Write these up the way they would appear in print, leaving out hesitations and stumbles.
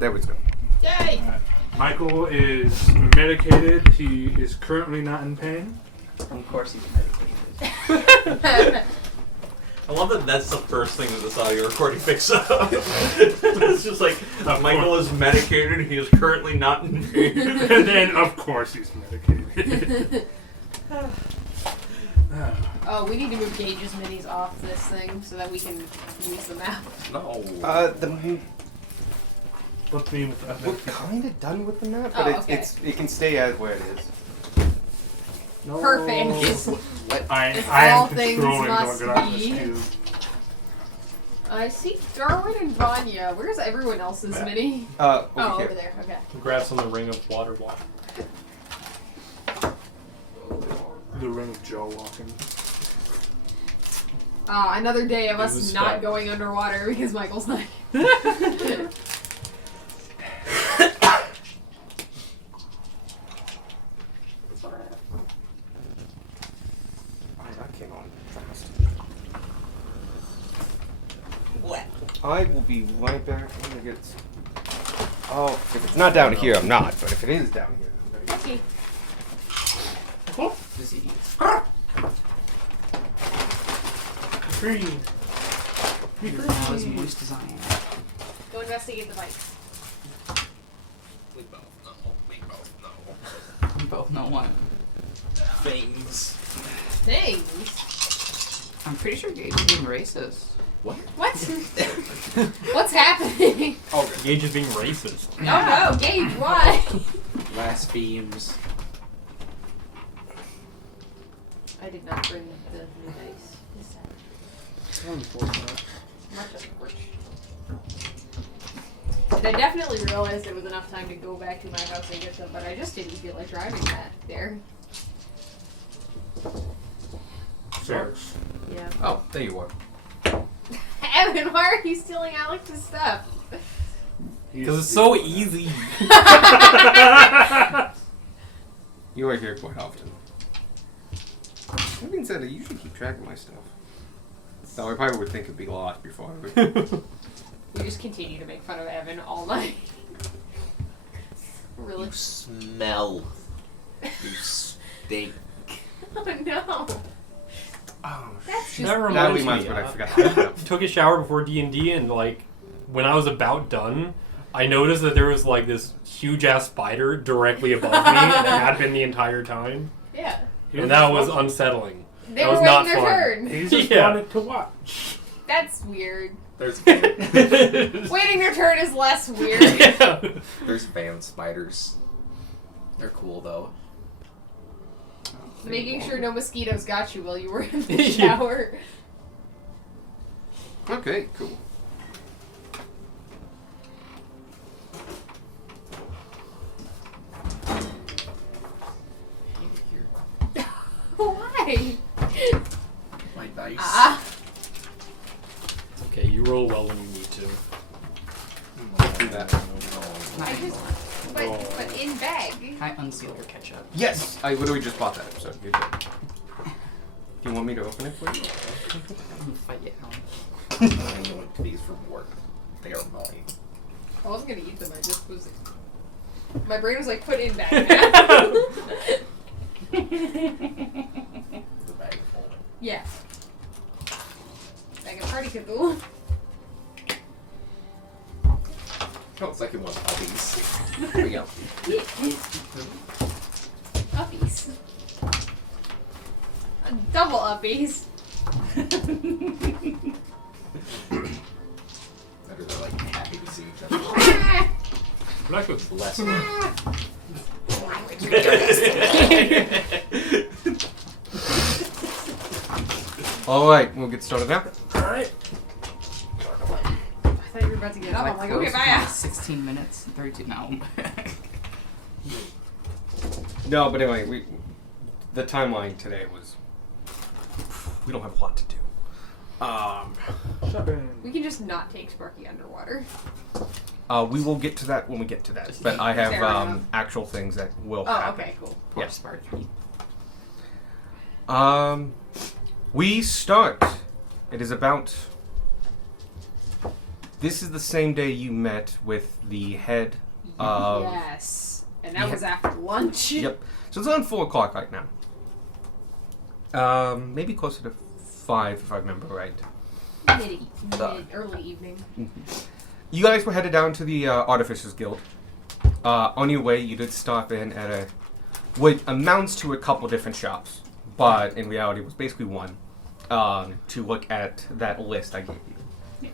there we go. Yay! Michael is medicated. He is currently not in pain. Of course he's medicated. I love that that's the first thing that this audio recording picks up. It's just like, Michael is medicated, he is currently not in pain. And then, of course, he's medicated. Oh, we need to move Gage's minis off this thing so that we can use the map. No. What mean with We're that? kind of done with the map, Oh, but okay. it can stay as where it is. No. Perfect. I As am all things controlling must what got this be. cube. I see Darwin and Vanya. Where's everyone else's mini? Over Oh, here. over there. Okay. Congrats on the ring of water block. The ring of Joe walking. Another day of It us was not fun. going underwater because Michael's not. That came on fast. I will be right back when it gets. Oh, if it's not down here, I'm not. But if it is down here, I'm gonna Okay. Disease. Free. Now as moist as I am. Go investigate the bikes. We both know. We both know. We both know one. Things. Things. I'm pretty sure Gage is being racist. What? What? What's happening? Gage is being racist. Oh no, Gage, why? Blasphemes. I did not bring the new dice. This time. Much unfortunate. And I definitely realized it was enough time to go back to my house and get them, but I just didn't feel like driving that there. Serious. Yeah. Oh, there you are. Evan, why are you stealing Alex's stuff? Because it's so easy. You are here quite often. That being said, I usually keep track of my stuff. So I probably would think it'd be lost before I would. We just continue to make fun of Evan all night. Really? You smell. You stink. Oh no. Oh, That's just That that reminds reminds me. me. I forgot. to look it up. Took a shower before D&D, and like when I was about done, I noticed that there was like this huge ass spider directly above me, and it had been the entire time, yeah. and that was unsettling. They That were was waiting not their fun. turn. He just Yeah. wanted to watch. That's weird. There's Waiting their turn is less weird. Yeah. there's van spiders. They're cool though. Making sure no mosquitoes got you while you were in the shower. Okay, cool. Why? My dice. Ah. Okay, you roll well when you need to. Do that. I just, but in bag. Can I unseal your ketchup? Yes, I literally just bought that episode. You're good. Do you want me to open it for you? I'm gonna fight you out. I know these from work. They are mine. I wasn't gonna eat them. I just was. My brain was like, put in bag. Now. The bag full. Yeah. Bag of party Cthulhu. Oh, second one. Puppies. There we go. Uppies. Double uppies. They're like happy to see each other. But actually, it's less. All right, we'll get started now. Alright. I thought you were about to get up. I'm like, okay, bye. 16 minutes, 32. No. No, but anyway, the timeline today was. We don't have a lot to do. We can just not take Sparky underwater. We will get to that when we get to that. But I Fair have enough. actual things that will Oh, happen. okay, cool. Poor Yeah. Sparky. We start. It is about This is the same day you met with the head of... yes. And that Yeah. was after lunch. Yep. So it's around 4 o'clock right now. Maybe closer to 5 if I remember right. Mid early evening. You guys were headed down to the Artificers Guild. On your way, you did stop in at what amounts to a couple different shops, but in reality was basically one, to look at that list I gave you.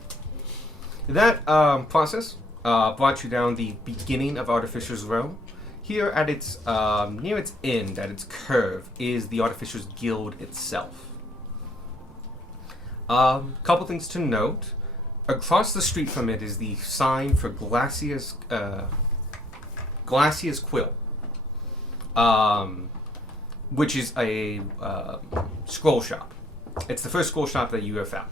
That process brought you down the beginning of Artificers Row. Here at its near its end, at its curve, is the Artificers Guild itself. Couple things to note. Across the street from it is the sign for Glacia's Quill, which is a scroll shop. It's the first scroll shop that you have found.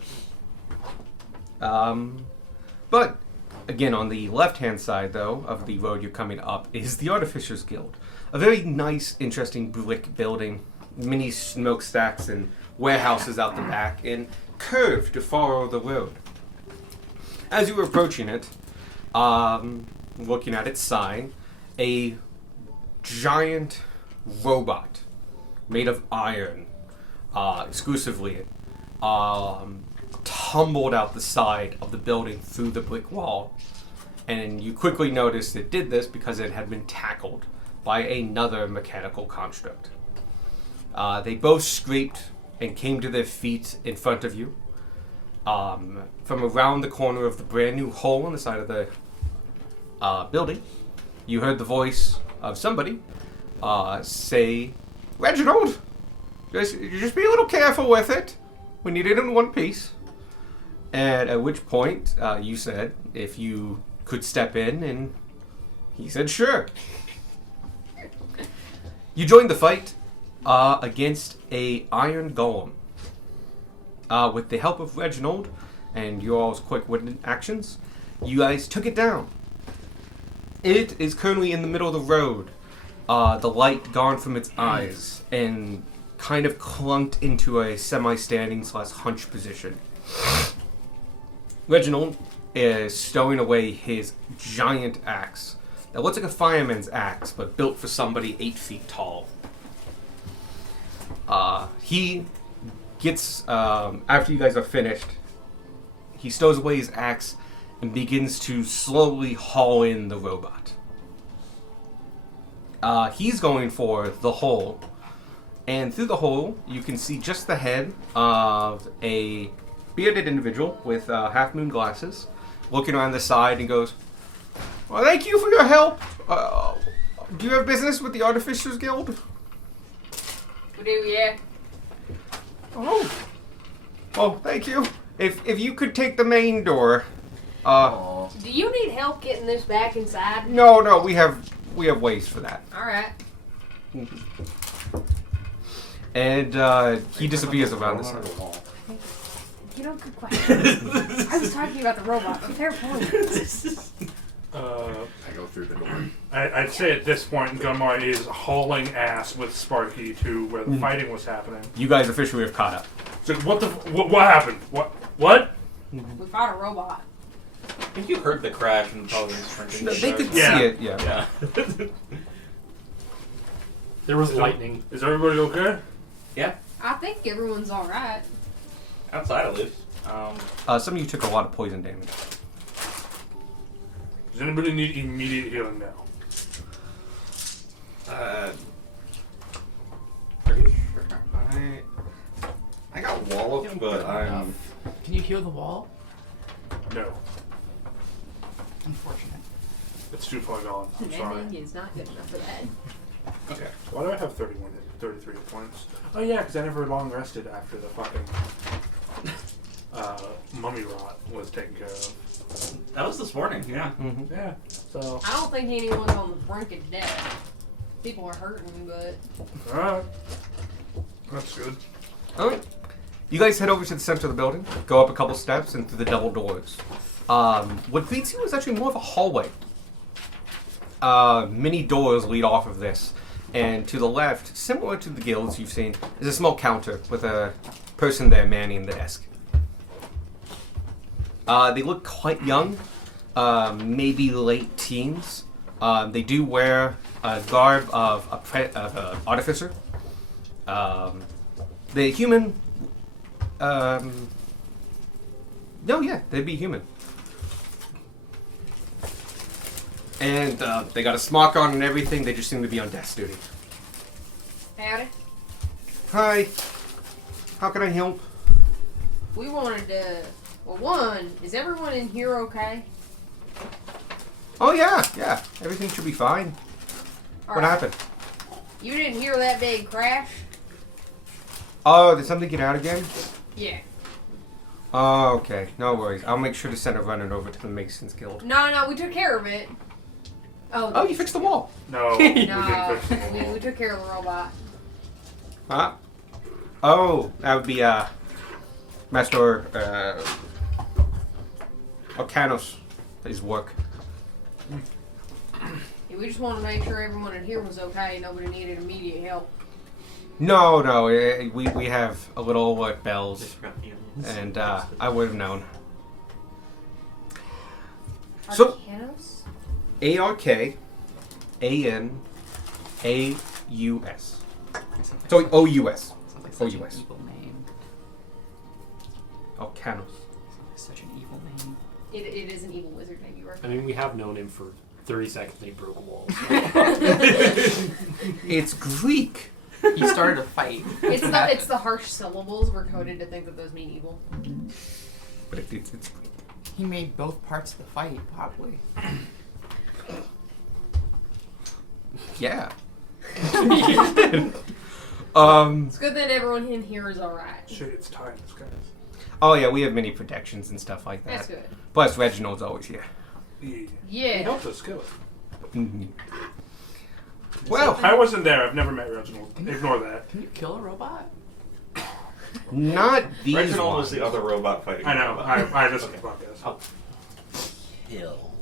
But again, on the left-hand side, though, of the road you're coming up is the Artificers Guild, a very nice, interesting brick building, many smokestacks and warehouses out the back, and curved to follow the road. As you were approaching it, looking at its sign, a giant robot made of iron, exclusively, tumbled out the side of the building through the brick wall. And you quickly noticed it did this because it had been tackled by another mechanical construct. They both scraped and came to their feet in front of you. From around the corner of the brand new hole on the side of the building, you heard the voice of somebody say, "Reginald, just be a little careful with it. We need it in one piece." And at which point you said if you could step in, and he said sure. You joined the fight against a iron golem. With the help of Reginald and your all's quick-witted actions, you guys took it down. It is currently in the middle of the road, the light gone from its eyes, and kind of clunked into a semi-standing / hunch position. Reginald is stowing away his giant axe that looks like a fireman's axe, but built for somebody 8 feet tall. He gets, after you guys are finished, he stows away his axe and begins to slowly haul in the robot. He's going for the hole, and through the hole you can see just the head of a bearded individual with half-moon glasses looking around the side and goes, "Well, thank you for your help. Do you have business with the Artificers Guild?" We do, yeah. Oh, thank you. If you could take the main door. Do you need help getting this back inside? No, we have ways for that. Alright. And he disappears around the side. You know, good question. I was talking about the robot, but fair point. I go through the door. I'd say at this point, Gunmar is hauling ass with Sparky to where the fighting was happening. You guys officially have caught up. So what happened? What? We fought a robot. I think you heard the crash and probably sprinting. They could Yeah. see it, yeah. Yeah. There was lightning. Is everybody okay? Yeah. I think everyone's alright. Outside at least. Some of you took a lot of poison damage. Does anybody need immediate healing now? Pretty sure I got walloped, but I'm. Can you heal the wall? No. Unfortunate. It's too far gone. I'm sorry. Mending is not good enough for that. Okay. Why do I have 33 points? Oh yeah, because I never long rested after the fucking mummy rot was taken care of. That was this morning, yeah. Mm-hmm. Yeah, so... I don't think anyone's on the brink of death. People are hurting, but... Alright. That's good. Alright. You guys head over to the center of the building, go up a couple steps, and through the double doors. What leads you is actually more of a hallway. Many doors lead off of this. And to the left, similar to the guilds you've seen, is a small counter with a person there manning the desk. They look quite young, maybe late teens. They do wear a garb of an artificer. The human. No, yeah, they'd be human. And they got a smock on and everything. They just seem to be on desk duty. Howdy. Hi. How can I help? We wanted to. Well, one, is everyone in here okay? Oh yeah. Everything should be fine. All What right. happened? You didn't hear that big crash? Oh, did something get out again? Yeah. Oh, okay. No worries. I'll make sure to send a runner over to the Masons Guild. No, we took care of it. Oh, you fixed the wall. No, we didn't No, fix the wall. we took care of the robot. Huh? Oh, that would be Master Arcanos. His work. Yeah, we just wanted to make sure everyone in here was okay. Nobody needed immediate help. No. We have a little alert bells, Just forgot the animals. and I would have known. So- Arcanos? ARKANAUS. So OUS. Sounds like such an OUS. evil name. Arcanos. Such an evil name. It is an evil wizard name, you I reckon? mean, we have known him for 30 seconds and he broke a wall. So. It's Greek. He started a fight. It's the harsh syllables we're coded to think that those mean evil. But it's Greek. He made both parts of the fight, probably. Yeah. It's good that everyone in here is alright. Shit, it's time, this guys. Oh yeah, we have many protections and stuff like that. That's good. Plus Reginald's always here. He Yeah. helped us kill it. Mhm. Well, I wasn't there. I've never met Reginald. Ignore that. Can you kill a robot? not these Reginald ones. was the other robot fighting. I know. robot. I just Okay. podcast. Oh. Kill.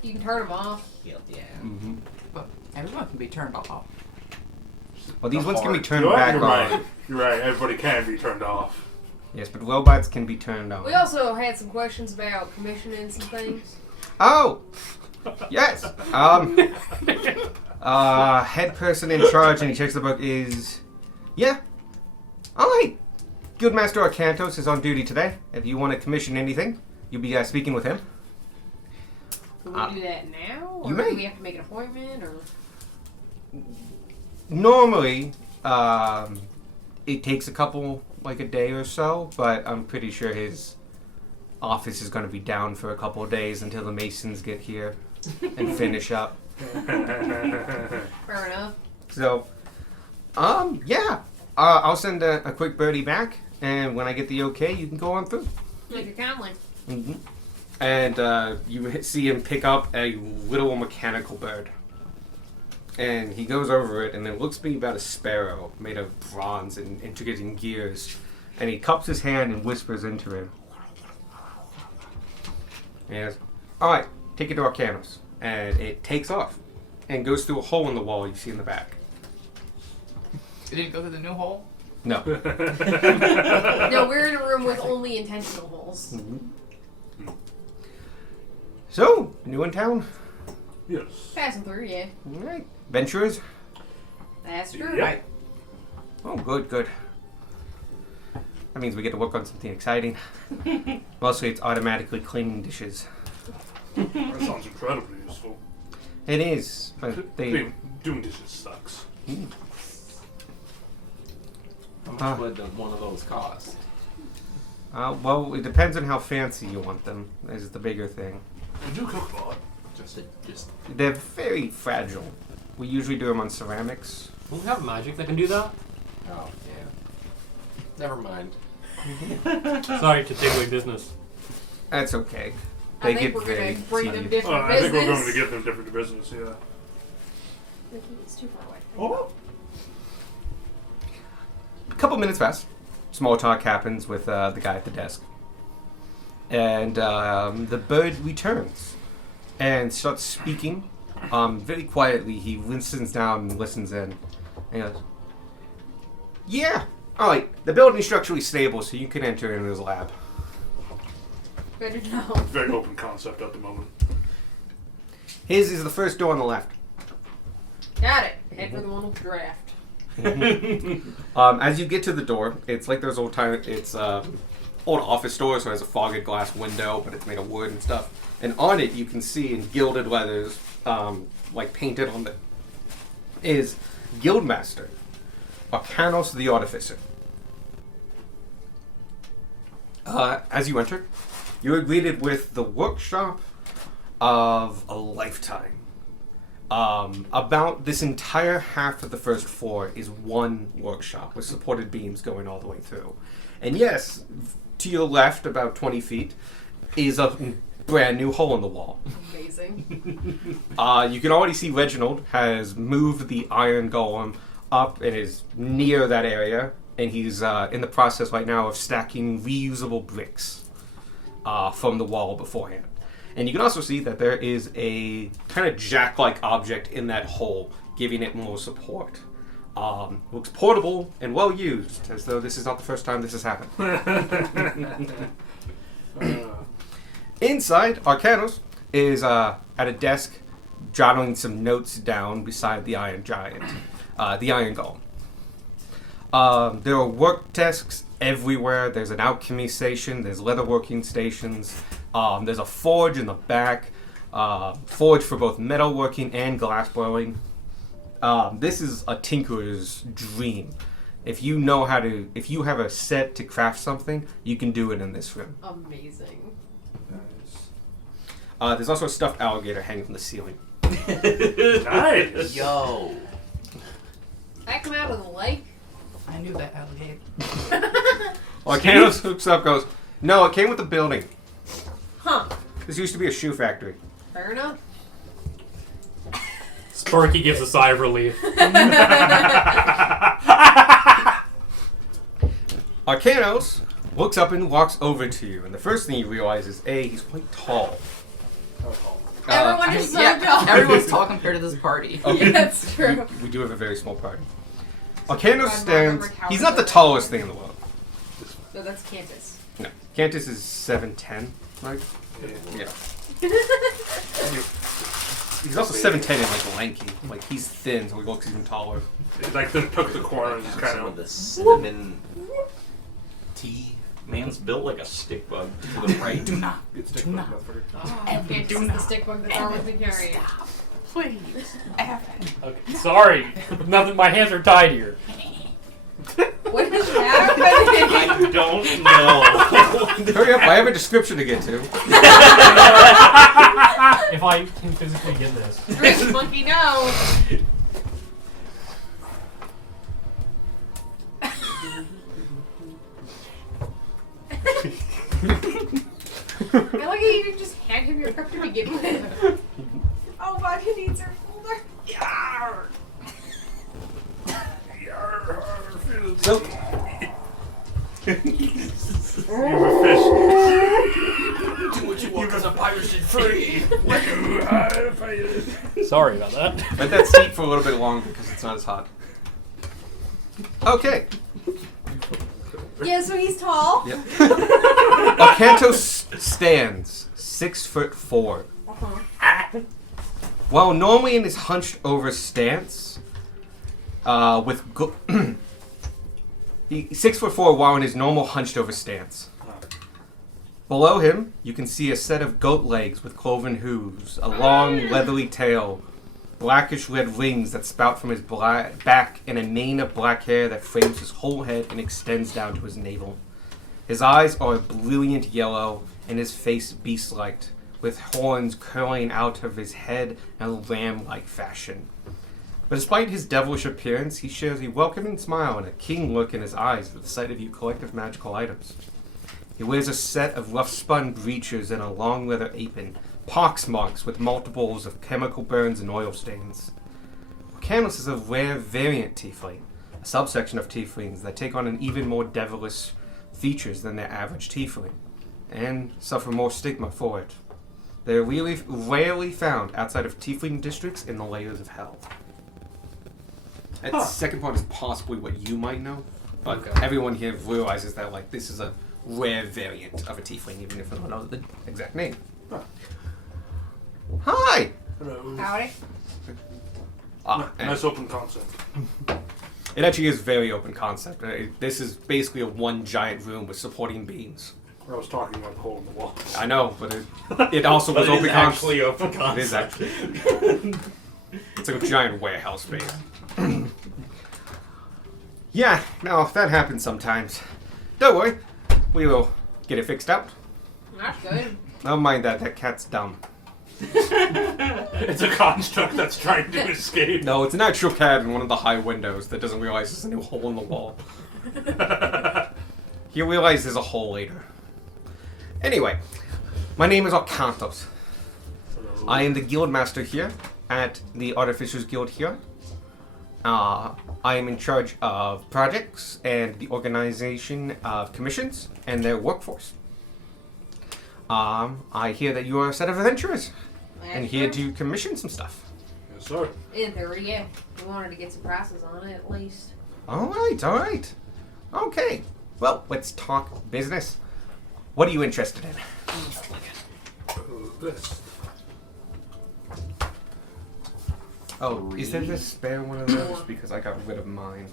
You can turn them off. Kill. Yeah. Mhm. But everyone can be turned off. Well, these The ones can be heart. turned You're back on. right. You're right. Everybody can be turned off. Yes, but robots can be turned on. We also had some questions about commissioning some things. Oh, yes. Head person in charge, and he checks the book. Is all right. Guildmaster Arcantos is on duty today. If you want to commission anything, you'll be speaking with him. Can we do that now? Or you may. do we have to make an appointment? Or Normally, it takes a couple, like a day or so, but I'm pretty sure his office is going to be down for a couple of days until the Masons get here and finish up. fair enough. So, yeah. I'll send a quick birdie back, and when I get the okay, you can go on through. Thank you kindly. Mm-hmm. And you see him pick up a little mechanical bird. And he goes over it, and it looks to be about a sparrow made of bronze and intricate in gears. And he cups his hand and whispers into it. And he goes, "Alright, take it to Arcanos." And it takes off and goes through a hole in the wall you see in the back. Did it go through the new hole? No. No, we're in a room with only intentional holes. So, new in town? Yes. Passing through, yeah. Alright. Venturers? That's true. Yeah. Oh, good. That means we get to work on something exciting. Mostly it's automatically cleaning dishes. That sounds incredibly useful. It is, but they... Doing dishes sucks. How much Huh. would one of those cost? Well, it depends on how fancy you want them, is the bigger thing. We do cook a lot. Just. They're very fragile. We usually do them on ceramics. Don't we have magic that can do that? Oh yeah. Never mind. Sorry to take away business. That's okay. I They think get we're very going to bring them tedious. different I business. think we're going to give them different business. Yeah. It's too far away. Oh. A couple minutes pass. Small talk happens with the guy at the desk. And the bird returns and starts speaking. Very quietly, he listens down and listens in. And he goes, "Yeah, alright, the building's structurally stable, so you can enter into his lab." Good to know. Very open concept at the moment. His is the first door on the left. Got it. Head for the one with draft. As you get to the door, it's like those old time. It's old office door, so it has a fogged glass window, but it's made of wood and stuff. And on it, you can see in gilded letters, like painted on it, is Guildmaster Arcanos the Artificer. As you enter, you are greeted with the workshop of a lifetime. About this entire half of the first floor is one workshop with supported beams going all the way through. And yes, to your left, about 20 feet, is a brand new hole in the wall. Amazing. You can already see Reginald has moved the iron golem up and is near that area, and he's in the process right now of stacking reusable bricks from the wall beforehand. And you can also see that there is a kind of jack-like object in that hole, giving it more support. Looks portable and well used, as though this is not the first time this has happened. Inside, Arcanos is at a desk jotting some notes down beside the Iron Giant, the Iron Golem. There are work desks everywhere. There's an alchemy station. There's leatherworking stations. There's a forge in the back. Forge for both metalworking and glassblowing. This is a tinkerer's dream. If you have a set to craft something, you can do it in this room. Amazing. There's also a stuffed alligator hanging from the ceiling. Nice. Yo. That come out of the lake? I knew that alligator. Arcanos hooks up, goes, no, it came with the building. Huh. This used to be a shoe factory. Fair enough. Sparky gives a sigh of relief. Arcanos looks up and walks over to you, and the first thing you realize is, A, he's quite tall. Everyone is so Yeah, tall. everyone's tall compared to this party. Okay. Yeah, that's true. We do have a very small party. Arcanos I stands. remember He's not the tallest thing in the world. No, that's Cantus. No. Cantus is 7'10", right? Yeah. He's also 7'10" and like lanky. Like he's thin, so he looks even taller. Like they took the corner and just kind Some of of. the cinnamon tea. Man's built like a stick bug to the right. Do not. It's Do not. Oh, Cantus is the stick bug that's always been carrying. Please. Evan. Okay, sorry. Nothing. My hands are tied here. What is happening? I don't know. Hurry up! I have a description to get to. If I can physically get this. Drink, monkey, no. I like how you didn't just hand him your cup to begin with. Oh, vodka needs her folder. Yarr. So, You're a fish. Do what you want because a pirate's free. Sorry about that. let that steep for a little bit longer because it's not as hot. Okay. Yeah, so he's tall. Yep. Arcantos stands 6'4". While normally in his hunched over stance, with 6'4" while in his normal hunched over stance. Below him, you can see a set of goat legs with cloven hooves, a long leathery tail, blackish red rings that spout from his back, and a mane of black hair that frames his whole head and extends down to his navel. His eyes are a brilliant yellow, and his face beast-like, with horns curling out of his head in a lamb-like fashion. But despite his devilish appearance, he shares a welcoming smile and a keen look in his eyes with the sight of you collective magical items. He wears a set of rough-spun breeches and a long leather apron, pox marks with multiples of chemical burns and oil stains. Arcanos is a rare variant tiefling, a subsection of tieflings that take on an even more devilish features than their average tiefling, and suffer more stigma for it. They are really rarely found outside of tiefling districts in the layers of hell. That second part is possibly what you might know, but Okay. everyone here realizes that like this is a rare variant of a tiefling, even if I don't know the exact name. Hi! Hello. Howdy. And Nice open concept. it actually is very open concept. This is basically a one giant room with supporting beams. I was talking about the hole in the wall. I know, but it also But was it open is concept. actually open It concept. is actually. It's like a giant warehouse space. Yeah, no, that happens sometimes. Don't worry, we will get it fixed out. That's good. Don't mind that. That cat's dumb. It's a construct that's trying to escape. No, it's an actual cat in one of the high windows that doesn't realize there's a new hole in the wall. He'll realize there's a hole later. Anyway, my name is Arcantos. I am the guild master here at the Artificers Guild here. I am in charge of projects and the organization of commissions and their workforce. I hear that you are a set of adventurers and here to commission some stuff. Yes, sir. In theory, yeah. We wanted to get some prices on it at least. All right. Okay. Well, let's talk business. What are you interested in? This. Oh, is there this spare one of those? Because I got rid of mine.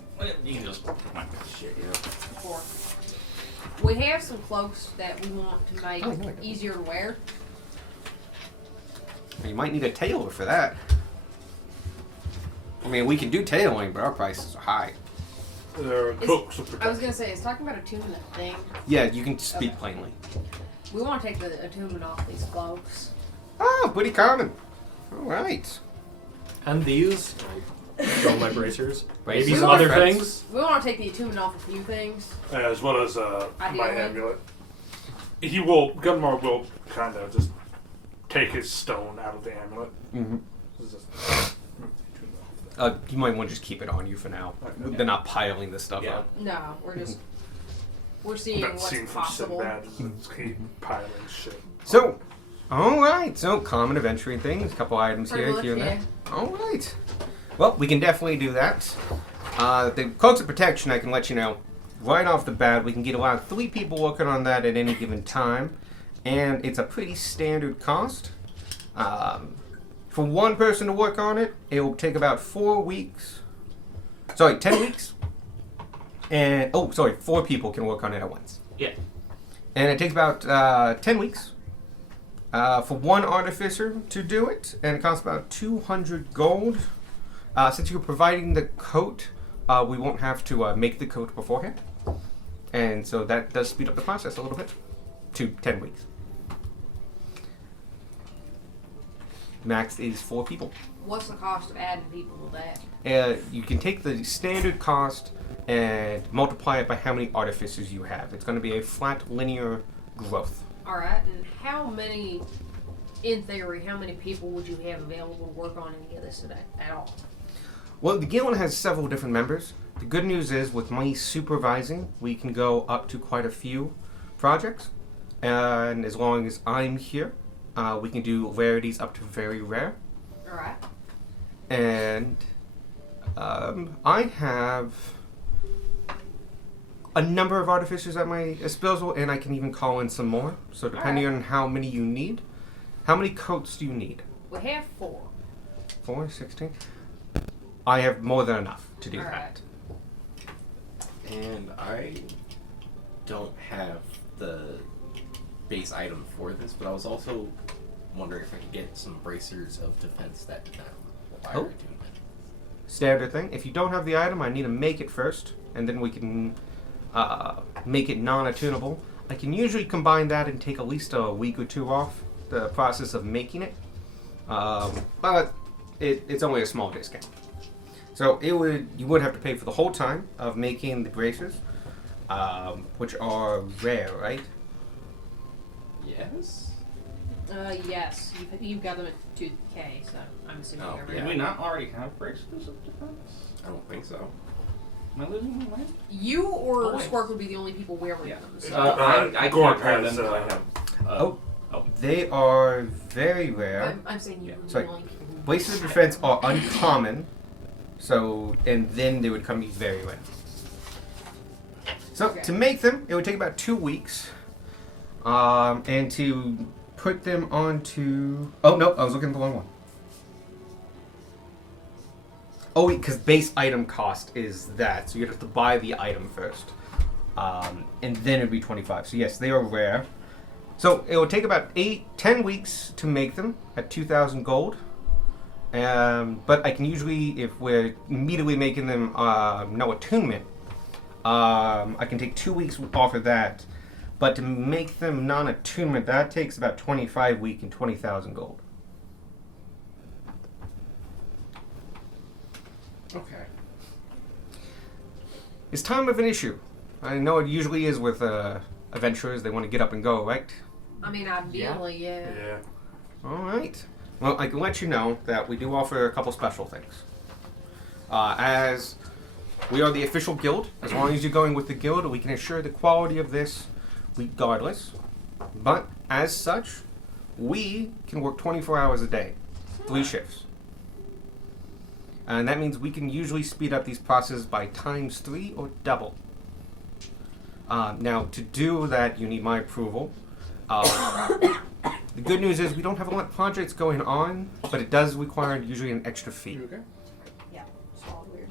You can just put my shit, yeah. Four. We have some cloaks that we want to make Oh, no, I got easier to wear. You might need a tailor for that. I mean, we can do tailoring, but our prices are high. There are Is- cooks of I was protection. gonna say, it's talking about attunement thing. Yeah, you can speak plainly. We want to take the attunement off these cloaks. Oh, pretty common. All right. And these. Show my bracers. Maybe Bracers some are other friends. things. We want to take the attunement off a few things. As well as my Ideally. amulet. Gunmar will kind of just take his stone out of the amulet. Mm-hmm. This is You might want to just keep it on you for now. Okay. They're not piling this stuff Yeah. up. No, we're just we're seeing that what's scene from possible. Sinbad. Just keep piling shit. So, all right. So, common adventuring things. A couple items Pretty here, much, here and yeah. there. All right. Well, we can definitely do that. The cloaks of protection, I can let you know right off the bat. We can get around 3 people working on that at any given time, and it's a pretty standard cost. For one person to work on it, it will take about 4 weeks. Sorry, 10 weeks. And 4 people can work on it at once. Yeah. And it takes about 10 weeks for one artificer to do it, and it costs about 200 gold. Since you're providing the coat, we won't have to make the coat beforehand, and so that does speed up the process a little bit to 10 weeks. Max is 4 people. What's the cost of adding people to that? You can take the standard cost and multiply it by how many artificers you have. It's going to be a flat linear growth. Alright, and how many, in theory, how many people would you have available to work on any of this today at all? Well, the guild has several different members. The good news is, with my supervising, we can go up to quite a few projects. And as long as I'm here, we can do rarities up to very rare. Alright. And I have a number of artificers at my disposal, and I can even call in some more. So depending on how many you need. How many coats do you need? We have 4. 4, 16? I have more than enough to do All that. right. And I don't have the base item for this, but I was also wondering if I could get some bracers of defense that did not require Oh. attunement. Standard thing. If you don't have the item, I need to make it first, and then we can make it non-attunable. I can usually combine that and take at least a week or 2 off the process of making it, but it's only a small discount. So you would have to pay for the whole time of making the bracers, which are rare, right? Yes? Yes. You've got them at 2K, so I'm assuming Oh, you're yeah. right. we not already have bracers of defense? I don't think so. Am I losing my mind? You or Oh, wait. Squark would be the only people wearing them. So. I Gorp can't has, remember. I have. They are very rare. I'm saying you would be Sorry. the only people who Blazes of Defense are uncommon, so and then they would come very rare. So Okay. to make them, it would take about 2 weeks. And to put them onto... Oh, no, I was looking at the wrong one. Oh, wait, because base item cost is that. So you'd have to buy the item first. And then it'd be 25. So yes, they are rare. So it would take about 10 weeks to make them at 2,000 gold. But I can usually, if we're immediately making them no attunement, I can take 2 weeks off of that. But to make them non-attunement, that takes about 25 weeks and 20,000 gold. Okay. Is time of an issue? I know it usually is with adventurers. They want to get up and go, right? I mean, ideally, yeah. Yeah. All right. Well, I can let you know that we do offer a couple special things. As we are the official guild, as long as you're going with the guild, we can assure the quality of this regardless. But as such, we can work 24 hours a day, 3 shifts. And that means we can usually speed up these processes by ×3 or double. Now, to do that, you need my approval. The good news is we don't have a lot of projects going on, but it does require usually an extra fee. You okay? Yeah. It's all weird.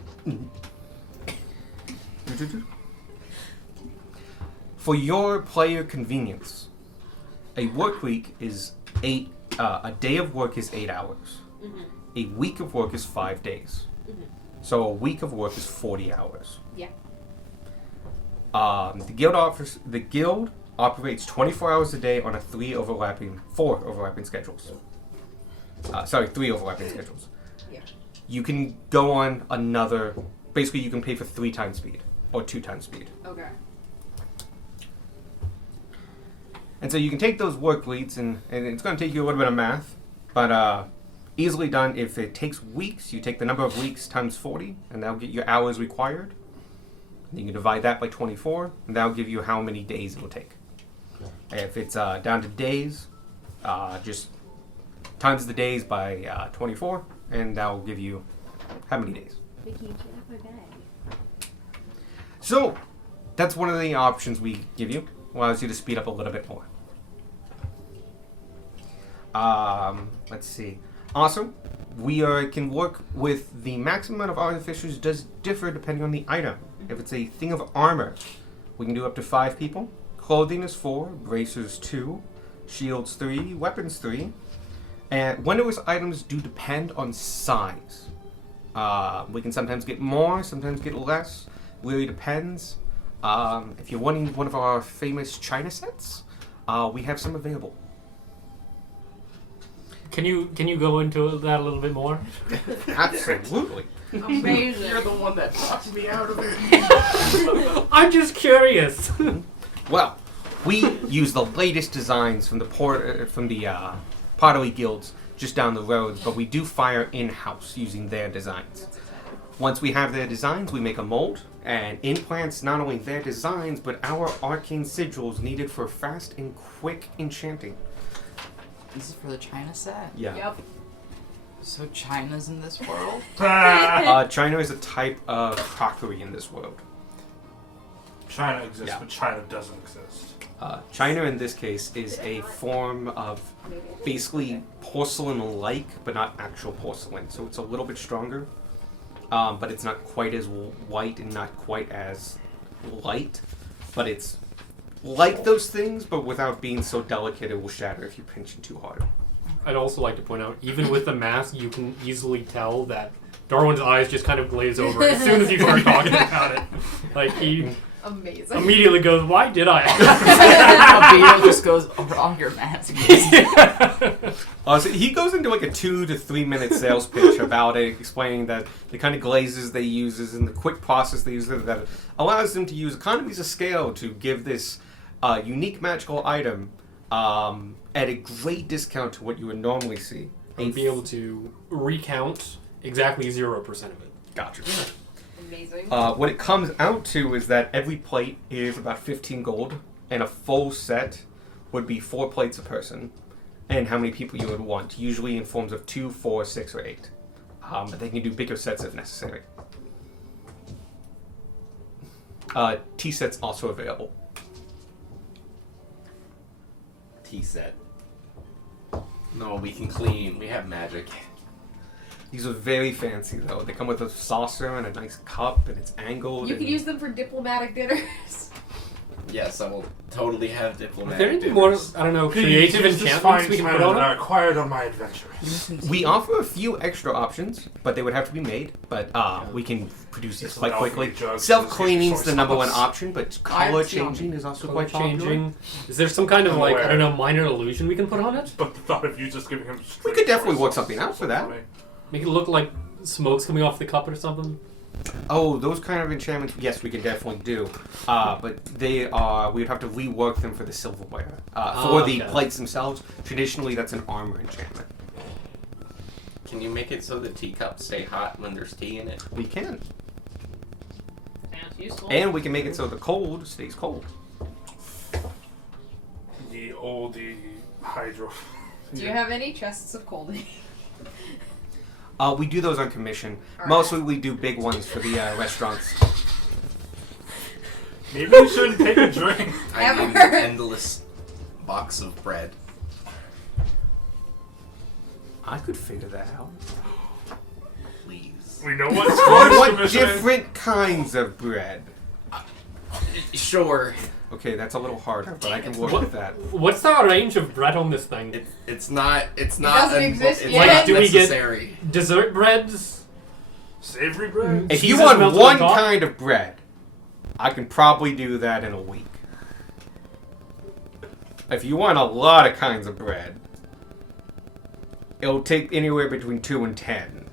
For your player convenience, a work week is a day of work is 8 hours. Mm-hmm. A week of work is 5 days. Mhm. So a week of work is 40 hours. Yeah. The guild operates 24 hours a day on 4 overlapping schedules. 3 overlapping schedules. Yeah. You can go on another. Basically, you can pay for 3 times speed or 2 times speed. Okay. And so you can take those work leads, and it's going to take you a little bit of math, but easily done. If it takes weeks, you take the number of weeks times 40, and that'll get your hours required. And you can divide that by 24, and that'll give you how many days it will take. If it's down to days, just times the days by 24, and that'll give you how many days. Vicky, get out my bag. So, that's one of the options we give you. Allows you to speed up a little bit more. Let's see. Also, we can work with the maximum amount of artificers does differ depending on the item. If it's a thing of armor, we can do up to 5 people. Clothing is 4, bracers 2, shields 3, weapons 3. And one of those items do depend on size. We can sometimes get more, sometimes get less. Really depends. If you're wanting one of our famous China sets, we have some available. Can you go into that a little bit more? Absolutely. Amazing. You're the one that talked me out of it. I'm just curious. Well, we use the latest designs from the pottery guilds just down the road, but we do fire in-house using their designs. Once we have their designs, we make a mold and implants not only their designs, but our arcane sigils needed for fast and quick enchanting. This is for the China set. Yeah. Yep. So China's in this world? China is a type of crockery in this world. China exists, Yeah. but China doesn't exist. China, in this case, is a form of basically porcelain-like, but not actual porcelain. So it's a little bit stronger, but it's not quite as white and not quite as light. But it's like those things, but without being so delicate it will shatter if you pinch it too hard. I'd also like to point out, even with the mask, you can easily tell that Darwin's eyes just kind of glaze over as soon as you start talking about it. Like, he Amazing. immediately goes, "Why did I?" Albedo just goes, "Oh, wrong, your mask." So he goes into like a 2 to 3 minute sales pitch about it, explaining that the kind of glazes they use and the quick process they use that allows them to use economies of scale to give this unique magical item at a great discount to what you would normally see. And be able to recount exactly 0% of it. Gotcha. Amazing. What it comes out to is that every plate is about 15 gold, and a full set would be 4 plates a person, and how many people you would want, usually in forms of 2, 4, 6, or 8. But they can do bigger sets if necessary. Tea set's also available. Tea set. No, we can clean. We have magic. These are very fancy though. They come with a saucer and a nice cup, and it's angled. You and can use them for diplomatic dinners. Yes, I will totally have Is there diplomatic anything more, dinners. I don't know, Please creative use this enchantments fine we can time put on that I them? acquired on my adventures. We offer a few extra options, but they would have to be made. But we can produce these It's quite an quickly. alchemy jug, Self-cleaning so is the it's number soy one sauce. option, but color changing is also Color quite popular. changing. Is there some kind of I'm like, aware. I don't know, minor illusion we can put on it? But the thought of you just giving him We straight could definitely soy work sauce something is out for so that. funny. Make it look like smoke's coming off the cup or something? Oh, those kind of enchantments, yes, we can definitely do. But they are, we would have to rework them for the silverware. For the okay. plates themselves, traditionally that's an armor enchantment. Can you make it so the teacups stay hot when there's tea in it? We can. Sounds useful. And we can make it so the cold stays cold. The oldie hydro. Do you have any chests of colding? We do those on commission. Alright. Mostly we do big ones for the restaurants. Maybe you shouldn't take a drink. I need Ever. an endless box of bread. I could figure that out. Please. We know what's I going want commission. different kinds of bread. Sure. Okay, that's a little harder, but I can work with that. What's the range of bread on this thing? It's not. It's not. doesn't exist it's yet. not Like, do we get- necessary. Dessert breads? Savory bread. If Cheese you is want melted one on top? kind of bread, I can probably do that in a week. If you want a lot of kinds of bread, it'll take anywhere between 2 and 10.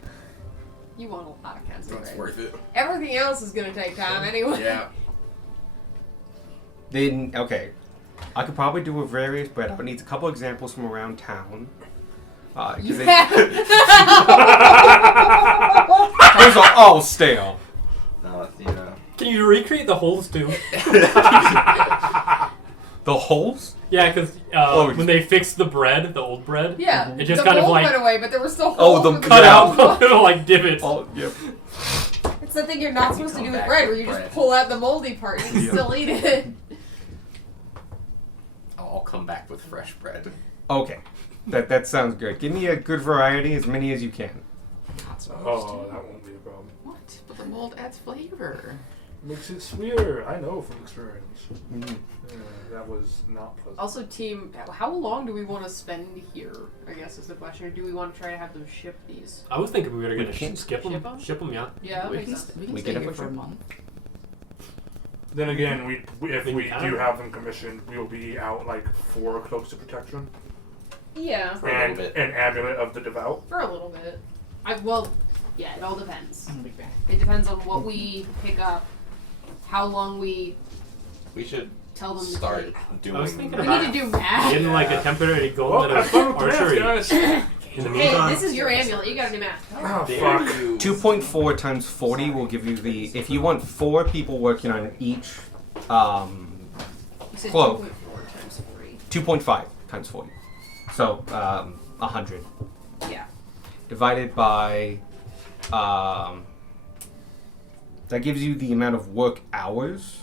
You want a lot of kinds of That's bread. worth it. Everything else is gonna take time anyway. Yeah. Then, okay, I could probably do a various bread. I would need a couple examples from around town. 'Cause You they- have- those are all stale. No, yeah. Can you recreate the holes too? The holes? Yeah, because Oh, when they fixed the bread, the old bread, Yeah, it just the kind of mold like went away, but there were still Oh, holes the in cut Yeah. out little like divots. Oh, yep. It's the thing you're not We supposed to come do with back bread, with where you bread. just pull out the moldy part and you Yeah. can still eat it. I'll come back with fresh bread. Okay, that sounds good. Give me a good variety, as many as you can. Not supposed Oh, to. that won't be a problem. What? But the mold adds flavor. Makes it sweeter. I know from experience. Mm. That was not pleasant. Also, team, how long do we want to spend here? I guess is the question. Or do we want to try to have them ship these? I was thinking we were We gonna can skip them. ship 'em? Ship them, yeah. Yeah, that We makes can, sense. we can We stay can here definitely for a month. Then again, if Then we you can. do have them commissioned, we will be out like 4 cloaks of protection Yeah, For a little and bit. an amulet of the devout. for a little bit. Yeah, it all depends. I'm a big fan. It depends on what we pick up, how long we We should tell them to start take. doing. I was thinking We about need to do math. getting like a temporary Well, gauntlet have fun of with the math, archery. guys. In the Hey, meantime, this is your amulet. You gotta do math. Oh, Dare fuck. you. 2.4 times 40 will give you the. If you want 4 people working on each, You said Clove. 2.4 times 3. 2.5 times 40. So 100 Yeah. divided by. That gives you the amount of work hours.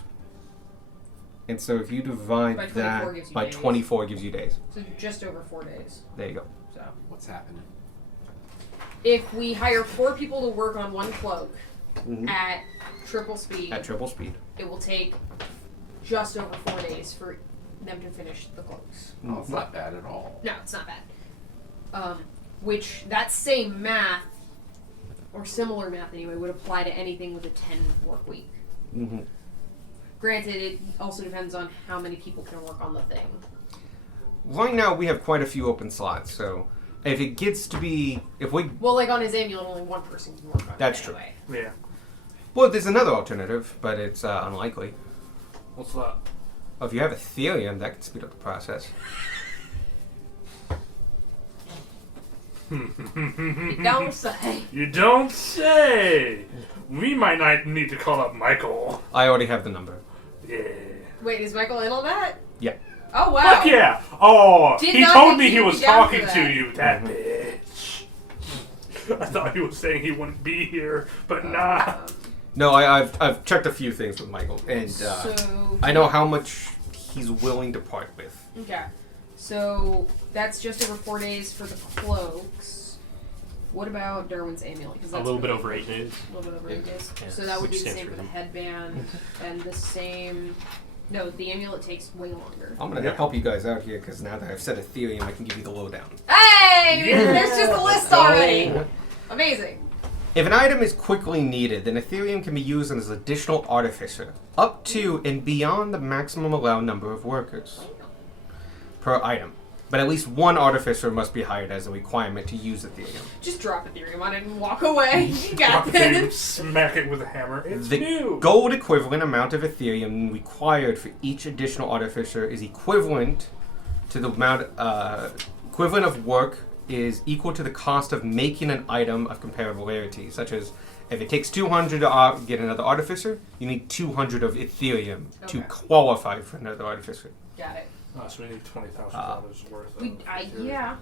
And so if you divide By 24 that gives you by days. 24, gives you days. So just over 4 days. There you go. So What's happening? if we hire 4 people to work on one cloak Mhm. at triple speed, At triple speed. it will take just over 4 days for them to finish the cloaks. Oh, it's not bad at all. No, it's not bad. Which that same math, or similar math anyway, would apply to anything with a 10 work week. Mm-hmm. Granted, it also depends on how many people can work on the thing. Right now, we have quite a few open slots, so if it gets to be. If we. Well, like on his amulet, only one person can work on That's it true. anyway. Yeah. Well, there's another alternative, but it's unlikely. What's that? Oh, if you have Ethereum, that could speed up the process. You don't say. You don't say. We might not need to call up Michael. I already have the number. Yeah. Wait, is Michael in on that? Yeah. Oh, wow. Fuck yeah! Oh, Did he not told think me he'd he be was down for talking to that. you, that bitch. I thought he was saying he wouldn't be here, but nah. No, I've checked a few things with Michael, and So I know how much he's willing to part with. okay, so that's just over 4 days for the cloaks. What about Darwin's amulet? 'Cause A that's little bit pretty- over 8 days. A little bit over 8 days. Yeah, So that would be which the stands same for for the him. headband, and the same. No, the amulet takes way longer. I'm gonna help you guys out here because now that I've said Ethereum, I can give you the lowdown. Hey! There's just a list already! Amazing. If an item is quickly needed, then Ethereum can be used as an additional artificer, up to and beyond the maximum allowed number of workers per item. But at least one artificer must be hired as a requirement to use Ethereum. Just drop Ethereum on it and walk away. You got Drop the thing, this. smack it with a hammer. It's The new. gold equivalent amount of Ethereum required for each additional artificer is equivalent to the amount equivalent of work is equal to the cost of making an item of comparable rarity, such as if it takes 200 to get another artificer, you need 200 of Ethereum to Okay. qualify for another artificer. Got it. Oh, so we need $20,000 worth. We, yeah.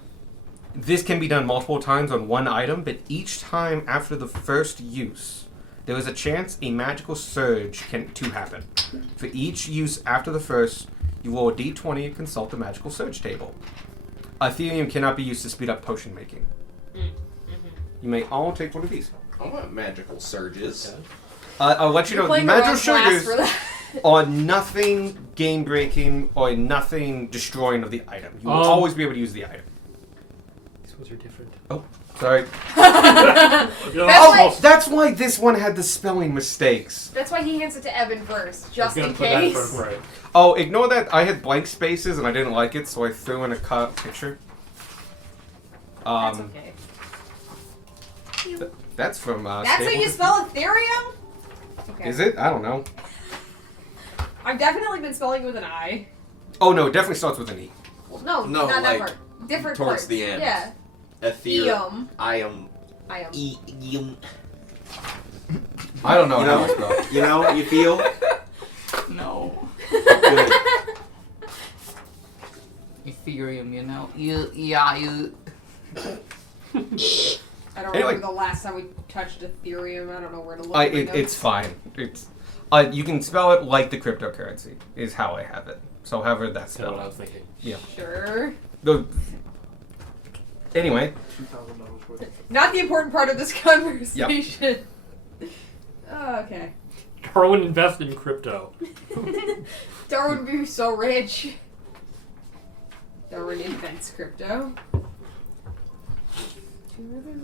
This can be done multiple times on one item, but each time after the first use, there is a chance a magical surge to happen. For each use after the first, you roll a d20 and consult the magical surge table. Ethereum cannot be used to speed up potion making. You may all take one of these. I want magical surges. I'll let you You're know, playing the magical wrong class surges for that. are nothing game breaking or nothing destroying of the item. You will always be able to use the item. These ones are different. Sorry. That's That's why this one had the spelling mistakes. That's why he hands it to Evan first, just I was in gonna put that case. for- right. Oh, ignore that. I had blank spaces and I didn't like it, so I threw in a cut picture. That's okay. That's from. That's how Stapleton. you spell Ethereum? Okay. Is it? I don't know. I've definitely been spelling with an I. Oh no, it definitely starts with an E. Well, no, No, not that like, part. Different towards parts. the end. Yeah. Ethereum. I am. I am. I don't know You how know, to spell. you know, you feel No. good. Ethereum, you know? You. I don't Anyway. remember the last time we touched Ethereum. I don't know where to look. It's fine. It's. You can spell it like the cryptocurrency is how I have it. So however that's That's what I spelled. was thinking. Yeah. Sure. Anyway, $2,000 worth. Not the important part of this conversation. Oh, okay. Darwin invested in crypto. Darwin would be so rich. Darwin invents crypto.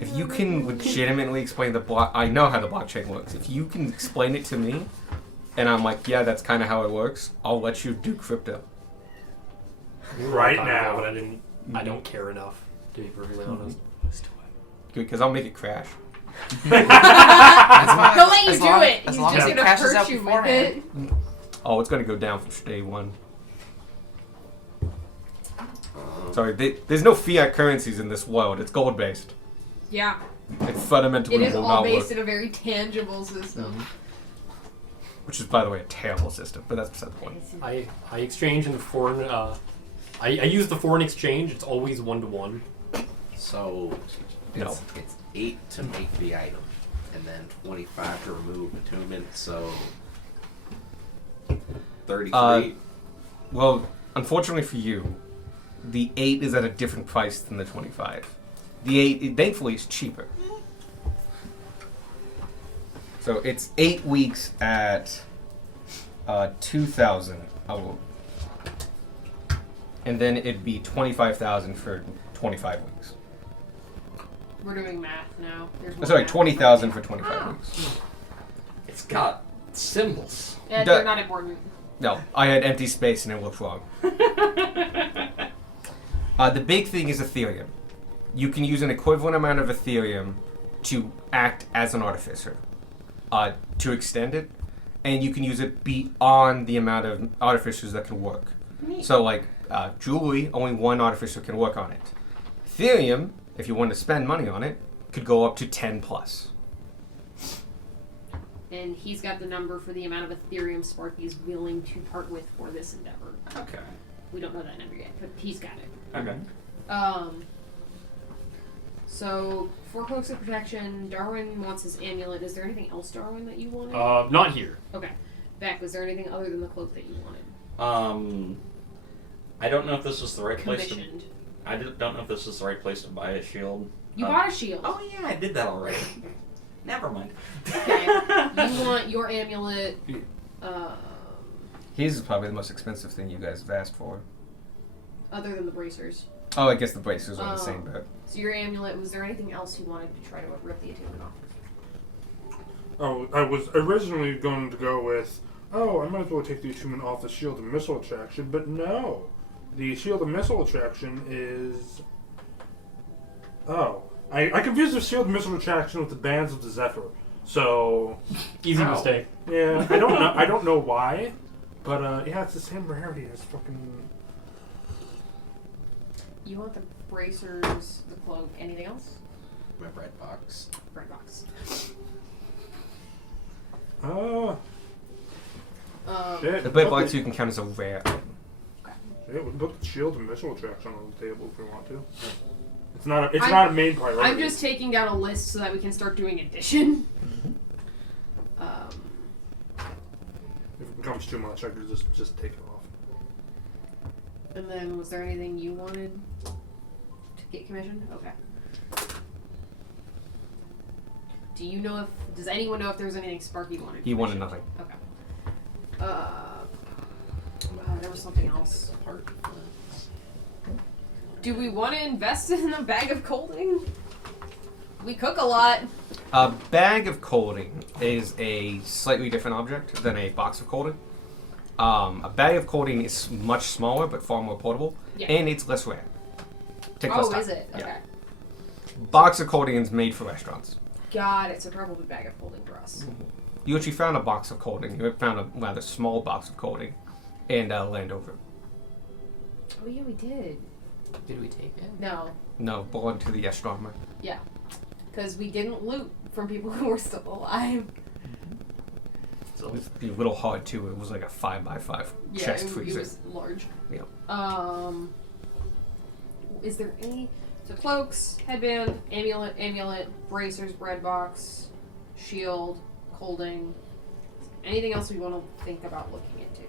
if you can legitimately explain the block, I know how the blockchain works. If you can explain it to me, and I'm like, yeah, that's kind of how it works, I'll let you do crypto. Right But now. I didn't. I don't care enough to be perfectly honest. Because I'll make it crash. He'll let you As do long- it. as He's long just as it gonna crashes hurt out you with beforehand. it. Oh, it's gonna go down from day one. Sorry, there's no fiat currencies in this world. It's gold based. Yeah. It fundamentally It is will all not based work. in a very tangible system. Which is, by the way, a terrible system. But that's beside the point. I exchange in the foreign. I use the foreign exchange. It's always 1-to-1. So No. it's 8 to make the item, and then 25 to remove attunement. So 33. Well, unfortunately for you, the 8 is at a different price than the 25. The 8, thankfully, is cheaper. So it's 8 weeks at 2,000. And then it'd be 25,000 for 25 weeks. We're doing math now. There's more Sorry, math. 20,000 for 25 weeks. It's got symbols. Yeah, Duh. they're not important. No, I had empty space and it looked wrong. The big thing is Ethereum. You can use an equivalent amount of Ethereum to act as an artificer, to extend it, and you can use it beyond the amount of artificers that can work. So, like, jewelry, only one artificer can work on it. Ethereum, if you want to spend money on it, could go up to 10 plus. And he's got the number for the amount of Ethereum Sparky is willing to part with for this endeavor. Okay. We don't know that number yet, but he's got it. Okay. So, 4 cloaks of protection. Darwin wants his amulet. Is there anything else, Darwin, that you wanted? Not here. Okay. Beck, was there anything other than the cloak that you wanted? I don't know if this is the right place to. Commissioned. I don't know if this is the right place to buy a shield. You bought a shield. Oh yeah, I did that already. Never mind. Okay. You want your amulet. His is probably the most expensive thing you guys have asked for. Other than the bracers. Oh, I guess the bracers are the same, but So your amulet, was there anything else you wanted to try to rip the attunement off? Oh, I was originally going to go with, I might as well take the attunement off the shield and missile attraction, but no. The shield and missile attraction is... I confused the shield and missile attraction with the bands of the Zephyr. So, Easy Ow. mistake. yeah, I don't know why, but yeah, it's the same rarity as fucking... You want the bracers, the cloak, anything else? My bread box. Bread box. Shit. the bread Put box you can count as a rare item. Yeah, we can put the shield and missile attraction on the table if we want to. It's not I'm- not a main priority. I'm just taking down a list so that we can start doing addition. If it becomes too much, I could just take it off. And then, was there anything you wanted to get commissioned? Okay. Do you know if... Does anyone know if there was anything Sparky wanted? He wanted commissioned? nothing. Okay. There was something else. Part Do we want to invest in a bag of colding? We cook a lot. A bag of colding is a slightly different object than a box of colding. A bag of colding is much smaller but far more portable, Yeah. and it's less rare. Takes less Oh, time. is it? Okay. Yeah. Box of colding is made for restaurants. Got it. So probably a bag of colding for us. You actually found a box of colding. You found a rather small box of colding in Landover. Oh yeah, we did. Did we take it? No. No, belonged to the astronomer. Yeah. Because we didn't loot from people who were still alive. It was a little hard too. It was like a 5x5 chest it freezer. was large. Yeah. Is there any... So cloaks, headband, amulet, bracers, bread box, shield, colding. Anything else we want to think about looking into?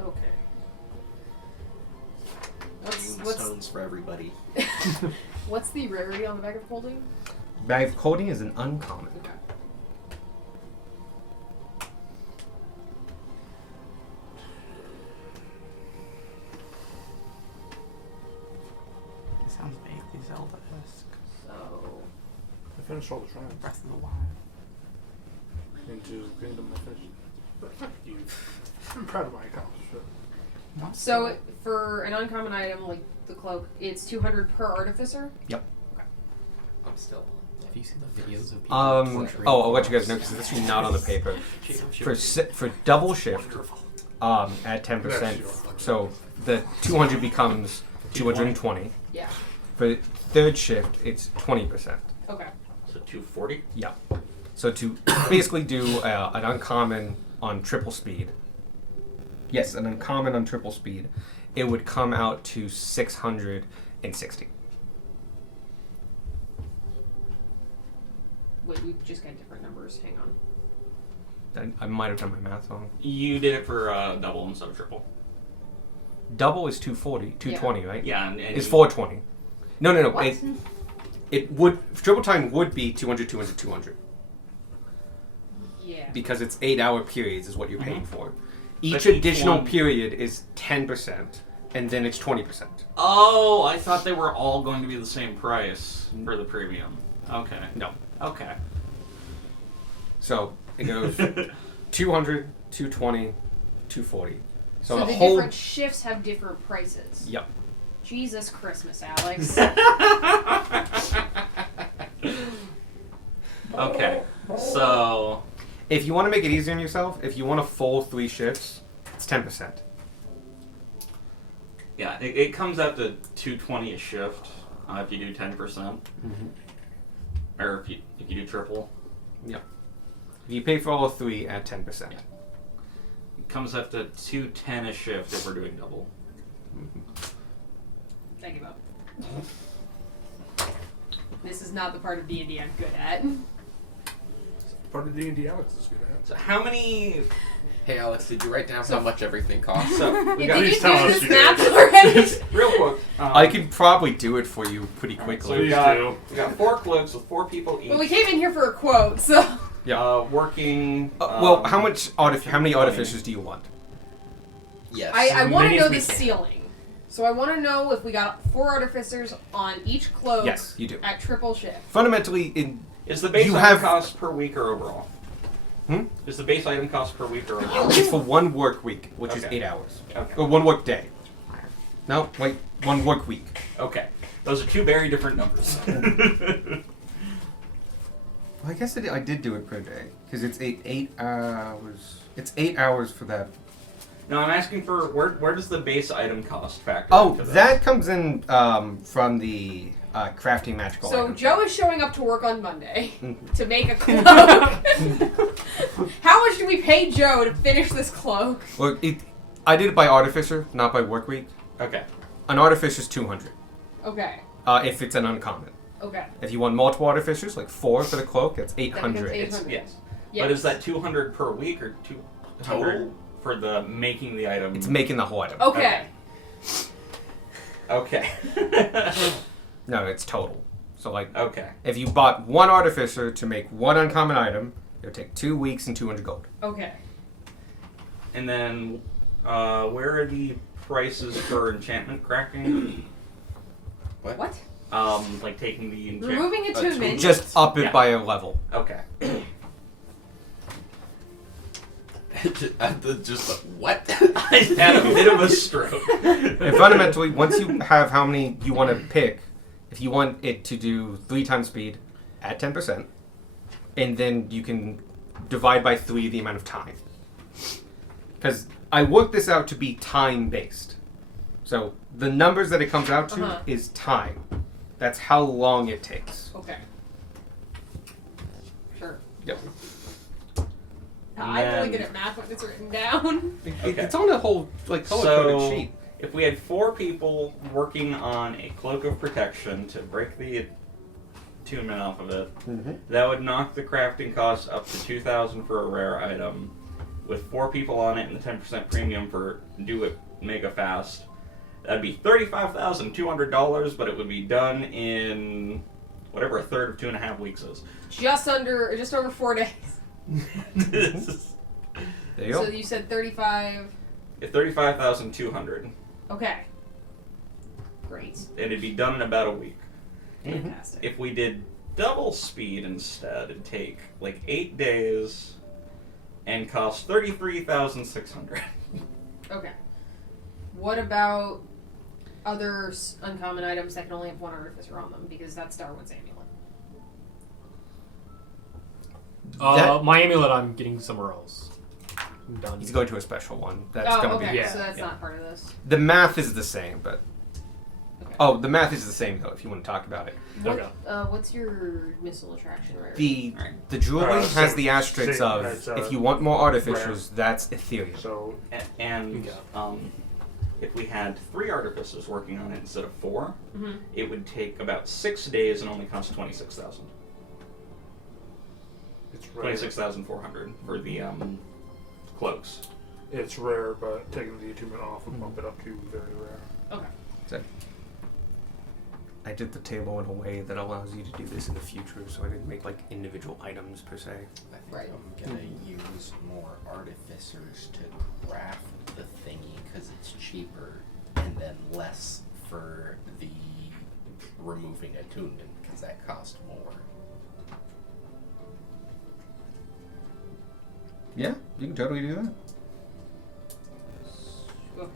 Okay. stones for everybody. What's the rarity on the bag of colding? Bag of colding is an uncommon. Okay. It sounds vaguely Zelda-esque. So... I finished all the shrines. Breath of the Wild. Into the kingdom I finished. But fuck you. I'm proud of my accomplishment. So for an uncommon item like the cloak, it's 200 per artificer. Yep. I'm still. Have you seen the videos of people portraying I'll let you guys know forests? because this is not on the paper. For double shift, at 10%, so the 200 becomes 220. Yeah. For third shift, it's 20%. Okay. So 240? Yeah. So to basically do an uncommon on triple speed. Yes, an uncommon on triple speed. It would come out to 660. Wait, we just got different numbers. Hang on. I might have done my math wrong. You did it for double instead of triple. Double is 240, 220, right? Yeah, and It's 420. No. What? It would triple time would be 200, 200, 200 Yeah. because it's 8-hour periods is what you're paying for. Each But each additional one- period is 10%, and then it's 20%. Oh, I thought they were all going to be the same price for the premium. Okay. No. Okay. So it goes 200, 220, 240. So, So the the whole. different shifts have different prices. Yep. Jesus Christmas, Alex. Okay. So If you want to make it easier on yourself, if you want a full 3 shifts, it's 10%. yeah, it comes out to 220 a shift if you do 10%, or if you do triple. Yep. If you pay for all 3 at 10%. It comes up to 210 a shift if we're doing double. I give up. This is not the part of D&D I'm good at. Part of D&D Alex is good at. So how many? Hey Alex, did you write down how much everything costs? So we Did got you Please tell do us this you math did. already? real quick. I can probably do it for you pretty So quickly. we Please got do. we got 4 cloaks with 4 people each. Well, we came in here for a quote, so. Working. Well, how many artificers do you want? Yes. I want to many know as we the can. ceiling. So I want to know if we got 4 artificers on each cloak Yes, you do. at triple shift. Fundamentally, Is the base You item have- cost per week or overall? Hmm? Is the base item cost per week or overall? it's for 1 work week, which is Okay. 8 hours. Okay. Or 1 work day. No, wait, 1 work week. Okay. Those are 2 very different numbers. Well, I guess I did do it per day because it's 8 hours. It's 8 hours for that. No, I'm asking for where does the base item cost factor? Oh, into this? that comes in from the crafting magical. So items. Joe is showing up to work on Monday Mhm. to make a cloak. How much do we pay Joe to finish this cloak? Well, I did it by artificer, not by work week. Okay. An artificer is 200 Okay. if it's an uncommon. Okay. If you want multiple artificers, like 4 for the cloak, that's 800. Then it's It's, 800. yes. Yes. But is that 200 per week or 200 Total? for the making the item? It's making the whole item. Okay. Okay. No, it's total. So like, Okay. if you bought 1 artificer to make 1 uncommon item, it would take 2 weeks and 200 gold. Okay. And then, where are the prices for enchantment cracking? What? Like taking the enchantment. Removing attunement. Just up it Yeah. by a level. Okay. Just what? I had a bit of a stroke. And fundamentally, once you have how many you want to pick, if you want it to do 3 times speed, add 10%, and then you can divide by 3 the amount of time. Because I worked this out to be time based. So the numbers that it comes out to Uh-huh. is time. That's how long it takes. Okay. Sure. Yep. I'm really good at math when it's written down. Okay. It's on a whole like color So, coded sheet. if we had 4 people working on a cloak of protection to break the attunement off of it, that would knock the crafting cost up to 2,000 for a rare item. With 4 people on it and the 10% premium for do it mega fast, that'd be $35,200, but it would be done in whatever a third of 2.5 weeks is. Just over 4 days. There you go. So you said 35. It's 35,200, Okay. Great. and it'd be done in about a week. Fantastic. If we did double speed instead, it'd take like 8 days and cost 33,600. Okay. What about other uncommon items that can only have 1 artificer on them? Because that's Darwin's amulet. My amulet, I'm getting somewhere else. I'm done. He's going to a special one. That's Oh, gonna okay. be yeah, So that's yeah. not part of this. the math is the same, but Okay. oh, the math is the same though. If you want to talk about it, What, Okay. what's your missile attraction rate? the jewelry has same- the asterisk same of as, if you want more artificers, that's Ethereum. So And if we had 3 artificers working on it instead of 4, Mhm. it would take about 6 days and only cost 26,000. it's rare. 26,400 for the cloaks. It's rare, but taking the attunement off would bump it up to very rare. Okay. So, I did the table in a way that allows you to do this in the future, so I didn't make like individual items per se. I think Right. I'm gonna use more artificers to craft the thingy because it's cheaper, and then less for the removing attunement because that costs more. Yeah, you can totally do that. Okay.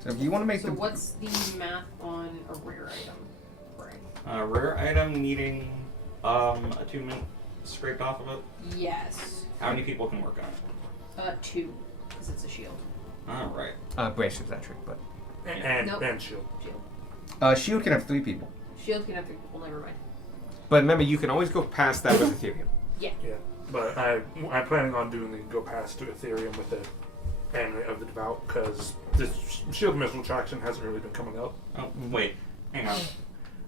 So if you want to make So the what's the math on a rare item? Right. Rare item needing attunement scraped off of it. Yes. How many people can work on it? 2, because it's a shield. Alright. Bracer's that trick, but And Nope. and shield. Shield. shield can have 3 people. Shield can have 3 people. Never mind. But remember, you can always go past that with Ethereum. Yeah, but I'm planning on doing the go past to Ethereum with it Amulet of the Devout, because this shield missile traction hasn't really been coming up. Oh, wait. Hang on.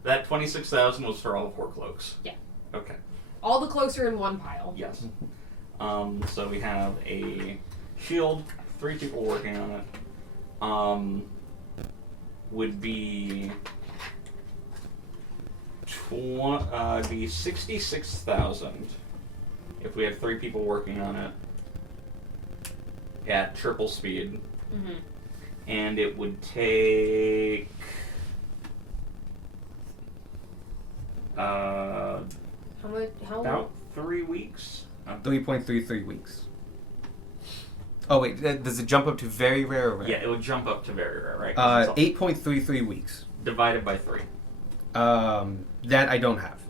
That 26,000 was for all 4 cloaks? Yeah. Okay. All the cloaks are in one pile. Yes. So we have a shield, 3 people working on it. Would be be 66,000 if we had 3 people working on it at triple speed, Mm-hmm. and it would take How much? How about 3 weeks. 3.33 weeks. Oh wait, does it jump up to very rare or rare? Yeah, it would jump up to very rare, right? 'Cause it's 8.33 weeks. divided by 3. That I don't have.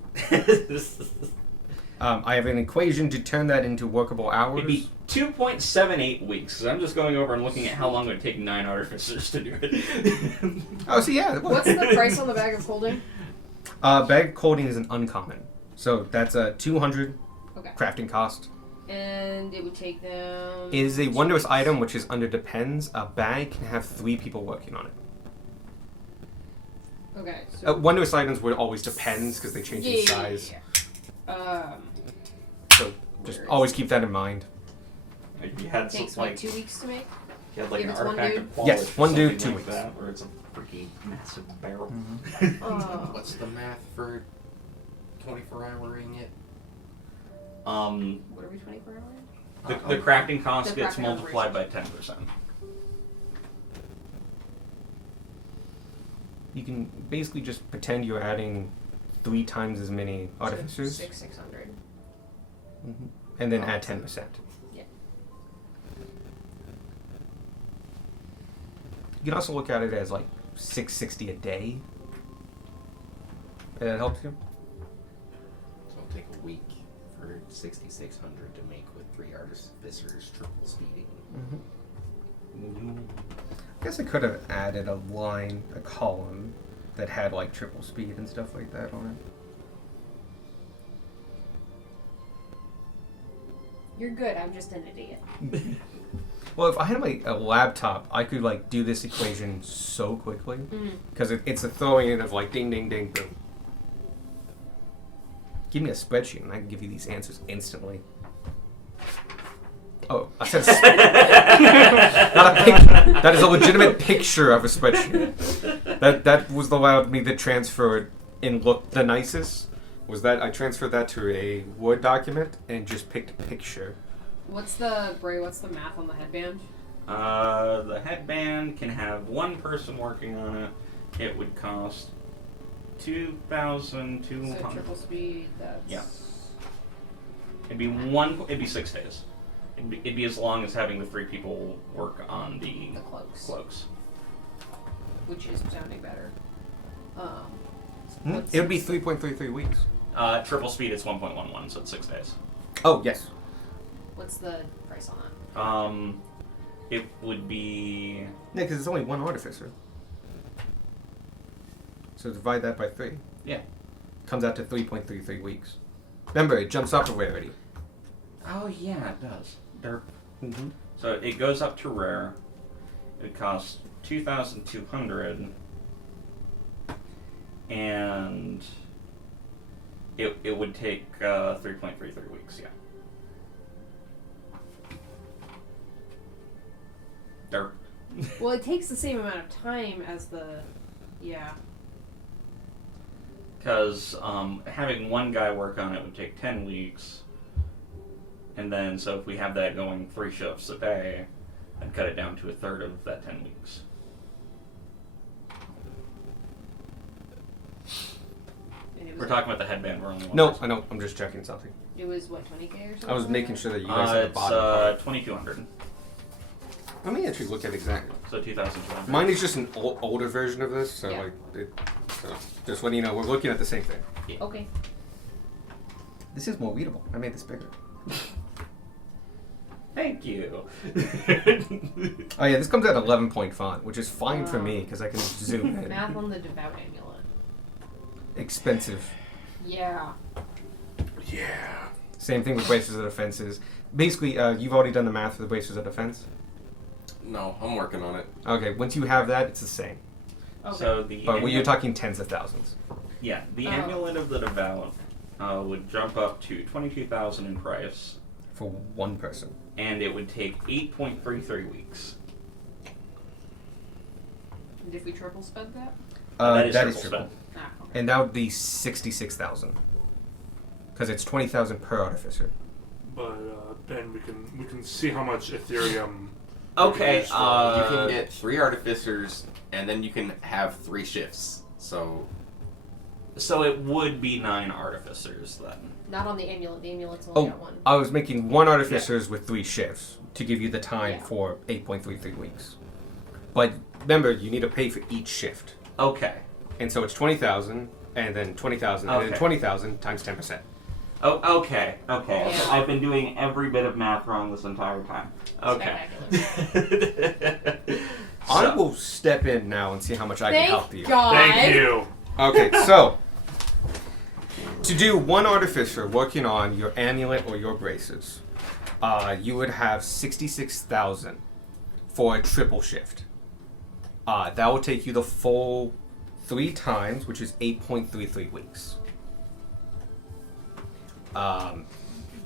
I have an equation to turn that into workable hours. It'd be 2.78 weeks. 'Cause I'm just going over and looking at how long it would take 9 artificers to do it. Oh, so yeah. What's the price on the bag of holding? Bag coating is an uncommon, so that's a 200 Okay. crafting cost. And it would take them. It is a wondrous item, which is under depends. A bag can have 3 people working on it. Okay. So. Wondrous items would always depends because they change in size. Yeah. So just always keep that in mind. Like you had It takes some, like like 2 weeks to make. you had like Give an it to one artifact dude? of quality. Yes, one dude, 2 something weeks. like that, where it's a freaking massive barrel. Oh. What's the math for 24-houring it? What are we 24 hours? The crafting cost The gets crafting multiplied by 10%. You can basically just pretend you're adding 3 times as many artificers, 600. and then add 10%. Yeah. You can also look at it as like 660 a day. That helps you. So it'll take a week for 6,600 to make with 3 artificers triple speeding. I guess I could have added a line, a column that had like triple speed and stuff like that on it. You're good. I'm just an idiot. Well, if I had a laptop, I could like do this equation so quickly because it's a throwing in of like ding, ding, ding, boom. Give me a spreadsheet and I can give you these answers instantly. Oh, I said not a picture. That is a legitimate picture of a spreadsheet. That was allowed me to transfer it and look the nicest. Was that I transferred that to a Word document and just picked a picture. What's the math on the headband? The headband can have 1 person working on it. It would cost 2,200. So triple speed. That's. Yeah. It'd be 6 days. It'd be as long as having the 3 people work on the cloaks. cloaks. Which is sounding better. It would be 3.33 weeks. Triple speed, it's 1.11, so it's 6 days. Oh yes. What's the price on that? It would be Yeah, because it's only 1 artificer. So divide that by 3. yeah. Comes out to 3.33 weeks. Remember, it jumps up a rarity. Oh yeah, it does. Derp. Mm-hmm. So it goes up to rare. It costs 2,200, and it would take 3.33 weeks. Yeah. Derp. Well, it takes the same amount of time as the. Yeah. Because having 1 guy work on it would take 10 weeks. And then, so if we have that going 3 shifts a day, I'd cut it down to 1/3 of that 10 weeks. And it was We're talking about the headband. We're only one No, person. I know. I'm just checking something. It was what 20K or something. I was like making that? sure that you guys had the It's bottom. 2,200. Let me actually look at exactly. So 2,200. Mine is just an older version of this, so Yeah. so just letting you know, we're looking at the same thing. Okay. This is more readable. I made this bigger. Thank you. Oh yeah, this comes at 11 point font, which is fine for me because I can zoom in. Math on the devout amulet. Expensive. Yeah. Yeah. Same thing with bracers of defenses. Basically, you've already done the math for the bracers of defense. No, I'm working on it. Okay, once you have that, it's the same. Okay. So the But you're amulet- talking tens of thousands. yeah, the Oh. amulet of the devout would jump up to 22,000 in price, For one person. and it would take 8.33 weeks. And if we triple spend that? That is that triple is triple. spend. Ah, okay. And that would be 66,000. Because it's 20,000 per artificer. But then we can see how much Ethereum. Okay, you can get 3 artificers, and then you can have 3 shifts. So so it would be 9 artificers then. Not on the amulet. The amulet's only Oh, got one. I was making 1 artificers with 3 shifts to give you the time Yeah. for 8.33 weeks. But remember, you need to pay for each shift. Okay. And so it's 20,000, and then 20,000, and then Okay. 20,000 times 10%. Oh, okay. Yeah. I've been doing every bit of math wrong this entire time. Okay. I will step in now and see how much I can help you. Thank God. Thank you. Okay, so to do 1 artificer working on your amulet or your braces, you would have 66,000 for a triple shift. That will take you the full 3 times, which is 8.33 weeks.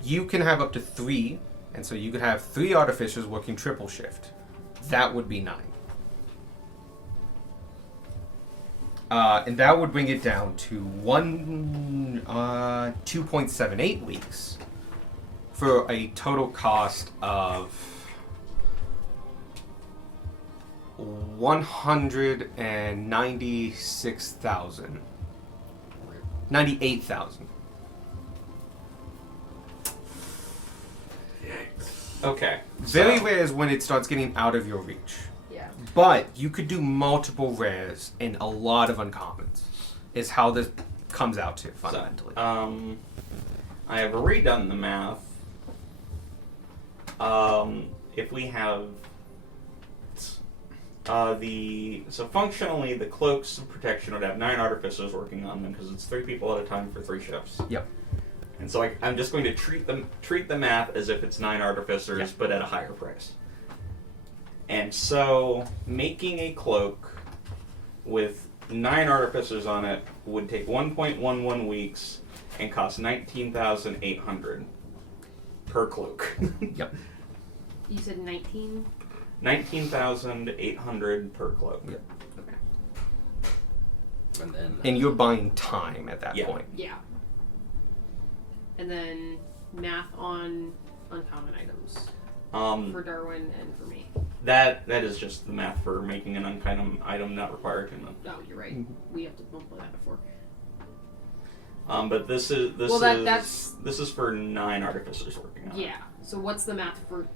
You can have up to 3, and so you could have 3 artificers working triple shift. That would be 9. And that would bring it down to 2.78 weeks for a total cost of 196,000. 98,000. Okay. Very so- rare is when it starts getting out of your reach. Yeah. But you could do multiple rares and a lot of uncommons, is how this comes out to fundamentally. I have redone the math. If we have so functionally the cloaks of protection would have 9 artificers working on them because it's 3 people at a time for 3 shifts. Yep. And so I'm just going to treat the math as if it's 9 artificers, Yep. but at a higher price. And so making a cloak with 9 artificers on it would take 1.11 weeks and cost 19,800 per cloak. Yep. You said 19? 19,800 per cloak. Yep. Okay. and then And you're buying time at that Yeah. point. Yeah. And then math on uncommon items for Darwin and for me. That is just the math for making an uncommon item not require attunement. Oh, you're right. We have to multiply that before. But this is this is for 9 artificers working on it. Yeah. So what's the math for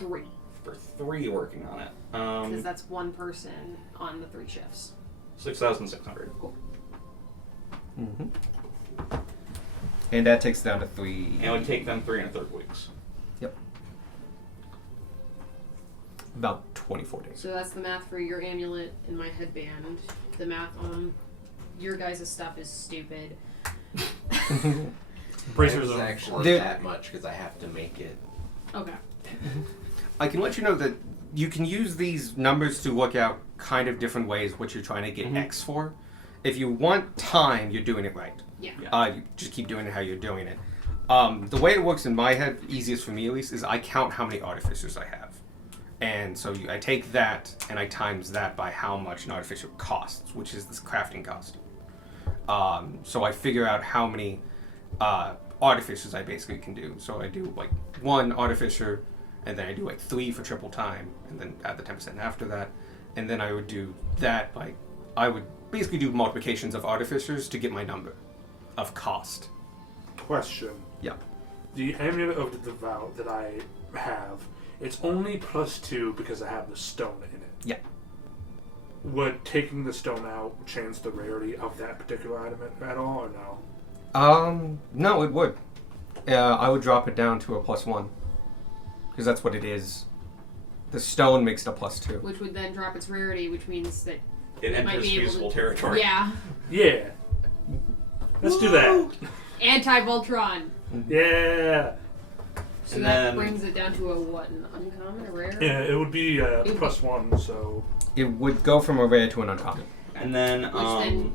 3? For 3 working on it. Because that's 1 person on the 3 shifts. 6,600. Mm-hmm. And that takes down to 3. And it would take them 3 1/3 weeks. About 24 days. So that's the math for your amulet and my headband. The math on your guys' stuff is stupid. Bracers it's are actually There- that much because I have to make it. Okay. I can let you know that you can use these numbers to work out kind of different ways what you're trying to get X for. If you want time, you're doing it right. Yeah. You just keep doing it how you're doing it. The way it works in my head, easiest for me at least, is I count how many artificers I have. And so I take that and I times that by how much an artificer costs, which is this crafting cost. So I figure out how many artificers I basically can do. So I do like 1 artificer, and then I do like 3 for triple time, and then add the 10% after that. And then I would do that by, I would basically do multiplications of artificers to get my number of cost. Question. Yeah. The amulet of the devout that I have, it's only +2 because I have the stone in it. Yeah. Would taking the stone out change the rarity of that particular item at all, or no? No, it would. I would drop it down to a +1. Because that's what it is. The stone makes it a +2. Which would then drop its rarity, which means that It might enters be able usable to, territory. Yeah. Yeah. Let's do that. Anti-Voltron. Yeah. So And that then- brings it down to an uncommon, a rare? Yeah, it would be be- +1, so It would go from a rare to an uncommon. And then, Which then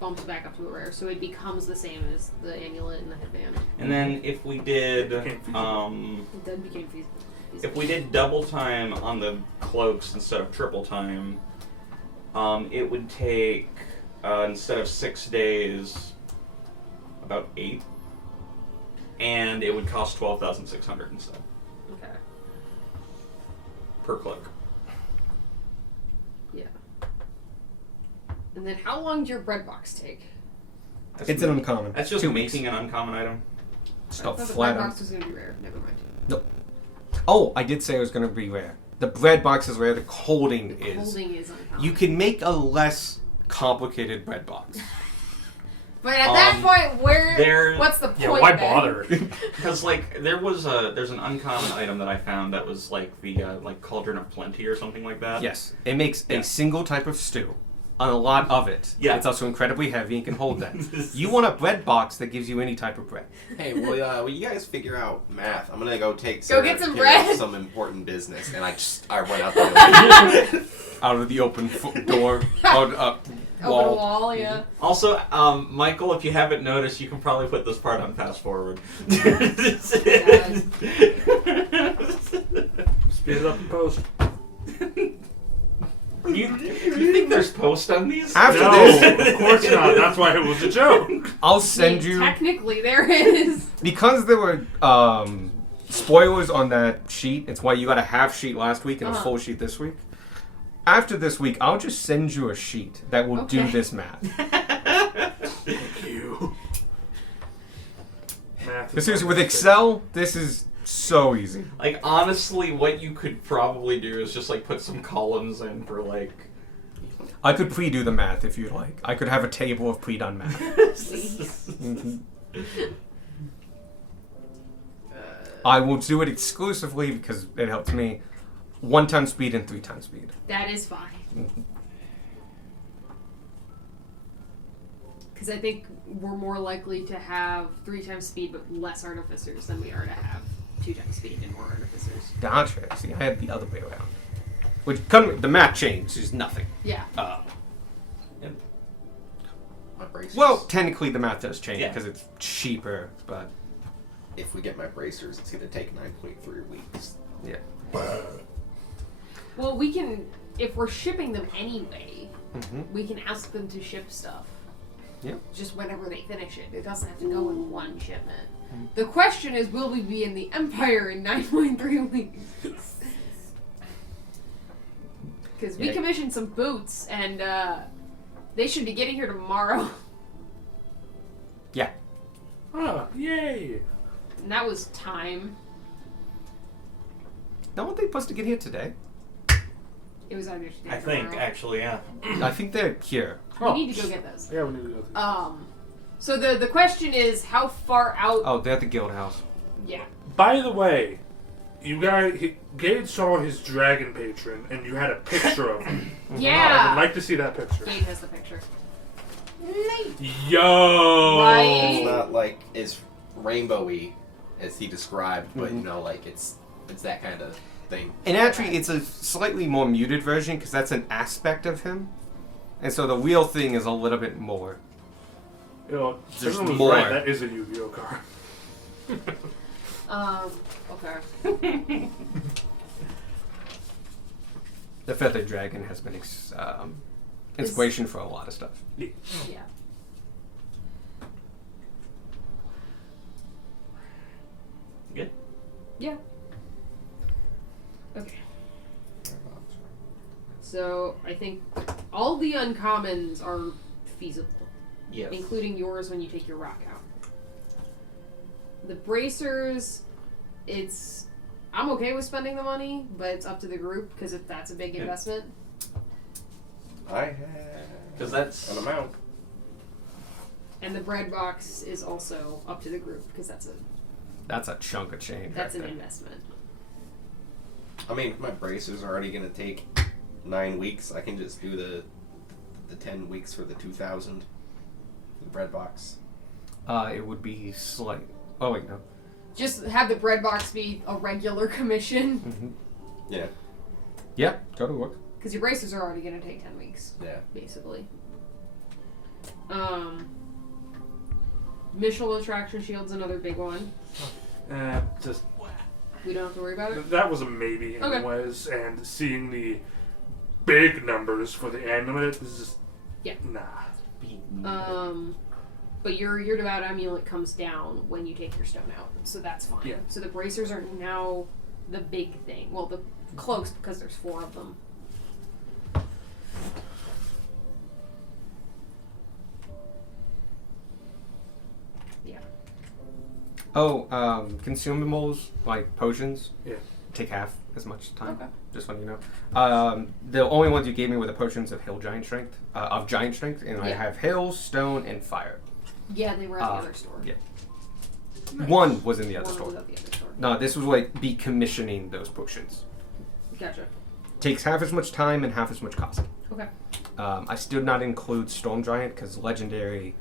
bumps back up to a rare, so it becomes the same as the amulet and the headband. and then if we did, Became feasible. It then became feasible. if we did double time on the cloaks instead of triple time, it would take instead of 6 days, about 8, and it would cost 12,600 instead Okay. per cloak. Yeah. And then how long did your bread box take? That's It's an ma- uncommon. That's just 2 weeks. making an uncommon item. Just I a thought the flat bread out. box was going to be rare. Never mind. Oh, I did say it was going to be rare. The bread box is rare. The holding is. Holding is uncommon. You can make a less complicated bread box. But at that point, there- what's the point? Yeah, why then? bother? Because like there's an uncommon item that I found that was like the like Cauldron of Plenty or something like that. Yes, it makes Yeah. a single type of stew. A lot of it. Yeah. It's also incredibly heavy and can hold that. You want a bread box that gives you any type of bread. Hey, will you guys figure out math? I'm gonna go take Go Sarah get some to care of bread. some important business, and I run out the door. Out of the open door, out up Open a wall. wall, yeah. Also, Michael, if you haven't noticed, you can probably put this part on fast forward. speed it up in post. You think there's post on these? After No, this, of course not. That's why it was a joke. I'll send you Technically, there is. because there were spoilers on that sheet. It's why you got a half sheet last week and a Uh-huh. full sheet this week. After this week, I'll just send you a sheet that will do Okay. this math. Thank you. Math But is seriously, not with my Excel, this is so easy. Like honestly, what you could probably do is just like put some columns in for like. I could pre-do the math if you like. I could have a table of pre-done math. Mhm. I will do it exclusively because it helps me. 1 times speed and 3 times speed. That is fine. Mhm. Because I think we're more likely to have 3 times speed but less artificers than we are to have 2 times speed and more artificers. Gotcha. See, I had the other way around. Which the math change is nothing. Yeah. My bracers. Well, technically the math does change Yeah. because it's cheaper, but if we get my bracers, it's gonna take 9.3 weeks. yeah. Well, we can, if we're shipping them anyway, Mm-hmm. we can ask them to ship stuff. Yeah. Just whenever they finish it. It doesn't have to go in one shipment. The question is, will we be in the Empire in 9.3 weeks? Because we Yeah. commissioned some boots, and they should be getting here tomorrow. Yeah. Ah, yay! And that was time. Now, weren't they supposed to get here today? It was either today I or think tomorrow. actually, yeah. I think they're here. We need to go get those. Yeah, we need to go through. So the question is, how far out? Oh, they're at the guild house. Yeah. By the way, you guys, Gage saw his dragon patron, and you had a picture of him. I Yeah. would like to see that picture. Gabe has the picture. Yo! Right? It's not like as rainbowy as he described, but you know, like it's that kind of thing. And actually, it's a slightly more muted version because that's an aspect of him. And so the real thing is a little bit more. You know, There's Stephen was more. right. That is a Yu-Gi-Oh card. Okay. The Feathered Dragon has been inspiration for a lot of stuff. Yeah. Good. Yeah. Okay. So I think all the uncommons are feasible, Yes. including yours when you take your rock out. The bracers, I'm okay with spending the money, but it's up to the group because if that's a big Yeah. investment. I have Because that's an amount. And the bread box is also up to the group because that's That's a chunk of change. an right there. investment. I mean, if my bracers are already gonna take 9 weeks, I can just do the 10 weeks for the 2,000 for the bread box. It would be slight. Oh wait, no. Just have the bread box be a regular commission. Mm-hmm. Yeah. Yeah, totally work. Because your bracers are already going to take 10 weeks, Yeah. basically. Missile attraction shield's another big one. Just We don't have to worry about it. that was a maybe Okay. anyways, and seeing the big numbers for the amulet is just Yeah. nah. But your devout amulet comes down when you take your stone out, so that's fine. Yeah. So the bracers are now the big thing. Well, the cloaks, because there's 4 of them. Yeah. Oh, consumables like potions. Yeah. Take half as much time. Okay. Just letting you know. The only ones you gave me were the potions of giant strength, and I Yeah. have hill, stone, and fire. Yeah, they were at the other store. Yeah. One was in the other One store. was at the other store. No, this was like be commissioning those potions. Gotcha. Takes half as much time and half as much cost. Okay. I still not include Storm Giant because legendary.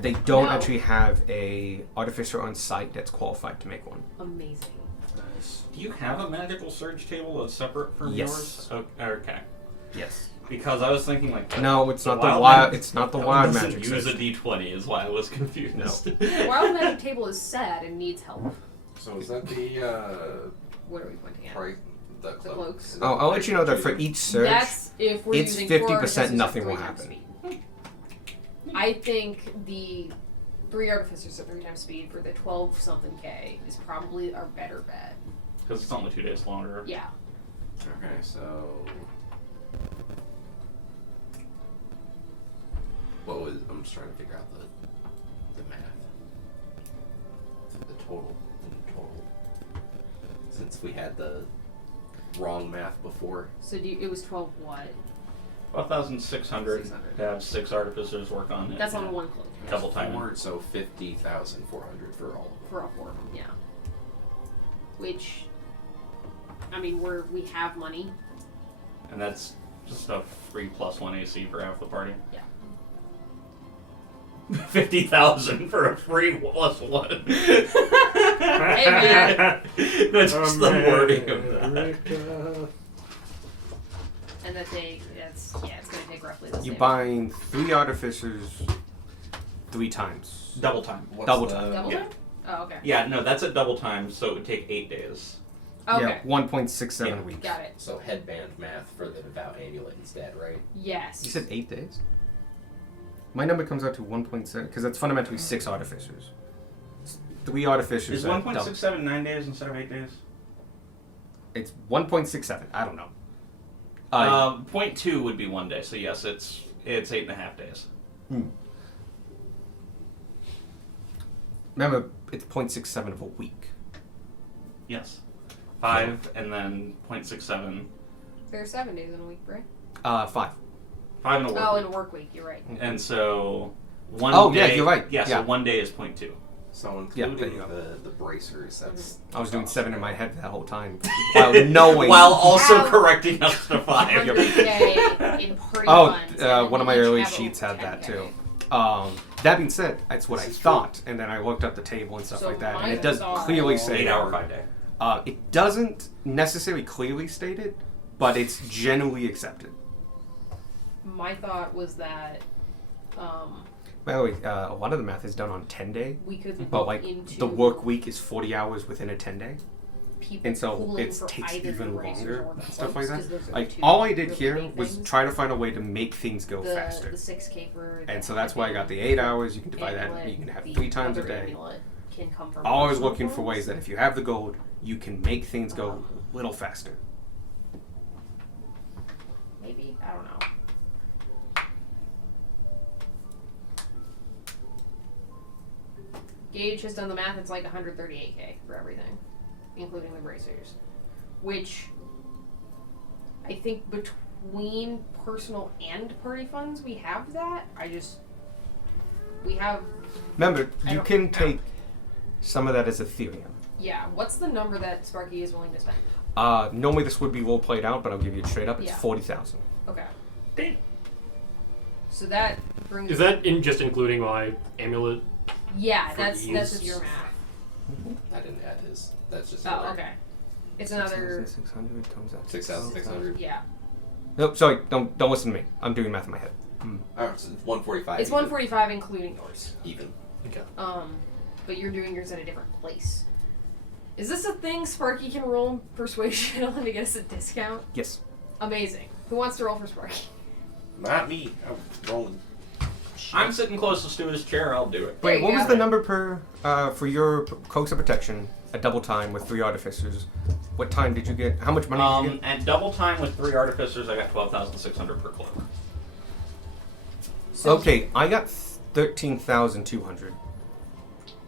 They don't No. actually have a artificer on site that's qualified to make one. Amazing. Nice. Do you have a magical surge table that's separate from Yes. yours? Okay. Yes. Because I was thinking like No, it's not the wild wild. mag- It's not the that wild one doesn't magic. use surge. a D20 is why I was confused. No. The wild magic table is sad and needs help. So is that the What are we pointing at? price? The The cloak? cloaks. Is that I'll let you know that for choosing? each surge, That's if we're it's using 50% 4 nothing will artificers at 3 happen. times speed. I think the 3 artificers at 3 times speed for the 12 something K is probably our better bet. Because it's only 2 days longer. Yeah. Okay, so what was? I'm just trying to figure out the math. The total. Since we had the wrong math before. So it was 12 what? 12,600 600. to have 6 artificers work on it. That's and on one cloak. Double time. So 50,400 for all of them. For all 4 of them, yeah. Which, I mean, we have money. And that's just a free +1 AC for half the party. Yeah. 50,000 for a free +1. Hey, man. That's just the wording of that. America. And that it's going to take roughly the same. You're buying 3 artificers 3 times. Double time. What's Double the- time. Double Yeah. time? Oh, okay. Yeah, no, that's at double time, so it would take 8 days. Okay. Yeah, 1.67 Yeah. weeks. Got it. So headband math for the devout amulet instead, right? Yes. You said 8 days? My number comes out to 1.7 because it's fundamentally 6 artificers. 3 artificers. Is at double- 1.67 9 days instead of 8 days? It's 1.67. I don't know. 0.2 would be 1 day, so yes, it's 8.5 days. Remember, it's 0.67 of a week. Yes. 5 and then 0.67. There are 7 days in a week, right? 5. 5 in a work Oh, week. in a work week, you're right. And so 1 Oh, day. yeah, you're right. Yeah, Yeah. so 1 day is 0.2. So Yeah, including there you the bracers, that's I was doing 7 in my head that whole time. While knowing. While also Wow. correcting us to 5. 100K in party Oh, funds. and then one of we my each early have sheets had that 10K. too. That being said, that's what This I is thought, and then I looked up the table and stuff So like that, and mine it does is all- clearly say 8 hour 5 day. It doesn't necessarily clearly state it, but it's generally accepted. My thought was that By the way, a lot of the math is done on 10-day, we could but look like into the work week is 40 hours within a 10-day, people and so pooling it for takes either even the bracers longer or the and stuff cloaks, like 'cause that. those are Like the two all I did really here big was things. try to find a way to make things go faster. The 6K for And the so that's why I got the 8 hours. You can divide that. amulet, You can have the 3 times a other day. amulet can come from Always personal looking for goals. ways that if you have the gold, you can make things go a little faster. Maybe, I don't know. Gage has done the math, it's like 138K for everything, including the bracers. Which I think between personal and party funds we have that. We have, Remember, I you don't can know. take some of that as Ethereum. yeah, what's the number that Sparky is willing to spend? Normally this would be role played out, but I'll give you it straight up. It's Yeah. 40,000. Okay. Damn. So that brings Is that just including my amulet? yeah, for that's ease? with your math. I didn't add his. That's just. Oh, okay. It's another. 6,600 times that. 6,600. Yeah. Nope, sorry, don't listen to me. I'm doing math in my head. Oh, it's 145. It's 145 including yours. Even. Okay. But you're doing yours at a different place. Is this a thing Sparky can roll persuasion on to get us a discount? Yes. Amazing. Who wants to roll for Sparky? Not me. I'm rolling. I'm sitting closest to his chair. I'll do it. There Wait, you what was go. the number per for your Cloaks of Protection at double time with 3 artificers? What time did you get? How much money did you get? At double time with 3 artificers, I got 12,600 per cloak. Okay, I got 13,200.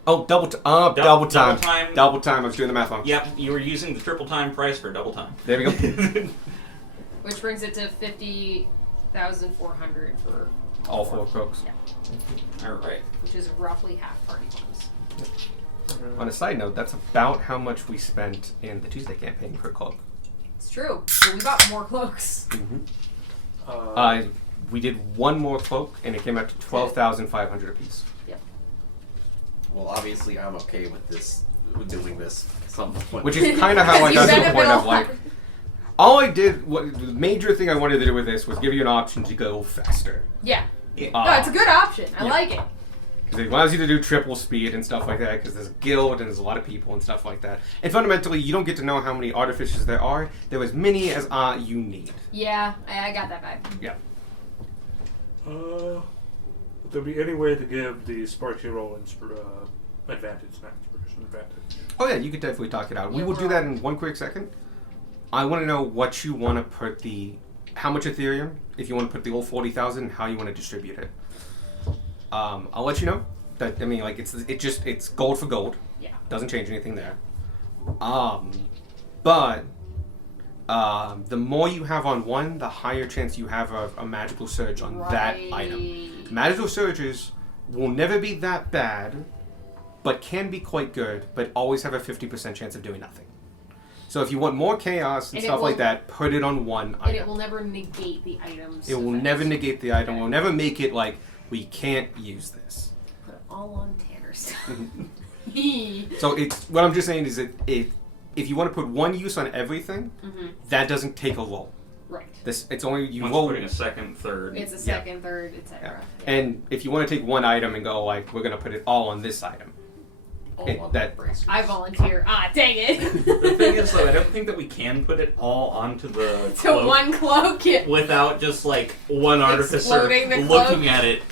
Oh, double time. Double time. Double time. I was doing the math wrong. Yep, you were using the triple time price for double time. There we go. Which brings it to 50,400 for All 4 Cloaks. Yeah. Alright. which is roughly half party funds. On a side note, that's about how much we spent in the Tuesday campaign per cloak. It's true. But we got more cloaks. We did 1 more cloak, and it came out to 12,500 apiece. Well, obviously, I'm okay with this. With doing this. Which is kind of how I You got to the benefit point a of like, lot. all I did, the major thing I wanted to do with this was give you an option to go faster. Yeah. No, it's a good option. I like it. Because it allows you to do triple speed and stuff like that, because there's a guild and there's a lot of people and stuff like that. And fundamentally, you don't get to know how many artificers there are. There are as many as you need. Yeah, I got that vibe. Yeah. Would there be any way to give the Sparky roll advantage, not inspiration advantage? Oh yeah, you could definitely talk it out. We Yeah, will do we're that on. in one quick second. I want to know what you want to put how much Ethereum, if you want to put the whole 40,000, how you want to distribute it. I'll let you know. That, I mean, like it's gold for gold. Yeah. Doesn't change anything there. But the more you have on one, the higher chance you have of a magical surge on that item. Magical surges will never be that bad, but can be quite good, but always have a 50% chance of doing nothing. So if you want more chaos and And it stuff will- like that, put it on one And it item. will never negate the items. It will never negate the item. Will never make it like we can't use this. Put it all on Tanner's. So it's what I'm just saying is that if you want to put one use on everything, that doesn't take a roll. Right. It's only you One's roll. putting a second, third. It's a second, third, etc. Yeah. And if you want to take one item and go like we're gonna put it all on this item, All it- on that- the bracers. I volunteer. Ah, dang it. The thing is, though, I don't think that we can put it all onto the to cloak one cloak. Yeah. without just like one artificer Exploding the cloak. looking at it,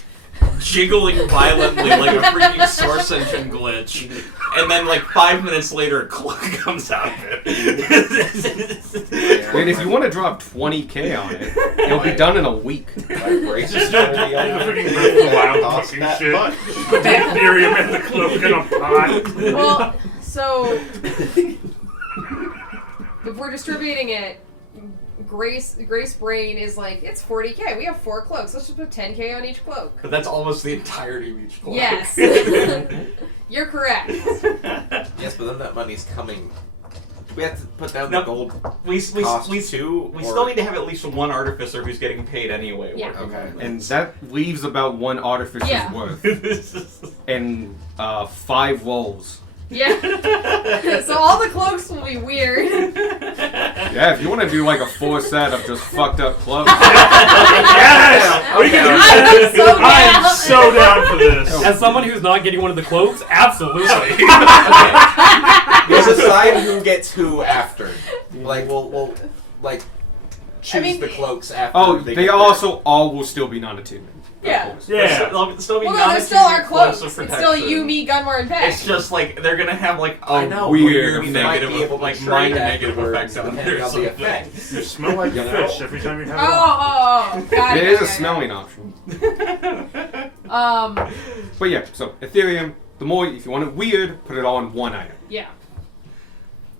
jiggling violently like a freaking Source Engine glitch, and then like 5 minutes later, a cloak comes out of it. and if you want to drop 20k on it, it'll be done in a week. My bracers The only on freaking Breath of the Wild Toss fucking that shit. butt. Put the Ethereum in the cloak in a pot. Well, so if we're distributing it, Grace Brain is like, it's 40k. We have 4 cloaks. Let's just put 10k on each cloak. But that's almost the entirety of each cloak. Yes. You're correct. Yes, but then that money's coming. We have to put down No. the gold. We Cost still or- need to have at least one artificer who's getting paid anyway. Yeah. working on Okay. And that leaves about 1 artificer's Yeah. worth this. and 5 rolls. Yeah. So all the cloaks will be weird. Yeah, if you want to do like a 4 set of just fucked up clothes. Yes! We can do that! I'm so down. I am so down for this. As someone who's not getting one of the cloaks, absolutely. We'll decide who gets who after. Like we'll like choose mean- the cloaks after. Oh, they they get also all will still be non-attunement. Yeah. Of course. Yeah. Still be Well, no, not there's still our cloaks cloaks. of It's still protection. you, me, Gunmar, and Peck. It's just like they're gonna have like I a know, weird but you might be able negative, to like trade minor negative afterwards, effect on depending there. or on the something. effect. You smell like You know. fish every time you have it on. Oh. Got it. There is a got it. smelling option. But yeah, so Ethereum, the more, if you want it weird, put it all in one item. Yeah.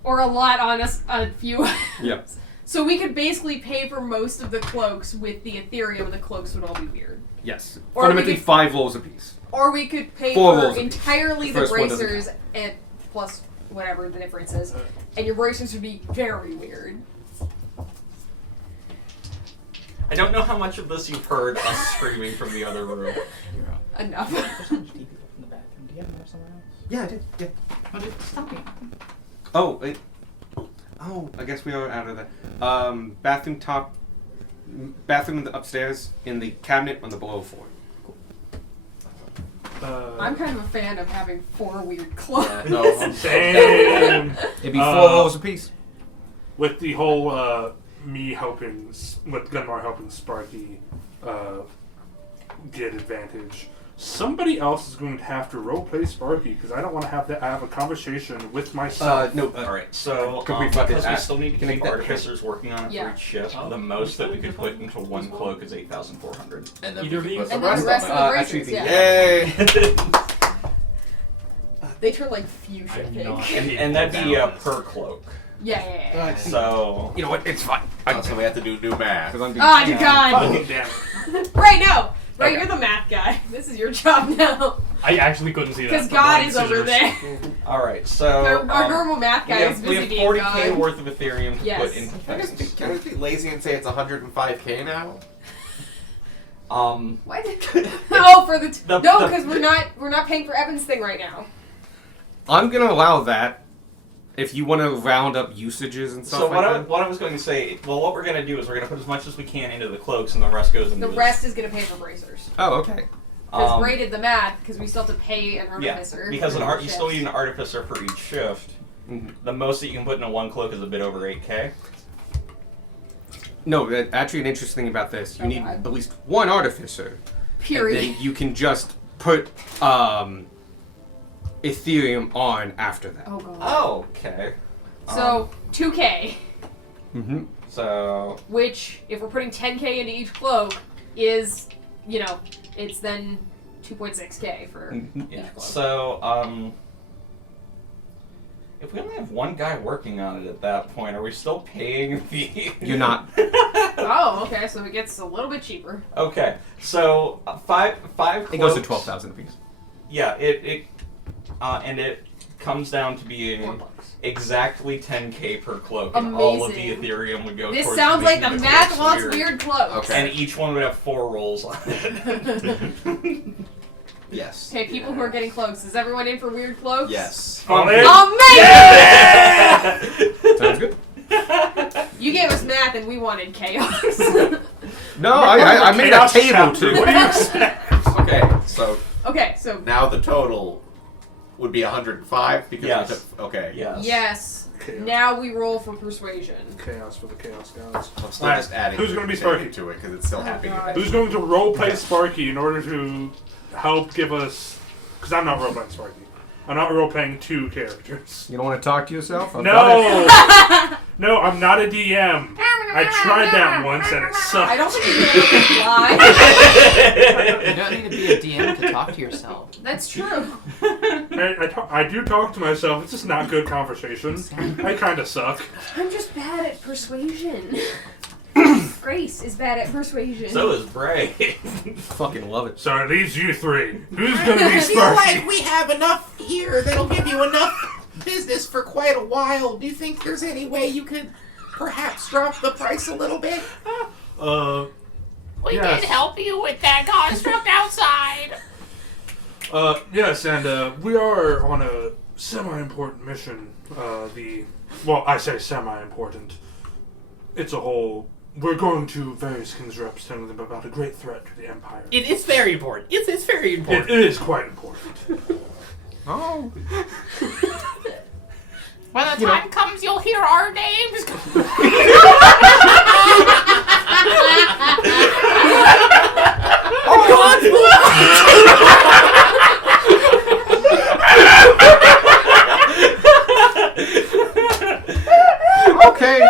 Or a lot on a few. Yep. So we could basically pay for most of the cloaks with the Ethereum, and the cloaks would all be weird. Yes. Or Fundamentally, we could- 5 rolls apiece. Or we could pay 4 for rolls apiece. entirely the First one doesn't bracers and plus whatever the difference is, and your bracers would be very weird. I don't know how much of this you've heard us screaming from the other room. Enough. There's not many people from the bathroom. Do you have more somewhere else? Yeah, I did. Yeah. Oh, I guess we are out of that. Bathroom upstairs in the cabinet on the below floor. I'm kind of a fan of having 4 weird clothes. Yeah, no, I'm Damn. It'd be 4 rolls apiece. With the whole me helping, with Gunmar helping Sparky get advantage, somebody else is going to have to roleplay Sparky because I don't want to have a conversation with myself. No. Alright, so Could we fucking because we ask- still need to can I keep get that artificers working on it Yeah. for each shift, the most that we could put into one cloak is 8,400. and then Either we of can these? put And then the rest of the actually, bracers, yeah. yay! They turn like fuchsia I'm pink. not- and that'd be per cloak. Yeah. So You know what? It's fine. Oh, so we have to do new math. Because I'm being Ah, you God. Fucking damn it. Right now. Right, Okay. you're the math guy. This is your job now. I actually couldn't see that. Because from God my is over scissors. there. alright, so Our normal math guy is we busy have being 40k God. worth of Ethereum to Yes. put into Can I just things. can I just be lazy and say it's 105k now? What? Oh, for the, The- no, the- because we're not paying for Evan's thing right now. I'm gonna allow that if you want to round up usages and stuff So like that. what I was going to say, well, what we're going to do is we're going to put as much as we can into the cloaks, and the rest goes into The rest is gonna pay for bracers. Oh, okay. Because Ray did the math, because we still have to pay an yeah, artificer. because for you still shifts. need an artificer for each shift. Mhm. The most that you can put into one cloak is a bit over 8k. No, actually, an interesting thing about this, you Oh, need God. at least one artificer. Period. And then you can just put Ethereum on after that. Oh god. Oh, okay. So 2K, Mm-hmm. So which if we're putting 10K into each cloak, is it's then 2.6K for Mm-hmm. each yeah. cloak. So if we only have one guy working on it at that point, are we still paying the? You're not. Oh, okay. So it gets a little bit cheaper. Okay, so five. It goes to cloaks. 12,000 apiece. Yeah, it comes down to being $4. exactly 10k per cloak, and all of the Amazing. Ethereum would go This towards sounds like making the math cloaks wants weird cloaks. Okay. And each one would have 4 rolls on it. Yes. Okay, people who are getting cloaks. Is everyone in for weird cloaks? Yes. Amazing. Amazing! Sounds good. You gave us math and we wanted chaos. No, I made a Chaos table chapter. too. What do you expect? Okay, so Okay, so now the total would be 105 because Yes. we took. Okay. Yes. yes. Chaos. Now we roll for persuasion. Chaos for the Chaos Gods. I'm still Alright, just adding. who's gonna be Sparky? to it because it's still Oh, happening. God. Who's going to roleplay Sparky in order to help give us? Because I'm not roleplaying Sparky. I'm not roleplaying 2 characters. You don't want to talk to yourself? I've got it. No, no, I'm not a DM. I tried that once and it I sucked. don't think you can fly. You don't need to be a DM to talk to yourself. That's true. I do talk to myself. It's just not good conversation. I kind of suck. I'm just bad at persuasion. Grace is bad at persuasion. So is Bray. Fucking love it. So it leaves you 3. Who's going to be Sparky? we have enough here that'll give you enough business for quite a while. Do you think there's any way you could perhaps drop the price a little bit? We did help you with that construct outside. Yes, and we are on a semi-important mission. I say semi-important. It's a whole. We're going to various king's reps telling them about a great threat to the Empire. It is very important. It's very important. It is quite important. Oh. When the time comes, you'll hear our names. Okay.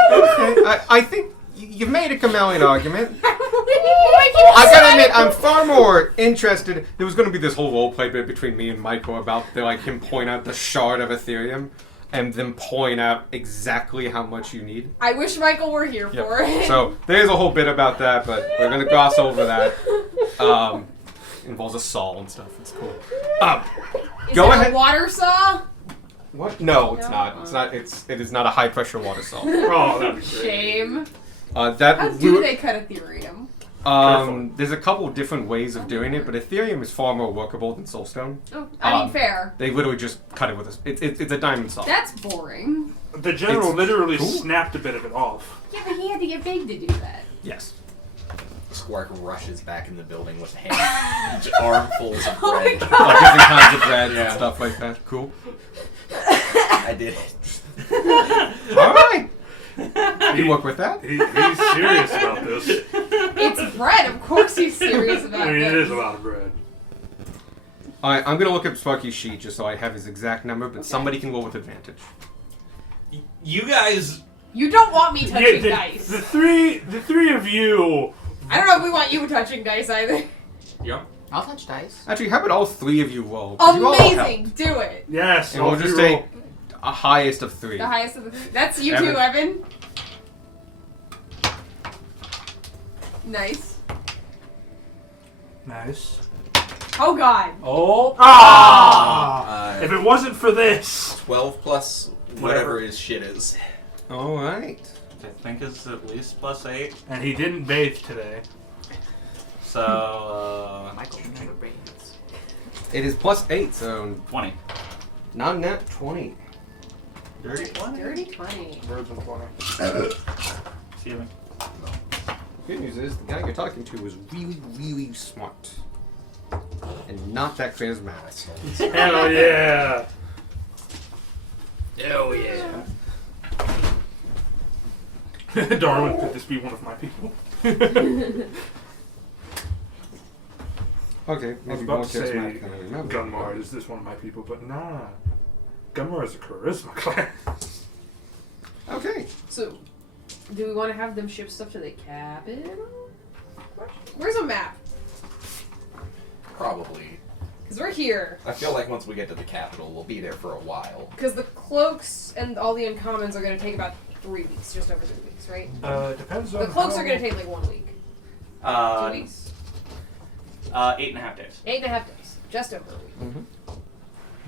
I think you've made a compelling argument. I gotta admit, I'm far more interested. There was gonna be this whole roleplay bit between me and Michael about him point out the shard of Ethereum and then point out exactly how much you need. I wish Michael were here for it. So there's a whole bit about that, but we're gonna gloss over that. Involves a saw and stuff. It's cool. Is go it ahead. a water saw? What? No, it's No? not. It's not. It is not a high pressure water saw. Oh, that'd be great. Shame. That How do they cut Ethereum? There's a couple different ways of doing it, but Ethereum is far more workable than Soulstone. Oh, I mean, Um, fair. They literally just cut it with a. It's a diamond saw. That's boring. The general It's literally cool. snapped a bit of it off. Yeah, but he had to get big to do that. Yes. Squark rushes back in the building with armfuls of Oh my bread. God. Like different kinds of bread and Yeah. stuff like that. Cool. I did it. All right. You work with that. He's serious about this. It's bread. Of course he's serious about I mean, this. it is a lot of bread. All right, I'm gonna look up Sparky's sheet just so I have his exact number, but somebody can roll with advantage. You guys. You don't want me touching the dice. the three of you. I don't know if we want you touching dice either. Yep. I'll touch dice. Actually, how about all three of you roll? 'Cause you all help. Amazing. Do it. Yes, And all we'll just three take roll. a highest of 3. The highest of the three. That's you Evan. too, Evan. Nice. Nice. Oh God. Oh. If it wasn't for this, 12 plus whatever his shit is. All right. I think is at least +8. and he didn't bathe today. So, Michael never bathes. It is +8, so 20. not net 20. Dirty 20? Dirty 20. Birds and 20. Excuse me. Good news is the guy you're talking to was really, really smart. And not that charismatic. Hell yeah! Oh yeah. Darwin, could this be one of my people? Okay, I was maybe about more to say charismatic than I remember. Gunmar, is this one of my people? But nah. Gunmar is a charisma class. Okay. So, do we want to have them ship stuff to the capital? Where's a map? Probably. Because we're here. I feel like once we get to the capital, we'll be there for a while. Because the cloaks and all the uncommons are going to take about 3 weeks, just over 3 weeks, right? Depends on The cloaks how- are going to take like 1 week. 2 weeks? 8.5 days. 8.5 days. Just over a week.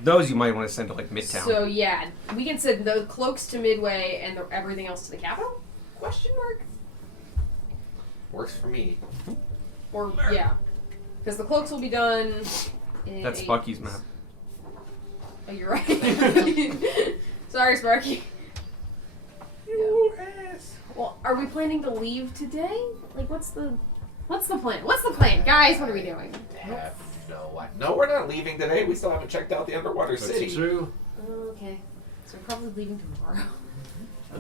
Those you might want to send to like Midtown. So yeah, we can send the cloaks to Midway and everything else to the capital? Question mark? Works for me. Or yeah, because the cloaks will be done. In That's 8 Sparky's map. Oh, you're right. Sorry, Sparky. You ass. Well, are we planning to leave today? Like, what's the plan? What's the plan, guys? What are we doing? Have no idea. No, we're not leaving today. We still haven't checked out the underwater city. true. Oh, okay, so we're probably leaving tomorrow.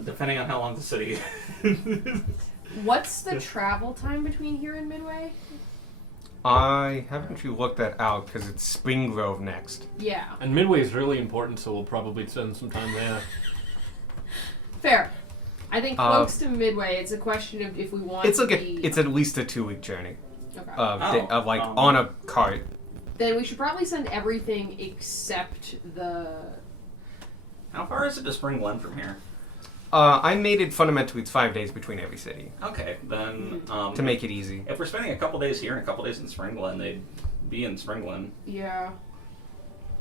Depending on how long the city. What's the travel time between here and Midway? I haven't actually looked that out because it's Spring Grove next. Yeah, And Midway is really important, so we'll probably spend some time there. fair. I think cloaks to Midway. It's a question of if we want. It's like the, it's at least a 2-week journey okay. of like on a cart. Then we should probably send everything except the. How far is it to Spring Glen from here? I made it fundamentally it's 5 days between every city Okay, then to make it easy. if we're spending a couple days here and a couple days in Spring Glen, they'd be in Spring Glen. Yeah.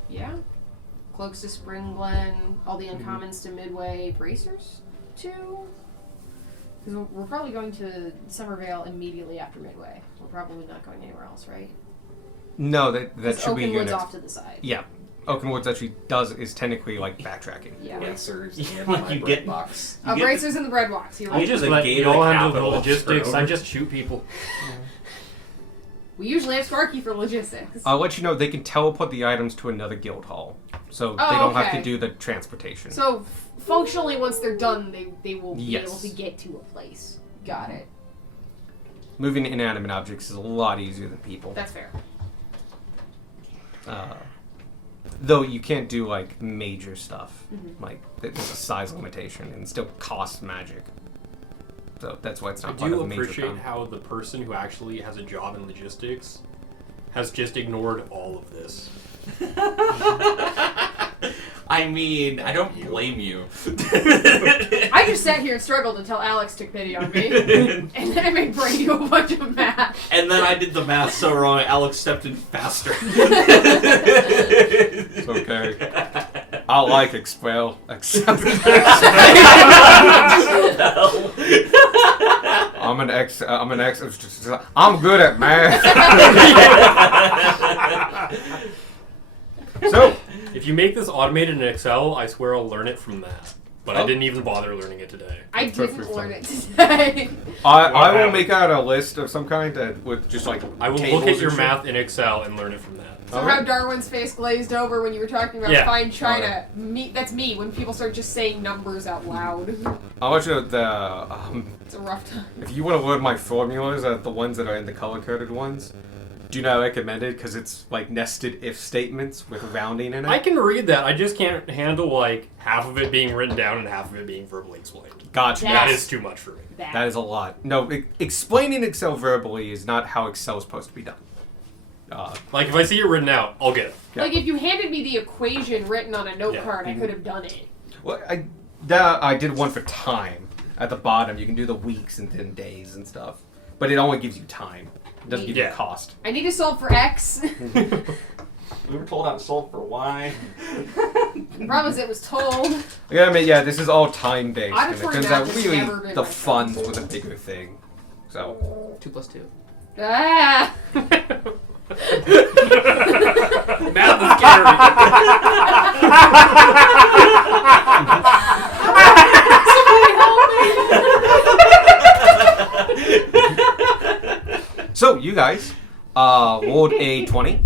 Yeah. Cloaks to Spring Glen, all the uncommons to Midway, bracers too. Because we're probably going to Summervale immediately after Midway. We're probably not going anywhere else, right? No, that 'Cause should be your Oakenwood's next. off to the side. Yeah, Oakenwoods actually is technically like backtracking. Yeah. Racers Yeah, in like my you bread get- box. You get Bracers in the bread box. You're I right. just the let gate of y'all the handle the capital logistics. screw. I just shoot people. We usually have Sparky for logistics. I'll let you know they can teleport the items to another guild hall, so they Oh, don't have okay. to do the transportation. So functionally, once they're done, they will be Yes. able to get to a place. Got it. Moving inanimate objects is a lot easier than people. That's fair. Though you can't do like major stuff, Mhm. like there's a size limitation and it still costs magic. So that's why it's I not part do of a major appreciate con. how the person who actually has a job in logistics has just ignored all of this. I mean, I don't blame you. I just sat here and struggled until Alex took pity on me, and then I made Brady do a bunch of math. And then I did the math so wrong, Alex stepped in faster. It's okay. I like expel. I'm an ex. I'm good at math. So, If you make this automated in Excel, I swear I'll learn it from that. But I Oh. didn't even bother learning it today. I Perfect didn't learn fun. it today. I will make out a list of some kind that with just like I will tables look at and your shit. math in Excel and learn it from that. Somehow Alright. Darwin's face glazed over when you were talking about Yeah. fine china. Me, that's me when people start just saying numbers out loud. I'll let you the It's a rough time. if you want to learn my formulas, the ones that are in the color-coded ones, do not recommend it because it's like nested if statements with rounding in it. I can read that. I just can't handle like half of it being written down and half of it being verbally explained. Gotcha. That Yes. is too much for me. That is a lot. No, explaining Excel verbally is not how Excel is supposed to be done. Like if I see it written out, I'll get it. Yeah. Like if you handed me the equation written on a note Yeah. card, I could have done it. Well, I did one for time at the bottom. You can do the weeks and then days and stuff, but it only gives you time. It doesn't give you Yeah. cost. I need to solve for X. We were told how to solve for Y. Promise it was told. Yeah, I mean, yeah, this is all time based, and it Auditory turns math out has really never been the my funds strong was a suit. bigger thing. So 2 + 2. Ah! Math is scary. So you guys rolled a 20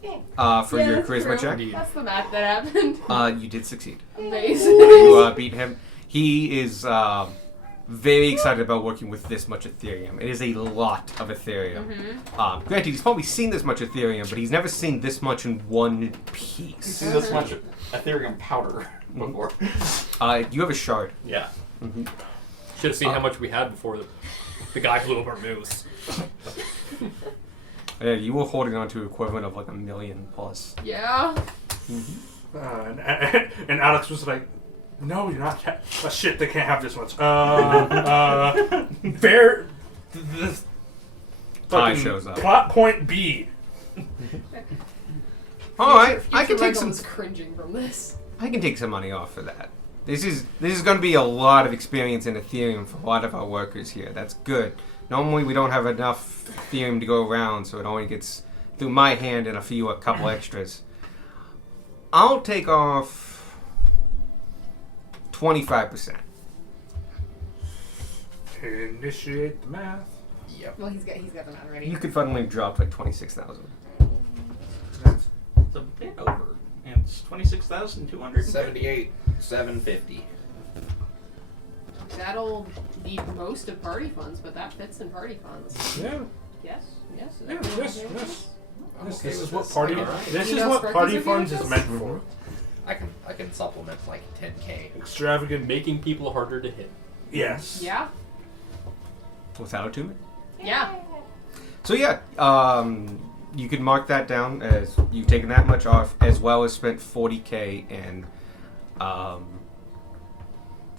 for Yeah, your that's charisma true. check. That's the math that happened. You did succeed. Amazing. You beat him. He is very excited about working with this much Ethereum. It is a lot of Ethereum. Granted, he's probably seen this much Ethereum, but he's never seen this much in one piece. See this much Ethereum powder before. You have a shard. Yeah. Should have seen how much we had before the guy blew up our moose. You were holding on to equivalent of like 1 million plus. Yeah. And Alex was like, "No, you're not. Shit, they can't have this much." Bear. This. Ty fucking shows up. Plot point B. All right, I Future can take Michael some. is cringing from this. I can take some money off for that. This is going to be a lot of experience in Ethereum for a lot of our workers here. That's good. Normally we don't have enough Ethereum to go around, so it only gets through my hand and a couple extras. I'll take off 25%. Initiate the math. Yep. Well, he's got the math ready. You could finally drop like 26,000. It's a bit over. And it's 26,200. 78,750. That'll be most of party funds, but that fits in party funds. Yeah. Yes. Yes. Yeah. Yes. Yes. I'm This okay is with what this. party. Alright. This You is know what Sparky's party okay funds with is this? meant for. I can supplement like 10K. Extravagant. Making people harder to hit. Yes. Yeah. Without attunement. Yeah. So yeah, you can mark that down as you've taken that much off, as well as spent 40K in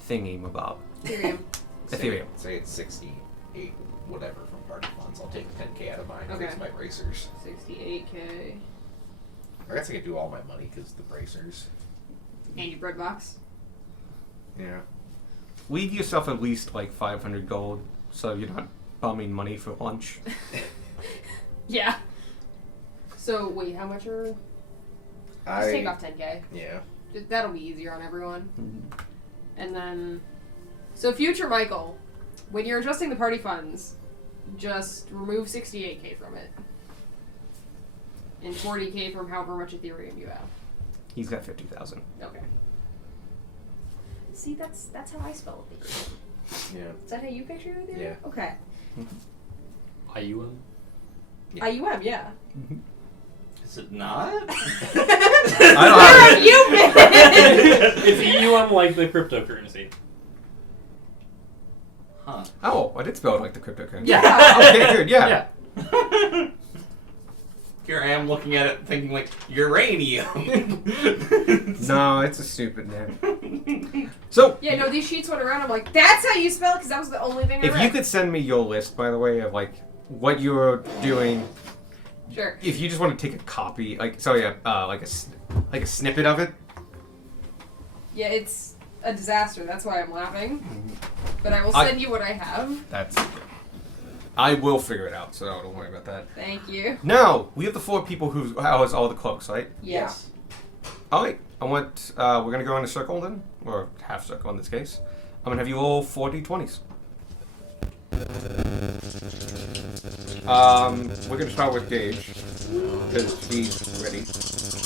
thingy mabob. Ethereum. Ethereum. Say it's 68, whatever from party funds. I'll take 10K out of mine Okay. because my bracers. 68K. I guess I could do all my money because the bracers. And your bread box. Yeah. Leave yourself at least like 500 gold, so you're not bumming money for lunch. Yeah. So wait, how much are? Just take off 10K. Yeah. That'll be easier on everyone. And then, so future Michael, when you're adjusting the party funds, just remove 68K from it, and 40K from however much Ethereum you have. He's got 50,000. Okay. See, that's how I spell Ethereum. Yeah. Is that how you picture Ethereum? Yeah. Okay. IUM? Yeah. IUM, yeah. Is it not? I don't have it. You been? It's EUM like the cryptocurrency. Huh. Oh, I did spell it like the cryptocurrency. Yeah. Okay, good. Yeah. Here I am looking at it thinking like, uranium. No, it's a stupid name. So, Yeah, no, these sheets went around. I'm like, that's how you spell it, because that was the only thing I if read. you could send me your list, by the way, of like what you're doing, Sure. if you just want to take a copy, like like a snippet of it. Yeah, it's a disaster. That's why I'm laughing. but I will I- send you what I have. That's. I will figure it out, so don't worry about that. Thank you. Now we have the 4 people who has all the cloaks, right? Yes. All right. I want. We're gonna go in a circle then, or half circle in this case. I'm gonna have you roll 4 d20s. We're gonna start with Gage because he's ready.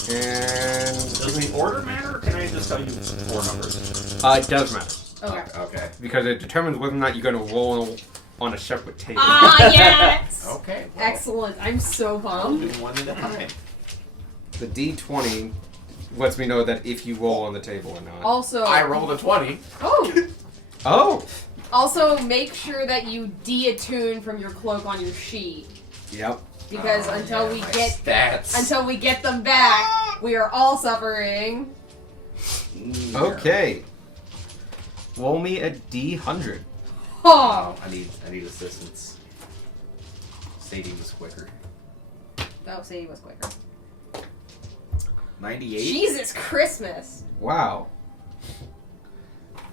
And Does the order matter, or can I just tell you 4 numbers? it does matter Okay. Okay. because it determines whether or not you're gonna roll on a separate table. Ah, yes! Okay. Well, Excellent. I'm so I'll pumped. do one at a time. The d20 lets me know that if you roll on the table or not. Also, I rolled a 20. Oh! Oh. Also, make sure that you de-attune from your cloak on your sheet. Yep. Because Oh, until yeah, we my get stats. them back, we are all suffering. Okay. Roll me a d100. Oh! I need assistance. Sadie was quicker. Oh, Sadie was quicker. 98. Jesus Christmas! Wow.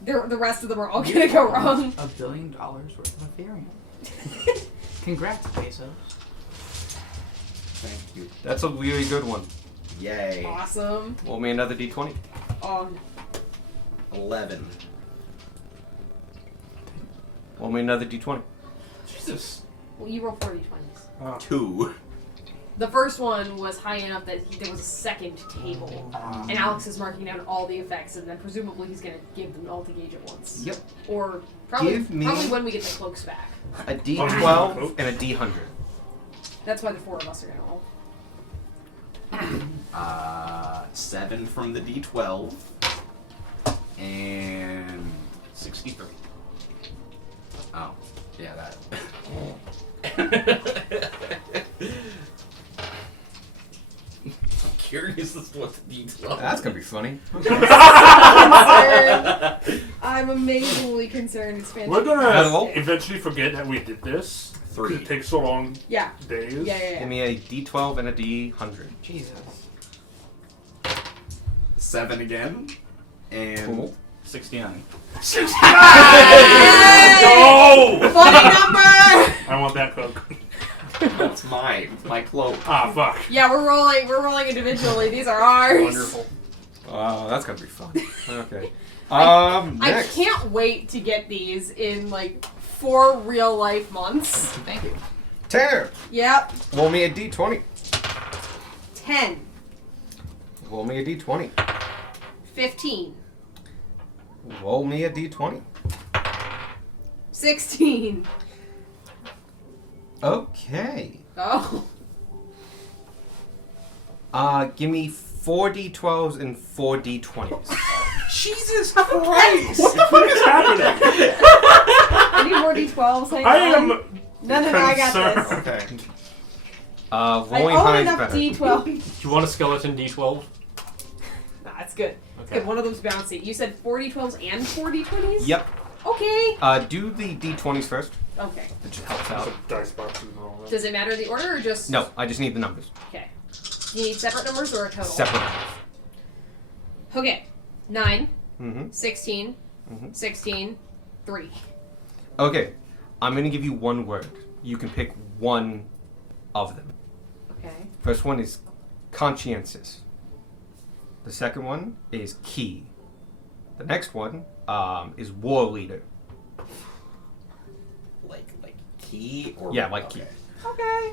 The rest of them are all gonna go wrong. $1 billion worth of Ethereum. Congrats, Bezos. Thank you. That's a really good one. Yay. Awesome. Roll me another d20. 11. Roll me another d20. Jesus. Well, you roll 40 20s. 2. The first one was high enough that there was a second table. And Alex is marking down all the effects, and then presumably he's going to give them all to Gage at once. Yep. Or probably, Give me- probably when we get the cloaks back. A d12 and a d100. That's why the 4 of us are going to roll. 7 from the D12. And 63. Oh, yeah, that. I'm curious as to what the D12 That's gonna be funny. I'm amazingly concerned. It's fantastic. We're Hello? gonna eventually forget that we did this. 3. It takes so long. Yeah. Days. Yeah. Give me a d12 and a d100. Jesus. 7 again. And. Cool. 69. No! Funny number! I want that coke. That's mine. My cloak. Ah, fuck. Yeah, we're rolling individually. These are ours. Wonderful. That's gonna be fun. Okay. I Next. can't wait to get these in like 4 real life months. Thank you. Tanner. Yep. Roll me a d20. 10. Roll me a d20. 15. Roll me a d20. 16. Okay. Oh. Give me 4 d12s and 4 d20s. Jesus Christ! What the fuck is happening? I need more D12s. Hang I on. am. No, I got this. Okay. I Rolling own high is enough better. D12. Do you want a skeleton D12? Nah, it's good. It's Okay. good. One of them's bouncy. You said 4 D12s and 4 D20s? Yep. Okay. Do the d20s first. Okay. It just helps There's out. a dice box in all that. Does it matter the order or just... No, I just need the numbers. Okay. Do you need separate numbers or a total? Separate numbers. Okay. 9, Mm-hmm. 16, Mhm. 16, 3. Okay. I'm going to give you one word. You can pick one of them. Okay. First one is conscientious. The second one is key. The next one is war leader. Like key or. Yeah, like okay. key. Okay.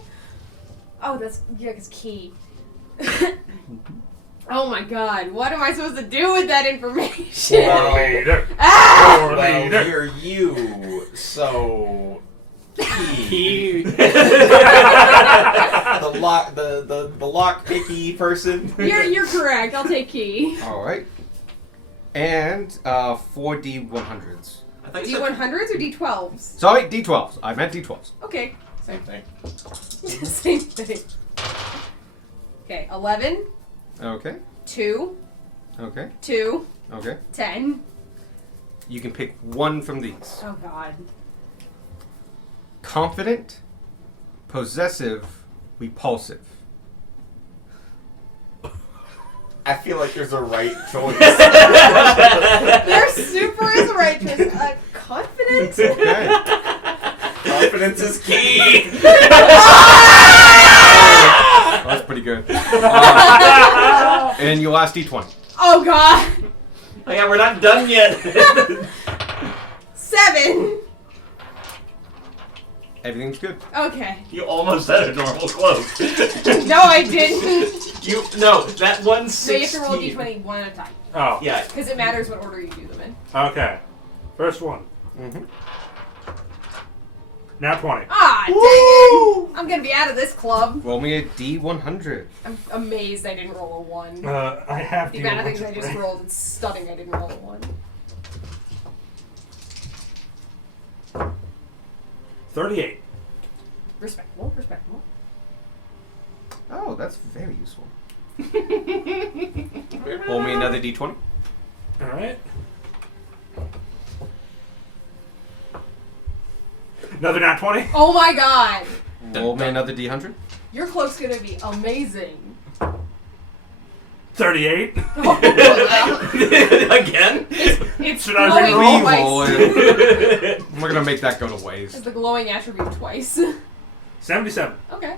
Oh, that's... Yeah, because key. Oh my god. What am I supposed to do with that information? War leader. Ah! War Well, leader. you're you, so. Key. He. the lock picky person. You're correct. I'll take key. All right. And 4 D100s. I thought you said D100s or D12s? Sorry, D12s. I meant D12s. Okay. Same thing. Same thing. Okay. 11, Okay. 2, Okay. 2, Okay. 10. You can pick one from these. Oh god. Confident, possessive, repulsive. I feel like there's a right choice. There super is a right choice. Confident? confident. Okay. Confidence is key. That's pretty good. And your last D20. Oh god. Oh yeah, we're not done yet. 7. Everything's good. Okay. You almost had a normal cloak. No, I didn't. That one's So you have 16. to roll d20 one at a time. Oh. Yeah. Because it matters what order you do them in. Okay. First one. Mm-hmm. Now 20. Ah, dang it! I'm gonna be out of this club. Roll me a D100. I'm amazed I didn't roll a 1. I have The amount of things I just rolled, it's stunning I didn't roll a 1. 38. Respectable, respectable. Oh, that's very useful. Roll me another D20. Alright. Another nat 20. Oh my god! Roll me another D100. Your cloak's gonna be amazing. 38. Again? It's Should I glowing re-roll? twice. We're gonna make that go to waste. It's the glowing attribute twice. 77. Okay.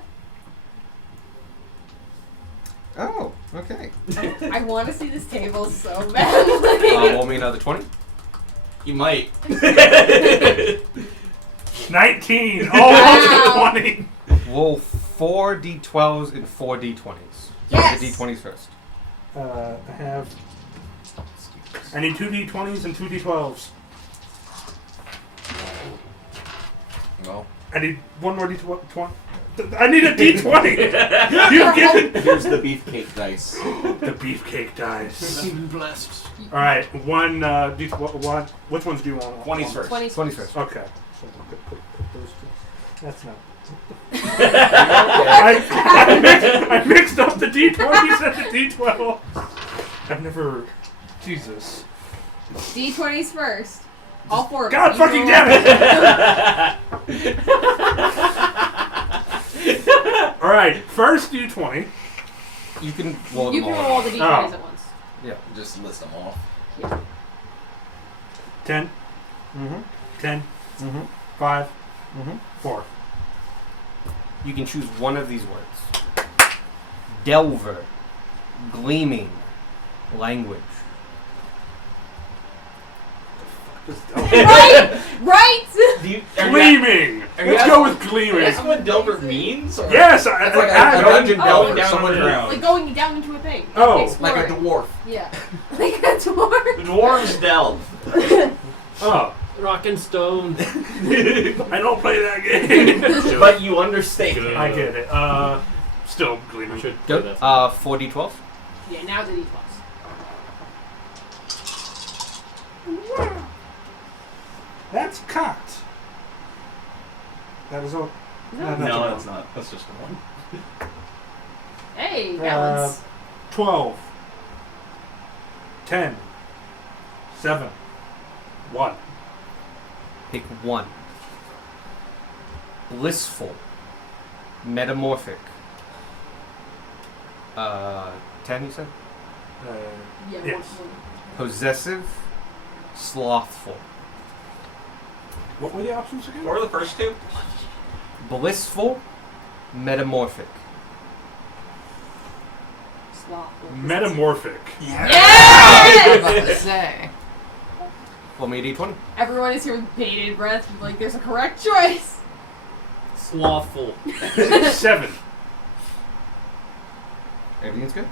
Oh, okay. I want to see this table so badly. Roll me another 20. You might. 19. Almost Wow. 20. Roll 4 D12s and 4 D20s. Yes. The D20s first. I have. I need 2 d20s and 2 d12s. Well, I need one more d20. I need a d20. You've given here's the beefcake dice. the beefcake dice. Even blessed. All right, one d12. Which ones do you want? 20s first. 20s. 20s first. Okay. So put those two. That's not. Okay. I mixed up the d20s and the d12. I've never. Jesus. D20s first. All 4 of God them. fucking damn it! All right, first d20. You can roll them You can all. roll the D20s Oh. at once. Yeah. Just list them off. 10, Mm-hmm. 10, Mm-hmm. 5, Mm-hmm. 4. You can choose one of these words. Delver. Gleaming. Language. Right! Right! Do you, Gleaming! are you Let's asking- go with gleaming. That's what Delver means? Or? Yes, It's like I a dungeon Oh, delver down somewhere underground. Like going down into a thing. Oh, like a Exploring. dwarf. Yeah. Like a dwarf. Dwarves delve. Oh, Rock and stone. I don't play that game. But you understand. Good. I get it. Still We gleaming. should do Good. that. 4 D12s. Yeah, now the D+. That's cocked. That is all. No. No, that's not. That's just a 1. Hey, balance. 12, 10, 7, 1. Pick one. Blissful. Metamorphic. 10 you said? Yeah, yes. Possessive. Slothful. What were the options again? What were the first 2? Blissful. Metamorphic. Slothful. Metamorphic. I Yes! was about to say. Roll me a D20. Everyone is here with bated breath. Like, there's a correct choice. Slothful. 7. Everything's good.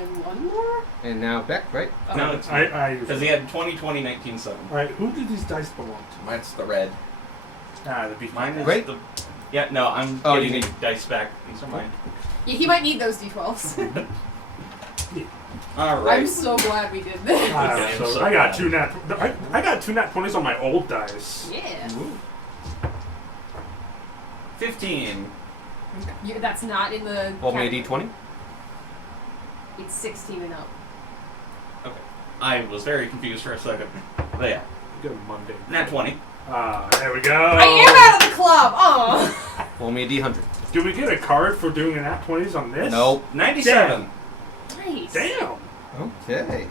And one more? And now Beck, right? Oh. No, it's I because he had 20, 20, 19, 7. Alright, who do these dice belong to? Mine's the red. The beef. Mine is Wait. the. Yeah, no, I'm Oh, getting you the need- dice back. These are mine. Yeah, he might need those D12s. All I'm right. so glad we did this. Okay, So so I got bad. 2 nat. I got 2 nat 20s on my old dice. Yeah. 15. That's not in the. Roll me a category. D20. It's 16 and up. Okay. I was very confused for a second. But yeah, Good Monday. nat 20. There we go. I am out of the club! Oh! Roll me a D100. Do we get a card for doing an nat 20s on this? Nope. 97. Nice. Damn. Okay.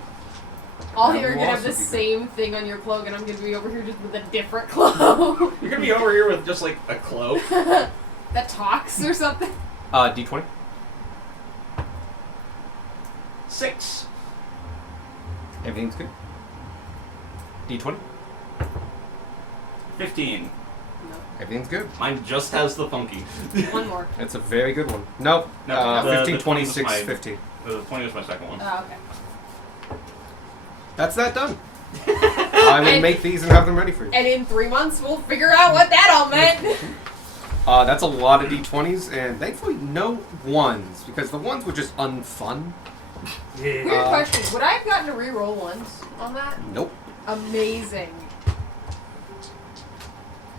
All That you're will gonna have also the be good. same thing on your cloak, and I'm gonna be over here just with a different cloak You're gonna be over here with just like a cloak. that talks or something. D20. 6. Everything's good. D20. 15. No, Everything's good. Mine just has the funky. one more. That's a very good one. Nope. No, the 15, 20 20, was 6, my- 15. The 20 was my second one. Oh, okay. That's that done. I will And- make these and have them ready for you. And in 3 months, we'll figure out what that all meant. That's a lot of D20s, and thankfully no ones, because the ones were just unfun. Yeah. Weird question. Would I have gotten to re-roll ones on that? Nope. Amazing.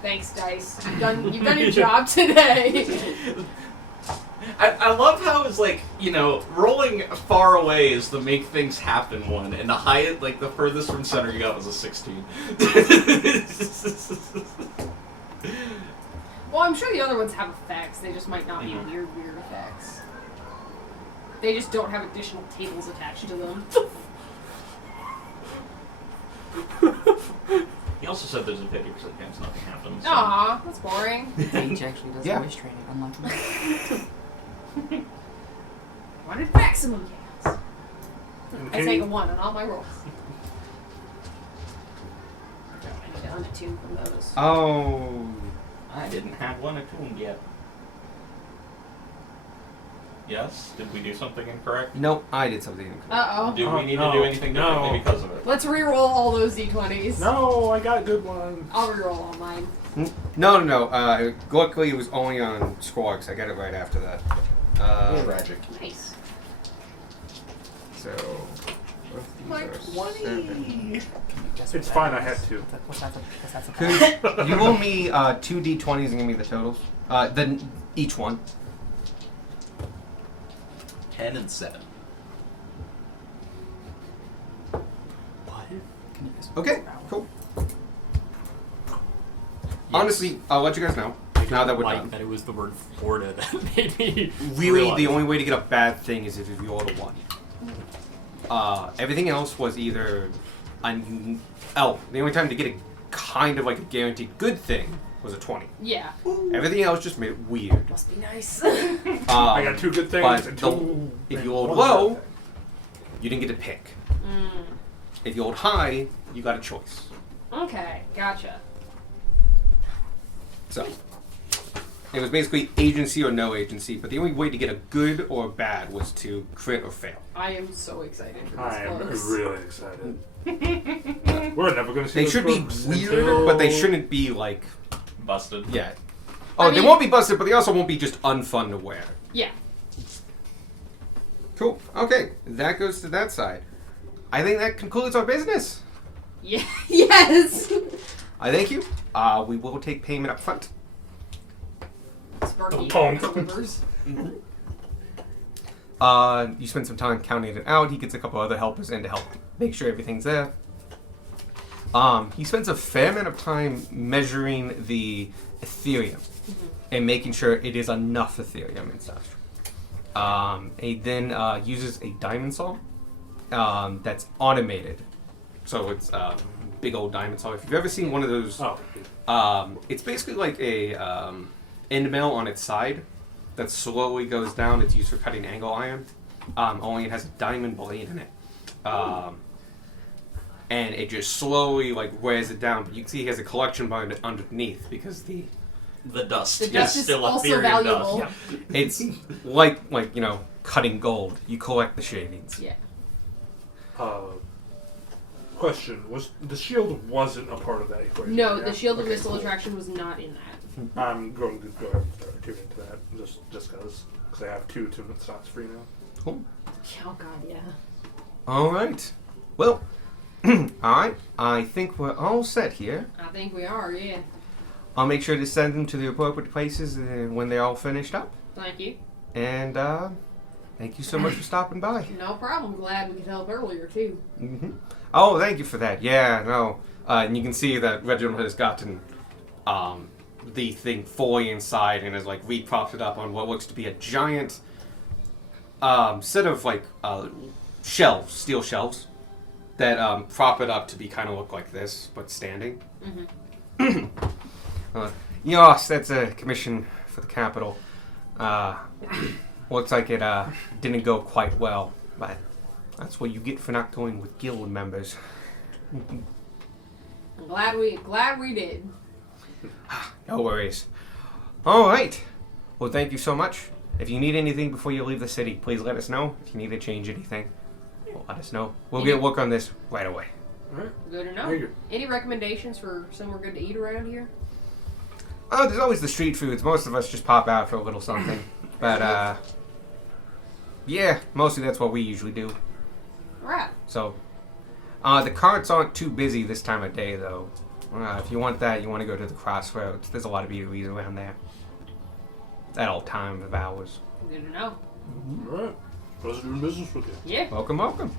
Thanks, Dice. You've done your job today. I love how it's like, rolling far away is the make things happen one, and the highest, like the furthest from center you got was a 16. Well, I'm sure the other ones have effects. They just might not be weird effects. They just don't have additional tables attached to them. He also said there's a 50% chance nothing happens. So. Aw, that's boring. Sage actually does Yeah. voice training, unlike me. Wanted maximum chaos. I Can take you- a 1 on all my rolls. I need to unattune from those. Oh. I didn't have one attuned yet. Yes? Did we do something incorrect? Nope, I did something incorrect. Uh-oh. Do we need to no, do anything differently no. because of it? Let's re-roll all those d20s. No, I got a good one. I'll re-roll all mine. No. Luckily, it was only on Squawks. I got it right after that. Tragic. Nice. So. My 20. Guess It's what fine, that I had is? to. What's that? What's that? Could you roll me 2 D20s and give me the totals? Then each one. 10 and 7. What? Can you guess what Okay, that's about? cool. Honestly, I'll let you guys know now that we're like done. that it was the word Florida that made me Really, realize. the only way to get a bad thing is if you roll a 1. Everything else was either the only time to get a kind of like a guaranteed good thing was a 20. Yeah. Everything else just made it weird. Must be nice. I got 2 good things but and the- 2. if you rolled one low, bad thing. you didn't get to pick. Mm. If you rolled high, you got a choice. Okay, gotcha. So it was basically agency or no agency, but the only way to get a good or bad was to crit or fail. I am so excited for this I am close. really excited. We're never going to see They those should be books weird, until- but they shouldn't be like Busted. yeah. I Oh, they mean- won't be busted, but they also won't be just unfun to wear. Yeah. Cool. Okay, that goes to that side. I think that concludes our business. Yeah. Yes. I thank you. We will take payment up front. Sparky Punk. delivers. You spend some time counting it out. He gets a couple other helpers in to help make sure everything's there. He spends a fair amount of time measuring the Ethereum and making sure it is enough Ethereum and stuff. He then uses a diamond saw that's automated. So it's a big old diamond saw. If you've ever seen one of those, Oh, it's basically like a end mill on its side that slowly goes down. It's used for cutting angle iron. Only it has a diamond blade in it. And it just slowly wears it down. But you can see he has a collection bar underneath because The dust. The is dust is still also Ethereum valuable. dust. it's like cutting gold. You collect the shavings. Yeah. question was the shield wasn't a part of that equation. No, yeah? the Shield of Okay, Missile cool. Attraction was not in that. I'm going to go ahead and start tuning to that just because I have 2 attunement slots free now. Cool. Oh god, yeah. All right. Well, all right. I think we're all set here. I think we are, yeah. I'll make sure to send them to the appropriate places when they're all finished up. Thank you. And thank you so much for stopping by. No problem. Glad we could help earlier, too. Oh, thank you for that. Yeah, no. And you can see that Reginald has gotten the thing fully inside and has re-propped it up on what looks to be a giant set of shelves, steel shelves, that prop it up to be kind of look like this, but standing. Yes, that's a commission for the capital. Looks like it didn't go quite well, but that's what you get for not going with guild members. I'm glad we did. No worries. All right. Well, thank you so much. If you need anything before you leave the city, please let us know. If you need to change anything, let us know. We'll get work on this right away. Alright. Good to know. Thank you. Any recommendations for somewhere good to eat around here? Oh, there's always the street foods. Most of us just pop out for a little something. But, yeah, mostly that's what we usually do. Alright. So, the carts aren't too busy this time of day, though. If you want that, you want to go to the crossroads. There's a lot of eateries around there. At all times of hours. Good to know. Alright. Pleasure doing business with you. Yeah. Welcome, welcome.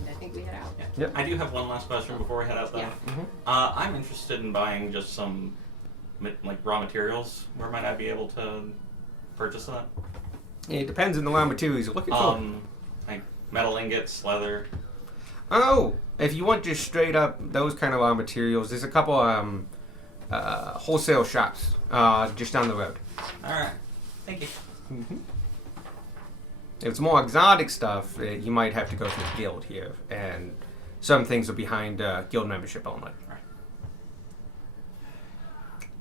And I think we head out. Yeah. Yep. I do have one last question before we head out, though. Yeah. I'm interested in buying just some like raw materials. Where might I be able to purchase that? It depends on the raw materials you're looking for. Like metal ingots, leather. Oh, if you want just straight up those kind of raw materials, there's a couple wholesale shops just down the road. All right. Thank you. If it's more exotic stuff, you might have to go through the guild here, and some things are behind guild membership only.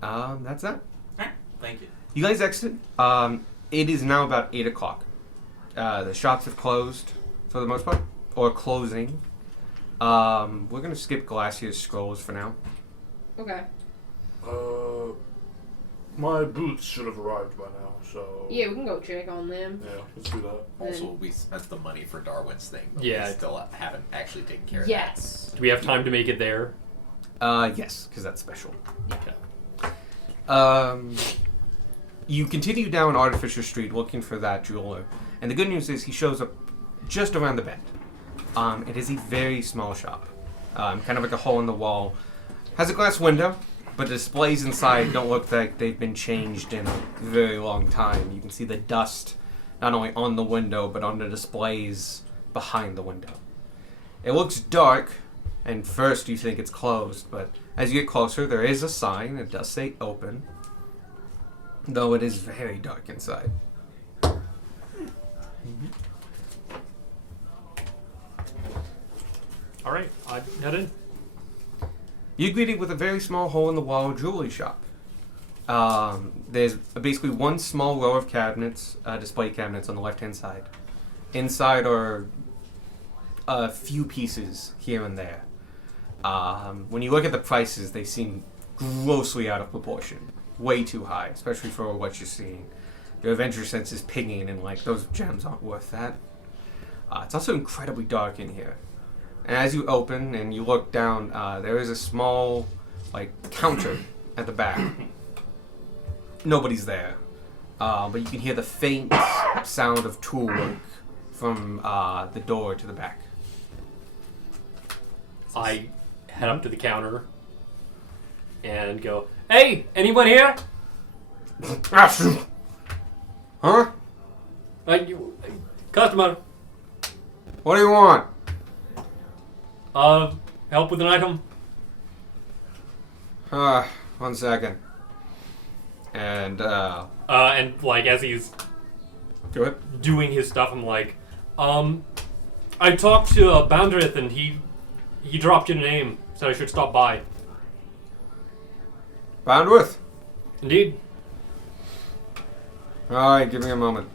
That's that. All right. Thank you. You guys exit. It is now about 8 o'clock. The shops have closed for the most part, or closing. We're gonna skip Glacier's scrolls for now. Okay. My boots should have arrived by now, so... Yeah, we can go check on them. Yeah, let's do that. Also, we spent the money for Darwin's thing, but Yeah. we still haven't actually taken care of Yes. Do we have time to make it there? Yes, because that's special. You continue down Artificer Street looking for that jeweler, and the good news is he shows up just around the bend. It is a very small shop, kind of like a hole in the wall. Has a glass window, but the displays inside don't look like they've been changed in a very long time. You can see the dust not only on the window, but on the displays behind the window. It looks dark, and first you think it's closed, but as you get closer, there is a sign. It does say open, though it is very dark inside. All right, I head in. You're greeted with a very small hole-in-the-wall jewelry shop. There's basically one small row of cabinets, display cabinets on the left-hand side. Inside are a few pieces here and there. When you look at the prices, they seem grossly out of proportion. Way too high, especially for what you're seeing. Your adventure sense is pinging, and like those gems aren't worth that. It's also incredibly dark in here. And as you open and you look down, there is a small, counter at the back. Nobody's there. But you can hear the faint sound of tool work from the door to the back. I head up to the counter and go, "Hey, anyone here?" Huh? Customer. What do you want? Help with an item? 1 second. And, And as he's do it. doing his stuff, I'm like, I talked to Boundrith and he dropped your name, said I should stop by. Boundworth? Indeed. Alright, give me a moment.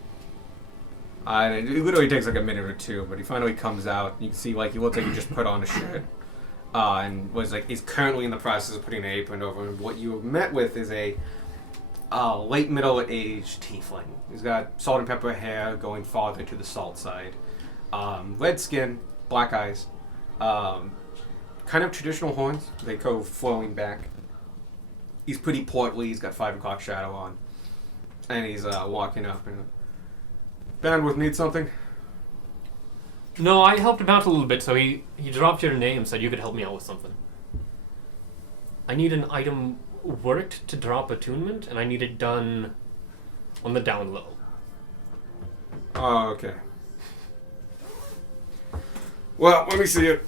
It literally takes like a minute or two, but he finally comes out. You can see, he looks like he just put on a shirt. And is currently in the process of putting an apron over him. What you met with is a late middle-aged tiefling. He's got salt and pepper hair going farther to the salt side. Red skin, black eyes. Kind of traditional horns. They go flowing back. He's pretty portly. He's got 5 o'clock shadow on. And he's walking up and... Bandwidth needs something? No, I helped him out a little bit, so he dropped your name, said you could help me out with something. I need an item worked to drop attunement, and I need it done on the down low. Oh, okay. Well, let me see it.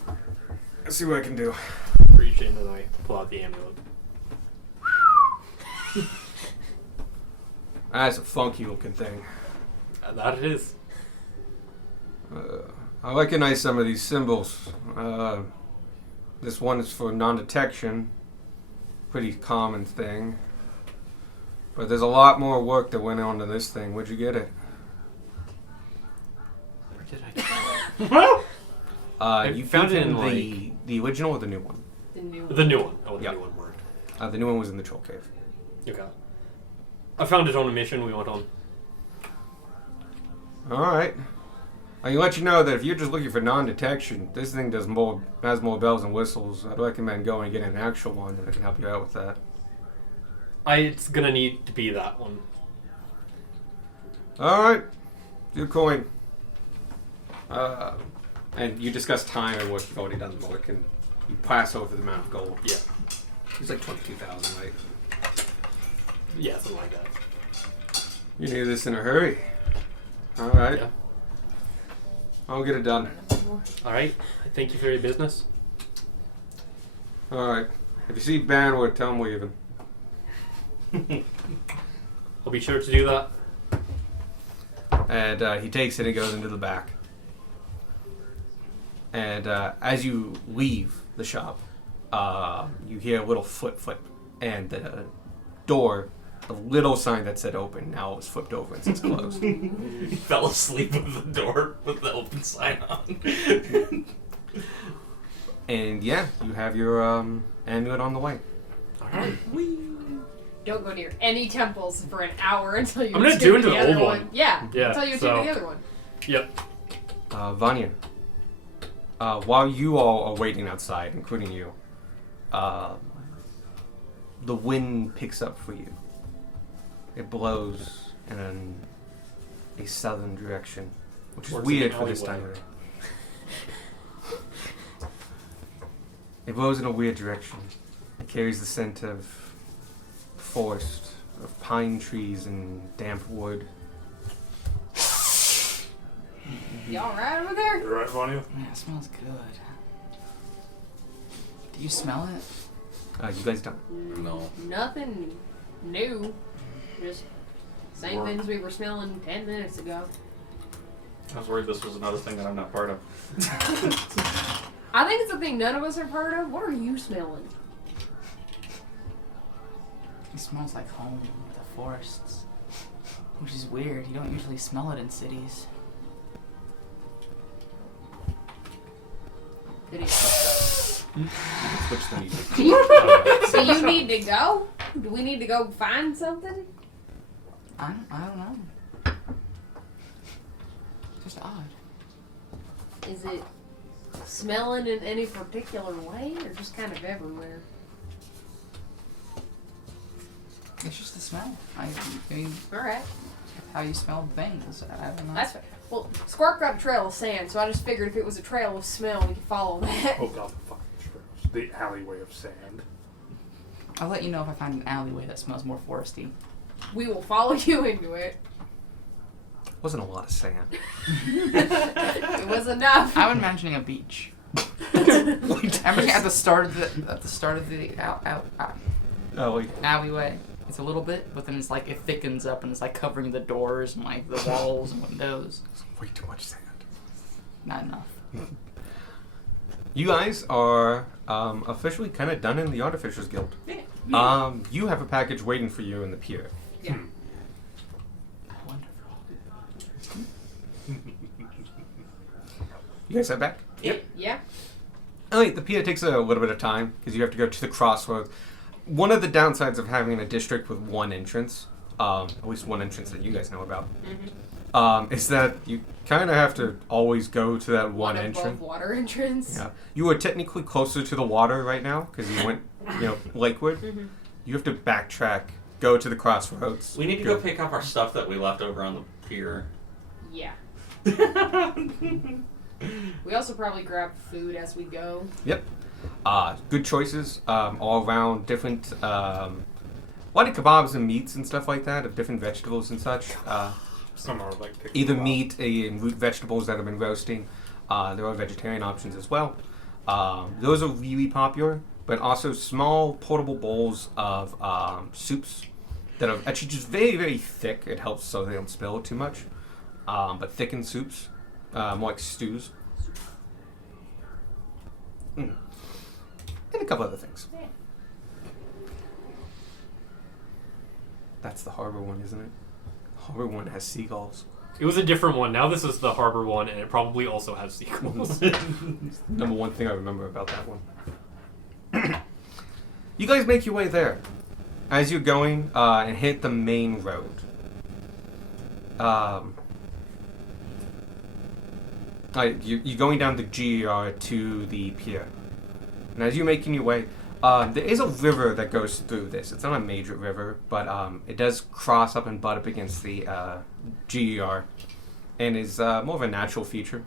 Let's see what I can do. Reach in and I pull out the amulet. That's a funky looking thing. That it is. I recognize some of these symbols. This one is for non-detection. Pretty common thing. But there's a lot more work that went on to this thing. Where'd you get it? Where did I get it? I You found it in, the original or the new one? The new The new one. Oh, the Yeah. new one worked. The new one was in the troll cave. Okay. I found it on a mission we went on. Alright. I can let you know that if you're just looking for non-detection, this thing has more bells and whistles. I'd recommend going and getting an actual one that can help you out with that. It's gonna need to be that one. Alright. Do coin. And you discuss time and what you've already done the work, and you pass over the amount of gold. Yeah. It's like 22,000, right? Yeah, something like that. You need this in a hurry. Alright. Yeah. I'll get it done. Alright. Thank you for your business. Alright. If you see Banwood, tell him we're even. I'll be sure to do that. And he takes it and goes into the back. And as you leave the shop, you hear a little flip, and the door, the little sign that said open, now is flipped over and says closed. He fell asleep with the door with the open sign on. And yeah, you have your amulet on the way. Alright. Don't go near any temples for an hour until you. I'm gonna do do into the the other old one. Yeah. Yeah, Until you so- do the other one. Yep. Vanya, while you all are waiting outside, including you, the wind picks up for you. It blows in a southern direction, which is Works in weird an for this alleyway. time of day. It blows in a weird direction. It carries the scent of forest, of pine trees and damp wood. Y'all right over there? You right, Vanya? Yeah, it smells good. Do you smell it? You guys don't. No. Nothing new. Just same Work. things we were smelling 10 minutes ago. I was worried this was another thing that I'm not part of. I think it's a thing none of us are part of. What are you smelling? It smells like home, the forests. Which is weird. You don't usually smell it in cities. Did he- Switch the music. Do you need to go? Do we need to go find something? I don't know. Just odd. Is it smelling in any particular way or just kind of everywhere? It's just the smell. I mean, Alright. how you smell things. I don't know. That's fair. Well, Squark got a trail of sand, so I just figured if it was a trail of smell, we could follow that. Oh god, the fucking trails. The alleyway of sand. I'll let you know if I find an alleyway that smells more foresty. We will follow you into it. Wasn't a lot of sand. It was enough. I'm imagining a beach. I'm imagining at the start of the Oh, wait. alleyway. It's a little bit, but then it's like it thickens up and it's like covering the doors and like the walls and windows. Way too much sand. Not enough. You guys are officially kind of done in the Artificers Guild. You have a package waiting for you in the pier. Yeah. Wonderful. You guys head back? Yeah. Oh, wait, the pier takes a little bit of time because you have to go to the crossroads. One of the downsides of having a district with one entrance, at least one entrance that you guys know about, is that you kind of have to always go to that one above entrance. water entrance. Yeah, you are technically closer to the water right now because you went, lakeward. You have to backtrack, go to the crossroads. We need to go pick up our stuff that we left over on the pier. Yeah. We also probably grab food as we go. Yep. Good choices all around, different, a lot of kebabs and meats and stuff like that, of different vegetables and such. Some are like Either meat and root vegetables that have been roasting. There are vegetarian options as well. Those are really popular, but also small portable bowls of soups that are actually just very, very thick. It helps so they don't spill too much. But thickened soups, more like stews. And a couple other things. Yeah. That's the harbor one, isn't it? Harbor one has seagulls. It was a different one. Now this is the harbor one, and it probably also has sequels. Number one thing I remember about that one. You guys make your way there. As you're going and hit the main road. You're going down the GER to the pier. And as you're making your way, there is a river that goes through this. It's not a major river, but it does cross up and butt up against the GER, and is more of a natural feature.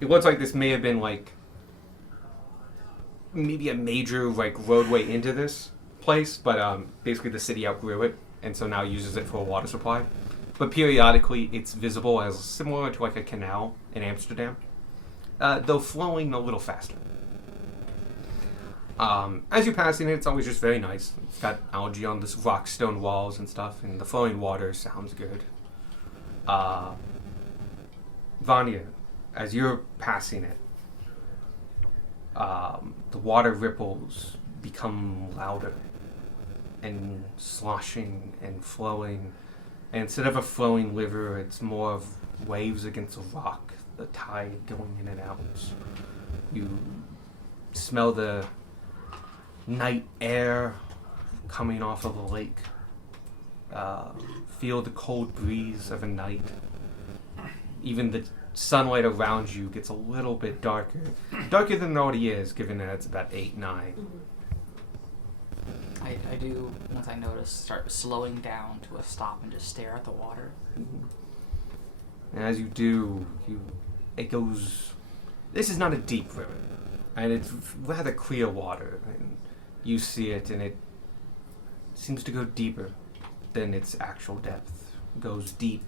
It looks like this may have been like maybe a major like roadway into this place, but basically the city outgrew it, and so now uses it for a water supply. But periodically, it's visible as similar to like a canal in Amsterdam, though flowing a little faster. As you're passing it, it's always just very nice. It's got algae on the rock stone walls and stuff, and the flowing water sounds good. Vanya, as you're passing it, the water ripples become louder and sloshing and flowing. And instead of a flowing river, it's more of waves against a rock, the tide going in and out. You smell the night air coming off of a lake. Feel the cold breeze of a night. Even the sunlight around you gets a little bit darker. Darker than it already is, given that it's about 8, 9. I do, once I notice, start slowing down to a stop and just stare at the water. And as you do, it goes... This is not a deep river, and it's rather clear water. And you see it, and it seems to go deeper than its actual depth. It goes deep,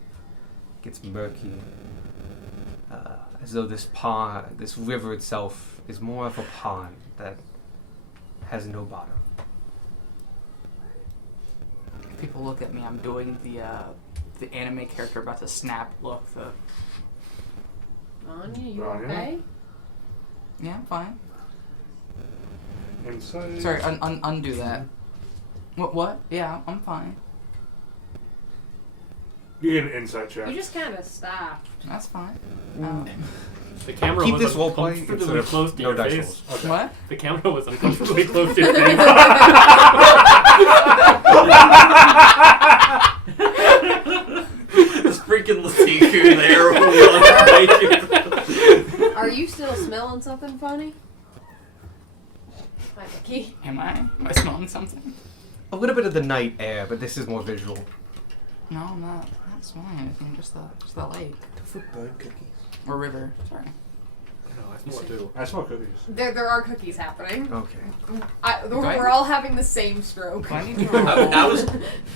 gets murky, as though this river itself is more of a pond that has no bottom. People look at me. I'm doing the anime character about to snap look. Anya, you Anya? okay? Yeah, I'm fine. Insight. Sorry, undo that. What? Yeah, I'm fine. You get an insight check. You just kind of stopped. That's fine. The camera Keep was this roleplay uncomfortably instead of close to no your dice face. rolls. Okay. What? The camera was uncomfortably close to your face. This freaking Latiku there. Are you still smelling something funny? Hi, Vicky. Am I smelling something? A little bit of the night air, but this is more visual. No, I'm not smelling anything. Just the lake Bird cookies. or river. Sorry. No, I smell it too. I smell cookies. There are cookies happening. Okay. We're all having the same stroke. Do I need to roll?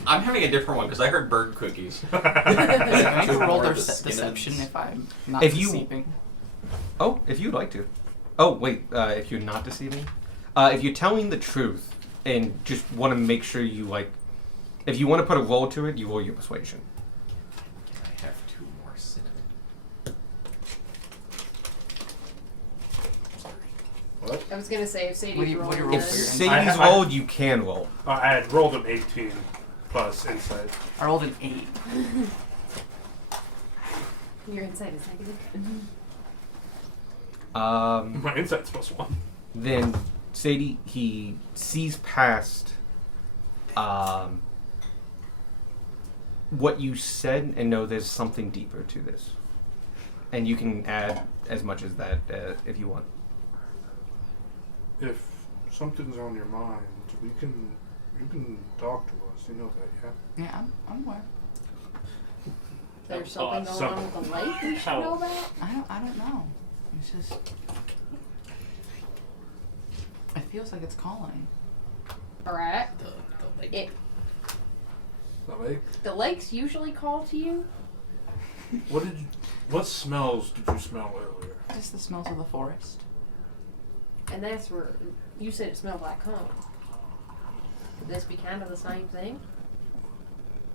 I'm having a different one because I heard bird cookies. Do I need to roll More their of the skin deception ends. if I'm not If you- deceiving? Oh, if you'd like to. Oh, wait, if you're not deceiving? If you're telling the truth and just want to make sure you, like... If you want to put a roll to it, you roll your persuasion. Can I have 2 more cinnamon? What? I was gonna say if Sadie's What do you rolling roll If for your this- insight? Sadie's rolled, you can roll. I had rolled an 18 plus insight. I rolled an 8. Your insight is negative. My insight's plus 1. Then Sadie, he sees past what you said and know there's something deeper to this. And you can add as much as that if you want. If something's on your mind, you can talk to us. You know that, yeah? Yeah, I'm aware. There's something going on with the lake we should know about? I don't know. It's just it feels like it's calling. Alright. The lake. It The lake? the lakes usually call to you? What did you... What smells did you smell earlier? Just the smells of the forest. And that's where you said it smelled like home. Could this be kind of the same thing?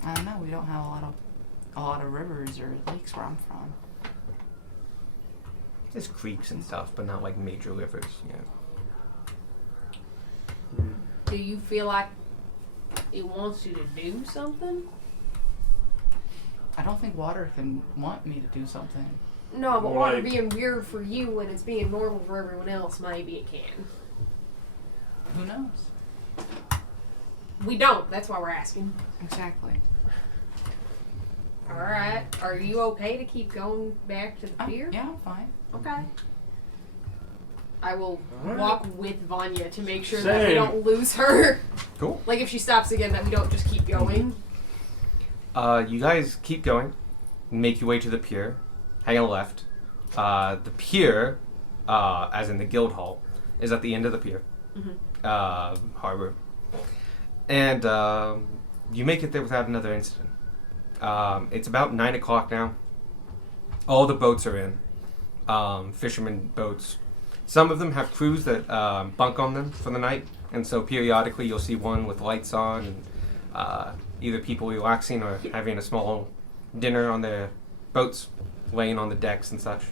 I don't know. We don't have a lot of rivers or lakes where I'm from. There's creeks and stuff, but not like major rivers. Yeah. Do you feel like it wants you to do something? I don't think water can want me to do something. No, but More water like- being weird for you when it's being normal for everyone else, maybe it can. Who knows? We don't. That's why we're asking. Exactly. All right. Are you okay to keep going back to the pier? Yeah, I'm fine. Okay. I will Alright. walk with Vanya to make sure that we Same. don't lose her. Cool. Like if she stops again, that we don't just keep going. You guys keep going, make your way to the pier, hang a left. The pier, as in the guild hall, is at the end of the pier, harbor, and you make it there without another incident. It's about 9 o'clock now. All the boats are in, fishermen boats. Some of them have crews that bunk on them for the night, and so periodically you'll see one with lights on and either people relaxing or having a small dinner on their boats, laying on the decks and such.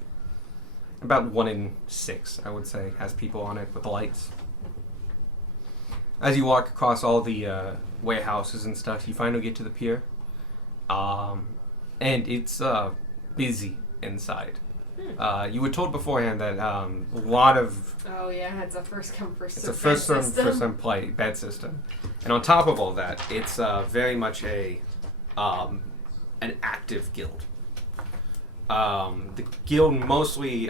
About 1 in 6, I would say, has people on it with the lights. As you walk across all the warehouses and stuff, you finally get to the pier. And it's busy inside. You were told beforehand that a lot of Oh yeah, it's a first come first it's a served first come system. first some play bed system, and on top of all that, it's very much an active guild. The guild mostly,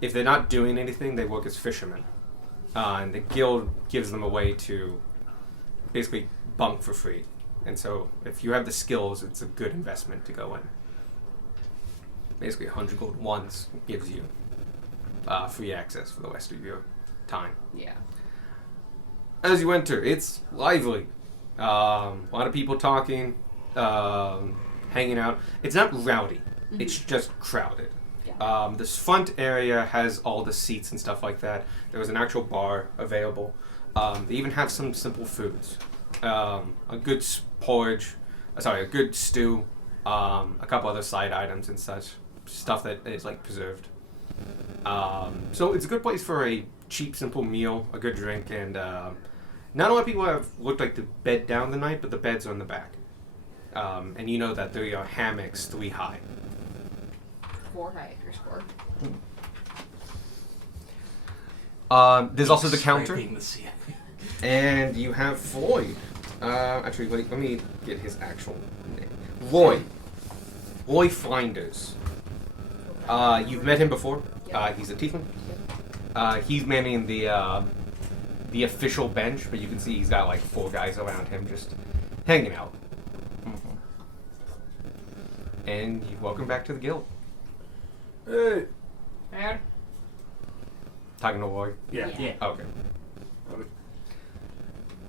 if they're not doing anything, they work as fishermen, and the guild gives them a way to basically bunk for free. And so, if you have the skills, it's a good investment to go in. Basically, 100 gold once gives you free access for the rest of your time. Yeah. As you enter, it's lively. A lot of people talking, hanging out. It's not rowdy. It's just crowded. Yeah. This front area has all the seats and stuff like that. There was an actual bar available. They even have some simple foods. A good porridge, a good stew, a couple other side items and such. Stuff that is like preserved. So it's a good place for a cheap, simple meal, a good drink, and not a lot of people have looked like to bed down the night, but the beds are in the back. And you know that there are hammocks 3 high. 4 high if you're scored. There's also the counter, Scraping the ceiling. and you have Floyd. Actually, wait, let me get his actual name. Roy Flinders. You've met him before. He's a tiefling. He's manning the official bench, but you can see he's got like 4 guys around him just hanging out. And welcome back to the guild. Hey. Bad? Talking to Roy. Yeah. Yeah. Okay. Howdy.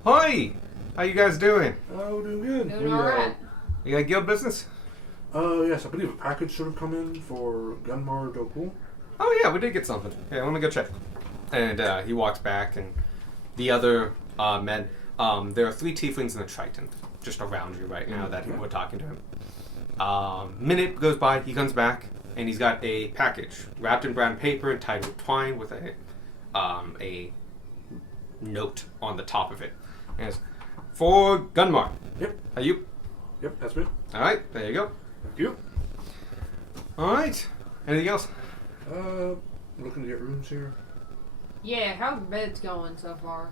Hi! How you guys doing? Oh, we're doing good. Doing alright. You got guild business? Yes, I believe a package should have come in for Gunmar Dokul. Oh yeah, we did get something. Yeah, let me go check. And he walks back, and the other men. There are 3 tieflings in the Triton just around you right now that we're talking to him. Minute goes by, he comes back, and he's got a package wrapped in brown paper and tied with twine with a note on the top of it. And it's for Gunmar. Yep. Are you? Yep, that's me. All right, there you go. Thank you. All right. Anything else? Looking to get rooms here. Yeah, how's the beds going so far?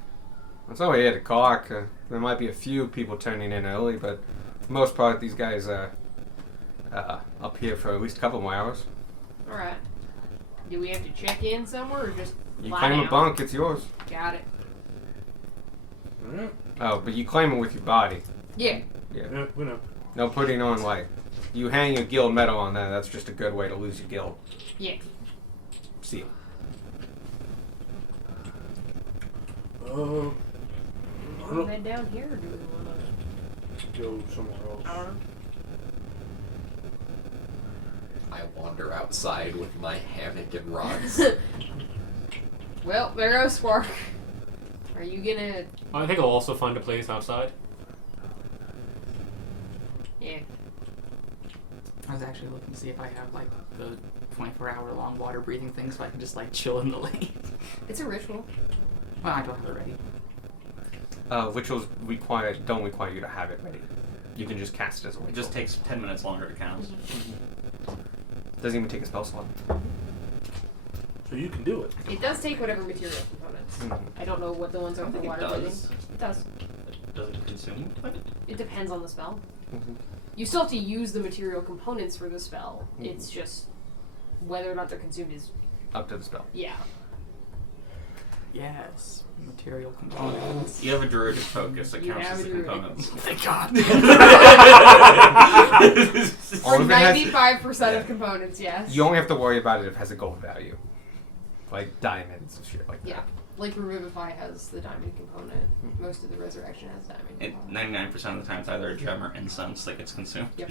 It's only 8 o'clock. There might be a few people turning in early, but for the most part, these guys are up here for at least a couple more hours. Alright. Do we have to check in somewhere or just You lie claim down? a bunk, it's yours. Got it. Alright. Oh, but you claim it with your body. Yeah. Yeah, we know. No putting on, like, you hang your guild medal on that, that's just a good way to lose your guild. Yeah. See. I Do we don't want to bed down here or do we want to... go somewhere else. I don't know. I wander outside with my hammock and rods. Well, there goes Spark. Are you gonna... I think I'll also find a place outside. Yeah. I was actually looking to see if I have like the 24-hour long water breathing thing so I can just like chill in the lake. It's a ritual. Well, I don't have it ready. Rituals don't require you to have it ready. You can just cast it as a ritual. It just takes 10 minutes longer to cast. Doesn't even take a spell slot. So you can do it. It does take whatever material components. I don't know what the ones I are don't for think it water breathing. does. It does. Does it consume? It depends on the spell. Mhm. You still have to use the material components for the spell. It's just whether or not they're consumed is Up to the spell. yeah. Yes, material components. You have a druidic focus that You counts have as a the druidic components. Thank God. For All of it has- 95% of components, yes. You only have to worry about it if it has a gold value. Like diamonds and shit like that. Yeah. Like Revivify has the diamond component. Most of the Resurrection has diamond It, component. 99% of the time it's either a gem or incense that gets consumed. Yep.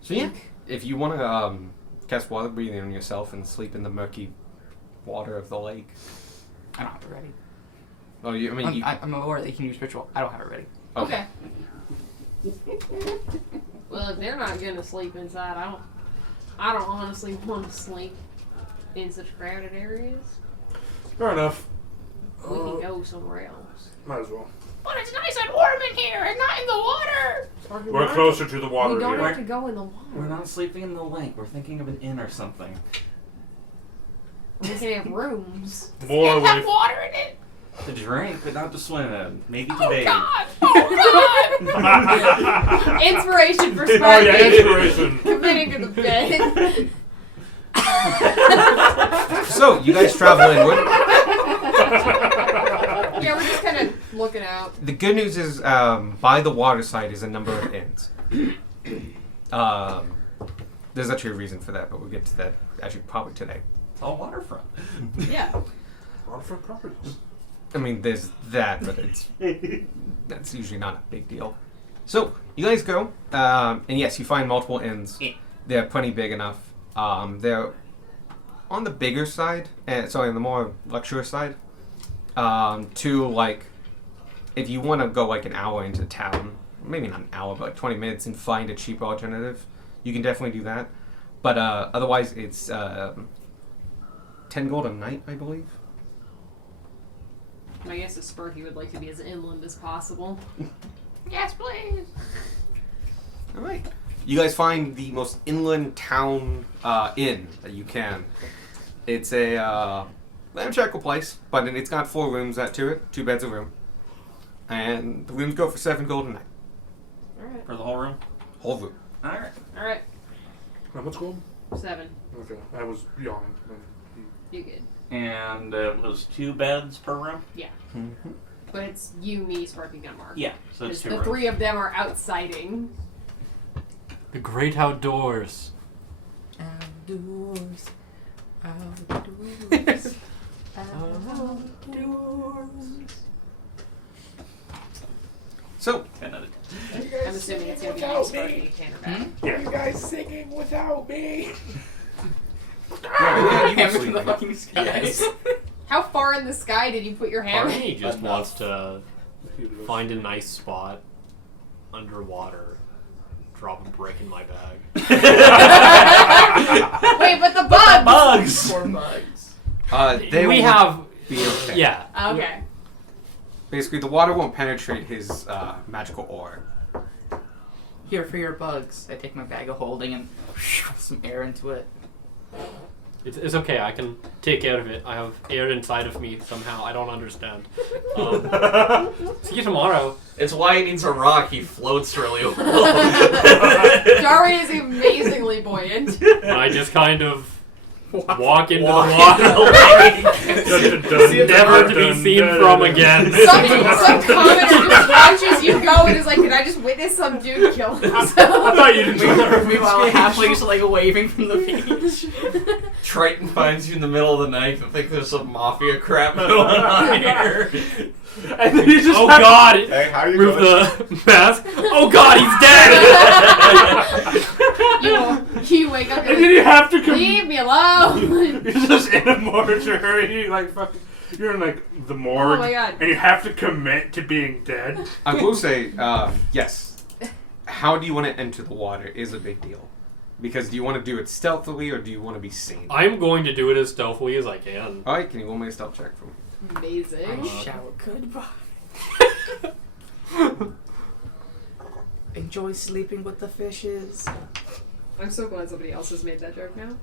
So yeah, if you want to cast water breathing on yourself and sleep in the murky water of the lake. I don't have it ready. Oh, you, I mean, you, I'm aware that you can use ritual. I don't have it ready. Okay. Well, if they're not gonna sleep inside, I don't honestly want to sleep in such crowded areas. Fair enough. We can go somewhere else. Might as well. But it's nice and warm in here and not in the water. We're closer to the water We don't here. have to go in the water. We're not sleeping in the lake. We're thinking of an inn or something. We can have rooms. More It have away. water in it. To drink, but not to swim in. Maybe to Oh bathe. God! Oh God! Inspiration for Oh Sparky. yeah, inspiration. Committing to the bed. so you guys travel inward. Yeah, we're just kind of looking out. The good news is, by the water side is a number of inns. There's actually a reason for that, but we'll get to that actually probably today. It's all waterfront. Yeah. Waterfront properties. I mean, there's that, but that's usually not a big deal. So you guys go, and yes, you find multiple inns. Yeah. They're plenty big enough. They're on the bigger side, and sorry, on the more luxurious side. To like, if you want to go like an hour into town, maybe not an hour, but like 20 minutes, and find a cheaper alternative, you can definitely do that. But otherwise, it's 10 gold a night, I believe. I guess if Sparky would like to be as inland as possible. Yes, please. All right. You guys find the most inland town inn that you can. It's a ramshackle place, but it's got 4 rooms to it, 2 beds a room, and the rooms go for 7 gold a night. Alright. For the whole room? Whole room. Alright. Alright. How much gold? 7. Okay, I was yawning. You good. And it was 2 beds per room? Mm-hmm. But it's you, me, Sparky, Gunmark. Yeah, so it's 2 The rooms. 3 of them are outsiding. The great outdoors. Outdoors. Outdoors. Outdoors. So 10 out of 10. I'm assuming it's going to be me, Sparky, Canterbury. Yeah. You guys singing without me? yeah, you can Hammer in sleep the in. fucking skies. How far in the sky did you put your hammer? Barney just Enough. wants to find a nice spot underwater, drop a brick in my bag. Wait, but the bugs! Bugs! Poor bugs. They We will have, be okay. yeah. Okay. Basically, the water won't penetrate his magical ore. Here for your bugs. I take my bag of holding and some air into it. It's okay, I can take care of it. I have air inside of me somehow. I don't understand. See you tomorrow. It's why he needs a rock. He floats really well. Darwin is amazingly buoyant. And I just kind of walk into Walk the into water. Never to be seen from again. Some commenter just watches you go and is like, did I just witness some dude kill himself? I thought you didn't know. Meanwhile, halfway just like waving from the beach. Triton finds you in the middle of the night and think there's some mafia crap going on here. And then you just Oh have- God! Hey, how you Remove doing? the mask. Oh God, he's dead. You wake up And then and you have to leave me alone. You're just in a mortuary, like fucking. You're in like the morgue, Oh my God. and you have to commit to being dead. I will say, yes. How do you want to enter the water is a big deal. Because do you want to do it stealthily or do you want to be seen? I'm going to do it as stealthily as I can. Alright, can you roll me a stealth check for me? Amazing. Shout goodbye. Enjoy sleeping with the fishes. I'm so glad somebody else has made that joke now.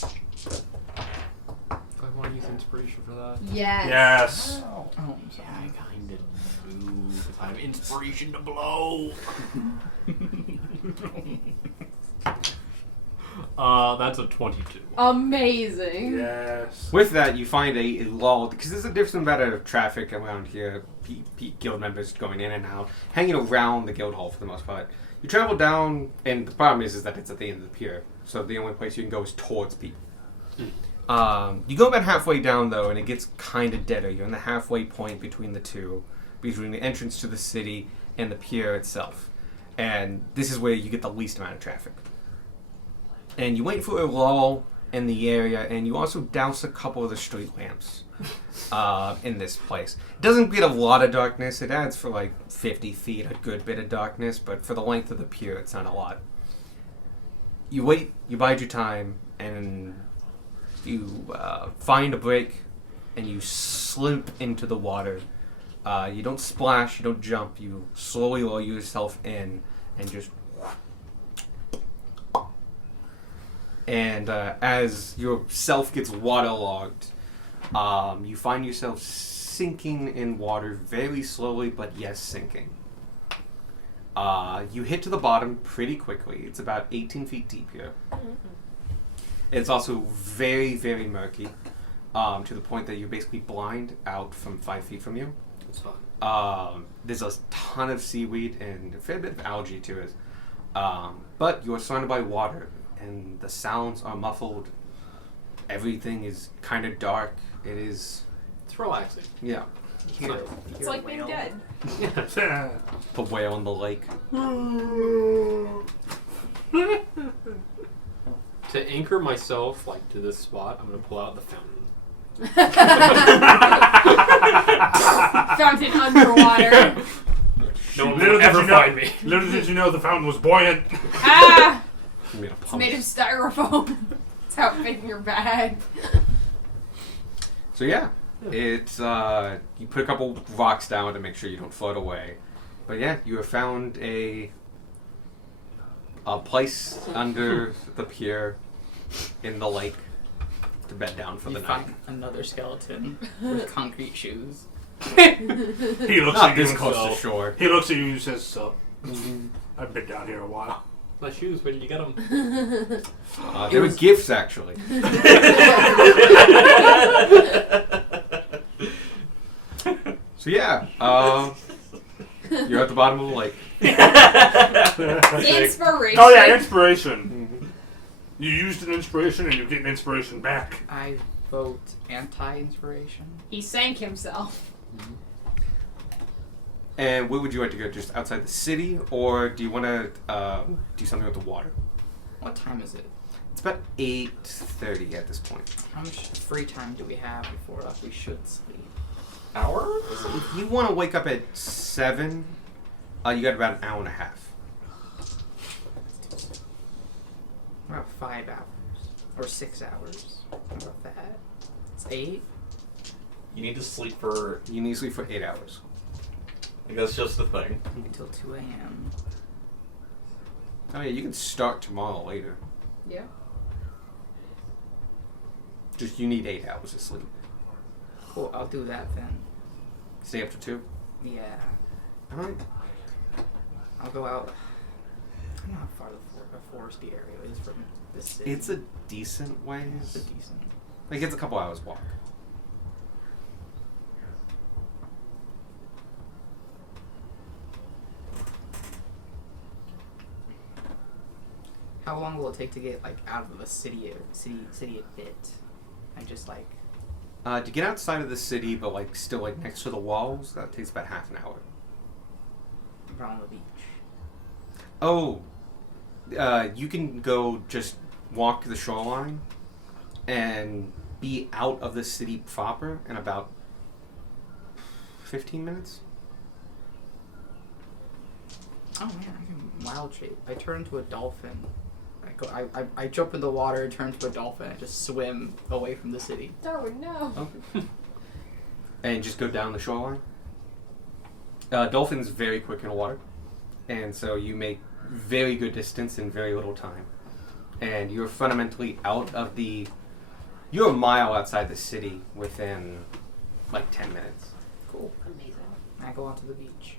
Do I want to use inspiration for that? Yes. Yes. Oh, I'm Yeah, sorry. I kind of do. Because I have inspiration to blow. That's a 22. Amazing. Yes. With that, you find a lull, because there's a different amount of traffic around here. Guild members going in and out, hanging around the guild hall for the most part. You travel down, and the problem is that it's at the end of the pier, so the only place you can go is towards people. You go about halfway down, though, and it gets kind of deader. You're in the halfway point between the two, between the entrance to the city and the pier itself. And this is where you get the least amount of traffic. And you wait for a lull in the area, and you also douse a couple of the street lamps in this place. It doesn't get a lot of darkness. It adds for like 50 feet a good bit of darkness, but for the length of the pier, it's not a lot. You wait, you bide your time, and you find a break, and you slip into the water. You don't splash, you don't jump, you slowly lower yourself in, and just... And as your self gets waterlogged, you find yourself sinking in water very slowly, but yes, sinking. You hit to the bottom pretty quickly. It's about 18 feet deep here. It's also very, very murky, to the point that you're basically blind out from 5 feet from you. That's fine. There's a ton of seaweed and a fair bit of algae to it. But you are surrounded by water, and the sounds are muffled. Everything is kind of dark. It is, It's relaxing. yeah. It's like being dead. The whale in the lake. To anchor myself like to this spot, I'm gonna pull out the fountain. Fountain underwater. No one Little will did ever you know- find me. Little did you know the fountain was buoyant. Ah! I'm gonna It's pump. made of styrofoam. It's how it fit in your bag. So yeah, it's you put a couple rocks down to make sure you don't float away. But yeah, you have found a place under the pier in the lake to bed down for You the night. find another skeleton with concrete shoes. He looks Not at you this and close says, to shore. He looks at you and says, "Sup? I've been down here a while." My shoes, where did you get them? They were gifts, actually. So yeah, you're at the bottom of the lake. Inspiration. Oh yeah, inspiration. You used an inspiration and you get an inspiration back. I vote anti-inspiration. He sank himself. And where would you like to go? Just outside the city, or do you want to do something with the water? What time is it? It's about 8:30 at this point. How much free time do we have before we should sleep? Hours? If you want to wake up at 7, you got about an hour and a half. About 5 hours. Or 6 hours. How about that? It's 8? You need to sleep for. You need to sleep for 8 hours. Like, that's just the thing. Until 2 a.m. Oh yeah, you can start tomorrow later. Yeah. Just you need 8 hours of sleep. Cool, I'll do that then. Stay up to 2. Yeah. All right. I'll go out. I don't know how far the foresty area is from the city. It's a decent It's ways. a decent. Like it's a couple hours walk. How long will it take to get like out of the city a bit, and just like? To get outside of the city, but like still like next to the walls, that takes about half an hour. Around the beach. Oh, you can go just walk the shoreline and be out of the city proper in about 15 minutes. Oh man, I can wild shape. I turn into a dolphin. I jump in the water, turn into a dolphin, and just swim away from the city. Darwin, no. Okay. And just go down the shoreline. Dolphin's very quick in the water, and so you make very good distance in very little time. And you're fundamentally out of the... You're a mile outside the city within like 10 minutes. Cool. Amazing. I go onto the beach.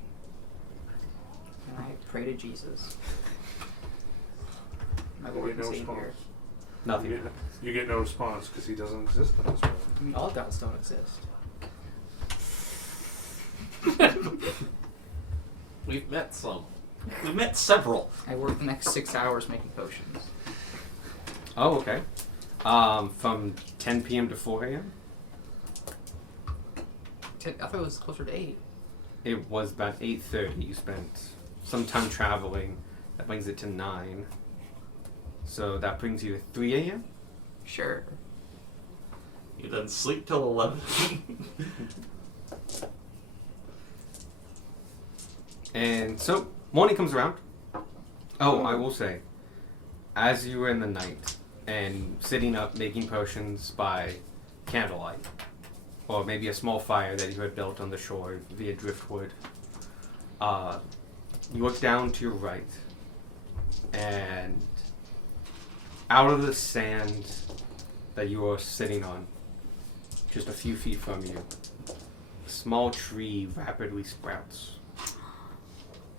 And I pray to Jesus. My You Lord get and no Savior. response. Nothing. You get no response because he doesn't exist in this world. I mean, all gods don't exist. We've met some. We've met several. I work the next 6 hours making potions. Oh, okay. From 10 p.m. to 4 a.m.? I thought it was closer to 8. It was about 8:30. You spent some time traveling. That brings it to 9. So that brings you to 3 a.m.? Sure. You then sleep till 11. And so, morning comes around. Oh, I will say, as you were in the night and sitting up making potions by candlelight, or maybe a small fire that you had built on the shore via driftwood, you look down to your right, and out of the sand that you are sitting on, just a few feet from you, a small tree rapidly sprouts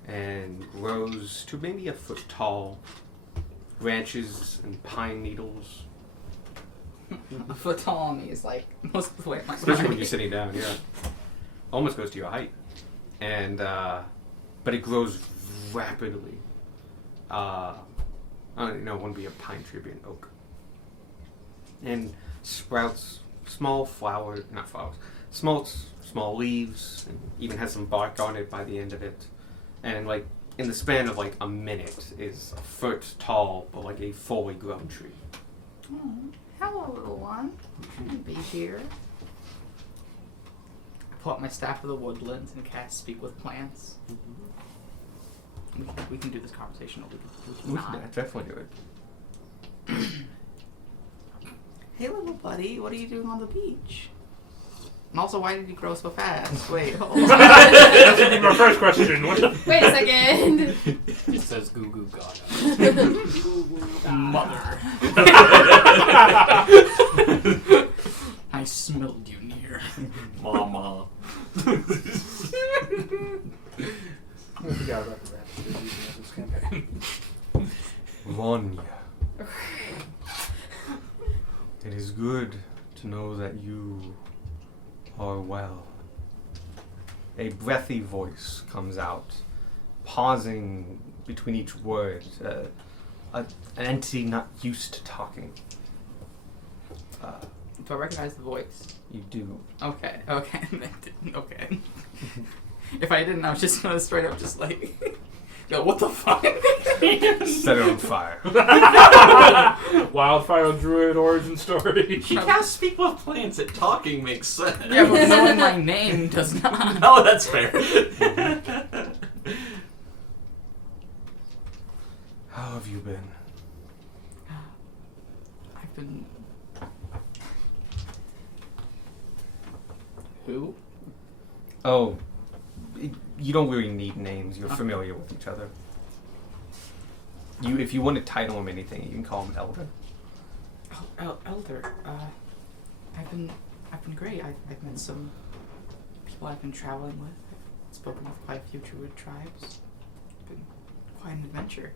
and grows to maybe a foot tall, branches and pine needles. A foot tall on me is like most of the way up my Especially when body. you're sitting down, yeah. Almost goes to your height. And, but it grows rapidly. I don't know, it wouldn't be a pine tree, it'd be an oak. And sprouts small flowers, not flowers, small leaves, and even has some bark on it by the end of it. And like, in the span of like a minute is a foot tall, but like a fully grown tree. Oh, hello, little one. Be here. I pull out my staff of the woodlands and cast Speak with Plants. We can do this conversation, or we can not. Definitely do it. Hey, little buddy, what are you doing on the beach? And also, why did you grow so fast? Wait, hold on. That should be my first question. What? Wait a second. It says Goo Goo Gaga. Mother. I smelled you near. Mama. I forgot about the rabbits they're using in this campaign. Vanya. It is good to know that you are well. A breathy voice comes out, pausing between each word, an entity not used to talking. Do I recognize the voice? You do. Okay. Okay. If I didn't, I was just gonna straight up just like, yo, what the fuck? Set it on fire. Wildfire Druid origin story. She can't speak with plants. It talking makes sense. Yeah, but knowing my name does not. Oh, that's fair. How have you been? I've been. Who? Oh, you don't really need names. You're familiar with each other. If you want to title him anything, you can call him Elder. Oh, Elder. I've been great. I've met some people I've been traveling with. I've spoken with quite a few Druid tribes. It's been quite an adventure.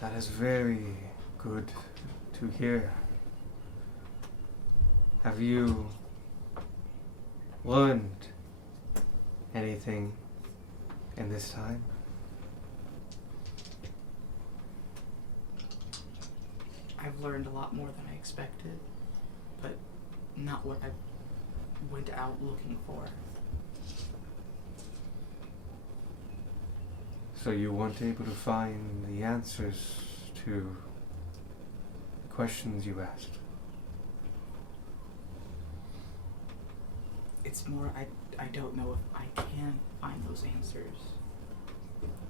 That is very good to hear. Have you learned anything in this time? learned a lot more than I expected, but not what I went out looking for. So you weren't able to find the answers to the questions you asked? It's more, I don't know if I can find those answers.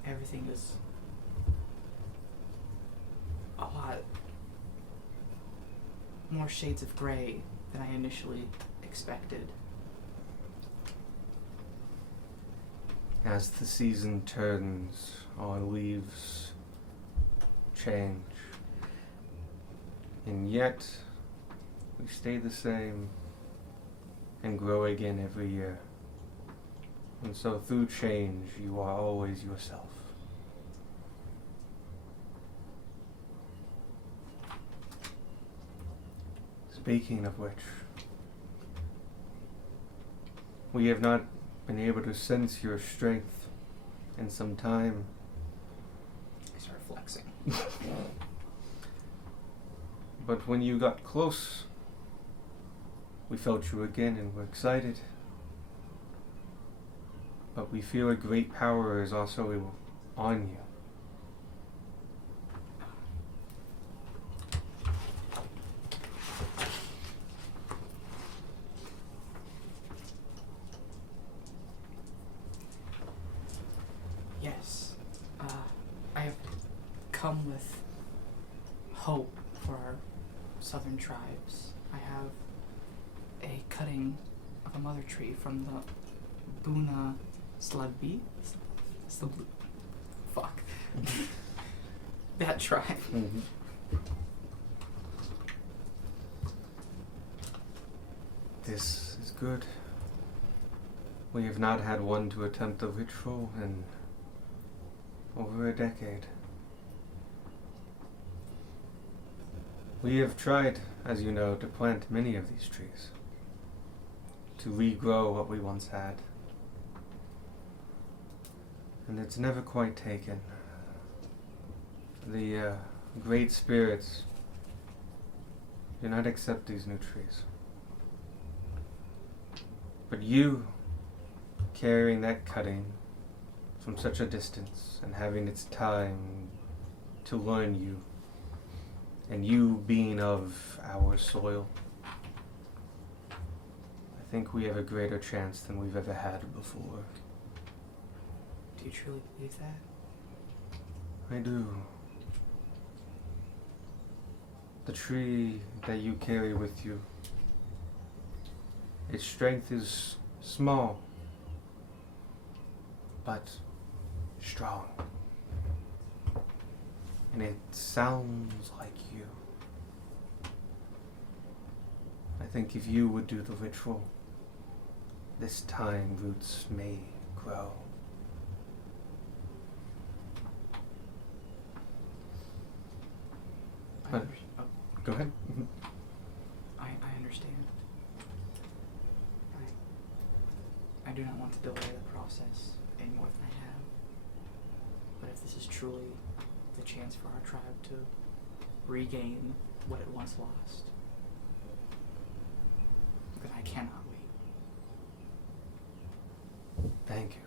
Everything is a lot more shades of gray than I initially expected. As the season turns, our leaves change. And yet, we stay the same and grow again every year. And so through change, you are always yourself. Speaking of which, we have not been able to sense your strength in some time. I start flexing. But when you got close, we felt you again and were excited. But we feel a great power is also on you. Yes, I have come with hope for our southern tribes. I have a cutting of a mother tree from the Buna Slabbi. Fuck. That tribe. Mm-hmm. This is good. We have not had one to attempt a ritual in over a decade. We have tried, as you know, to plant many of these trees, to regrow what we once had. And it's never quite taken. The great spirits do not accept these new trees. But you, carrying that cutting from such a distance and having its time to learn you, and you being of our soil, I think we have a greater chance than we've ever had before. Do you truly believe that? I do. The tree that you carry with you, its strength is small, but strong. And it sounds like you. I think if you would do the ritual, this time roots may grow. But- Go ahead. I understand. I do not want to delay the process any more than I have. But if this is truly the chance for our tribe to regain what it once lost, then I cannot wait. Thank you.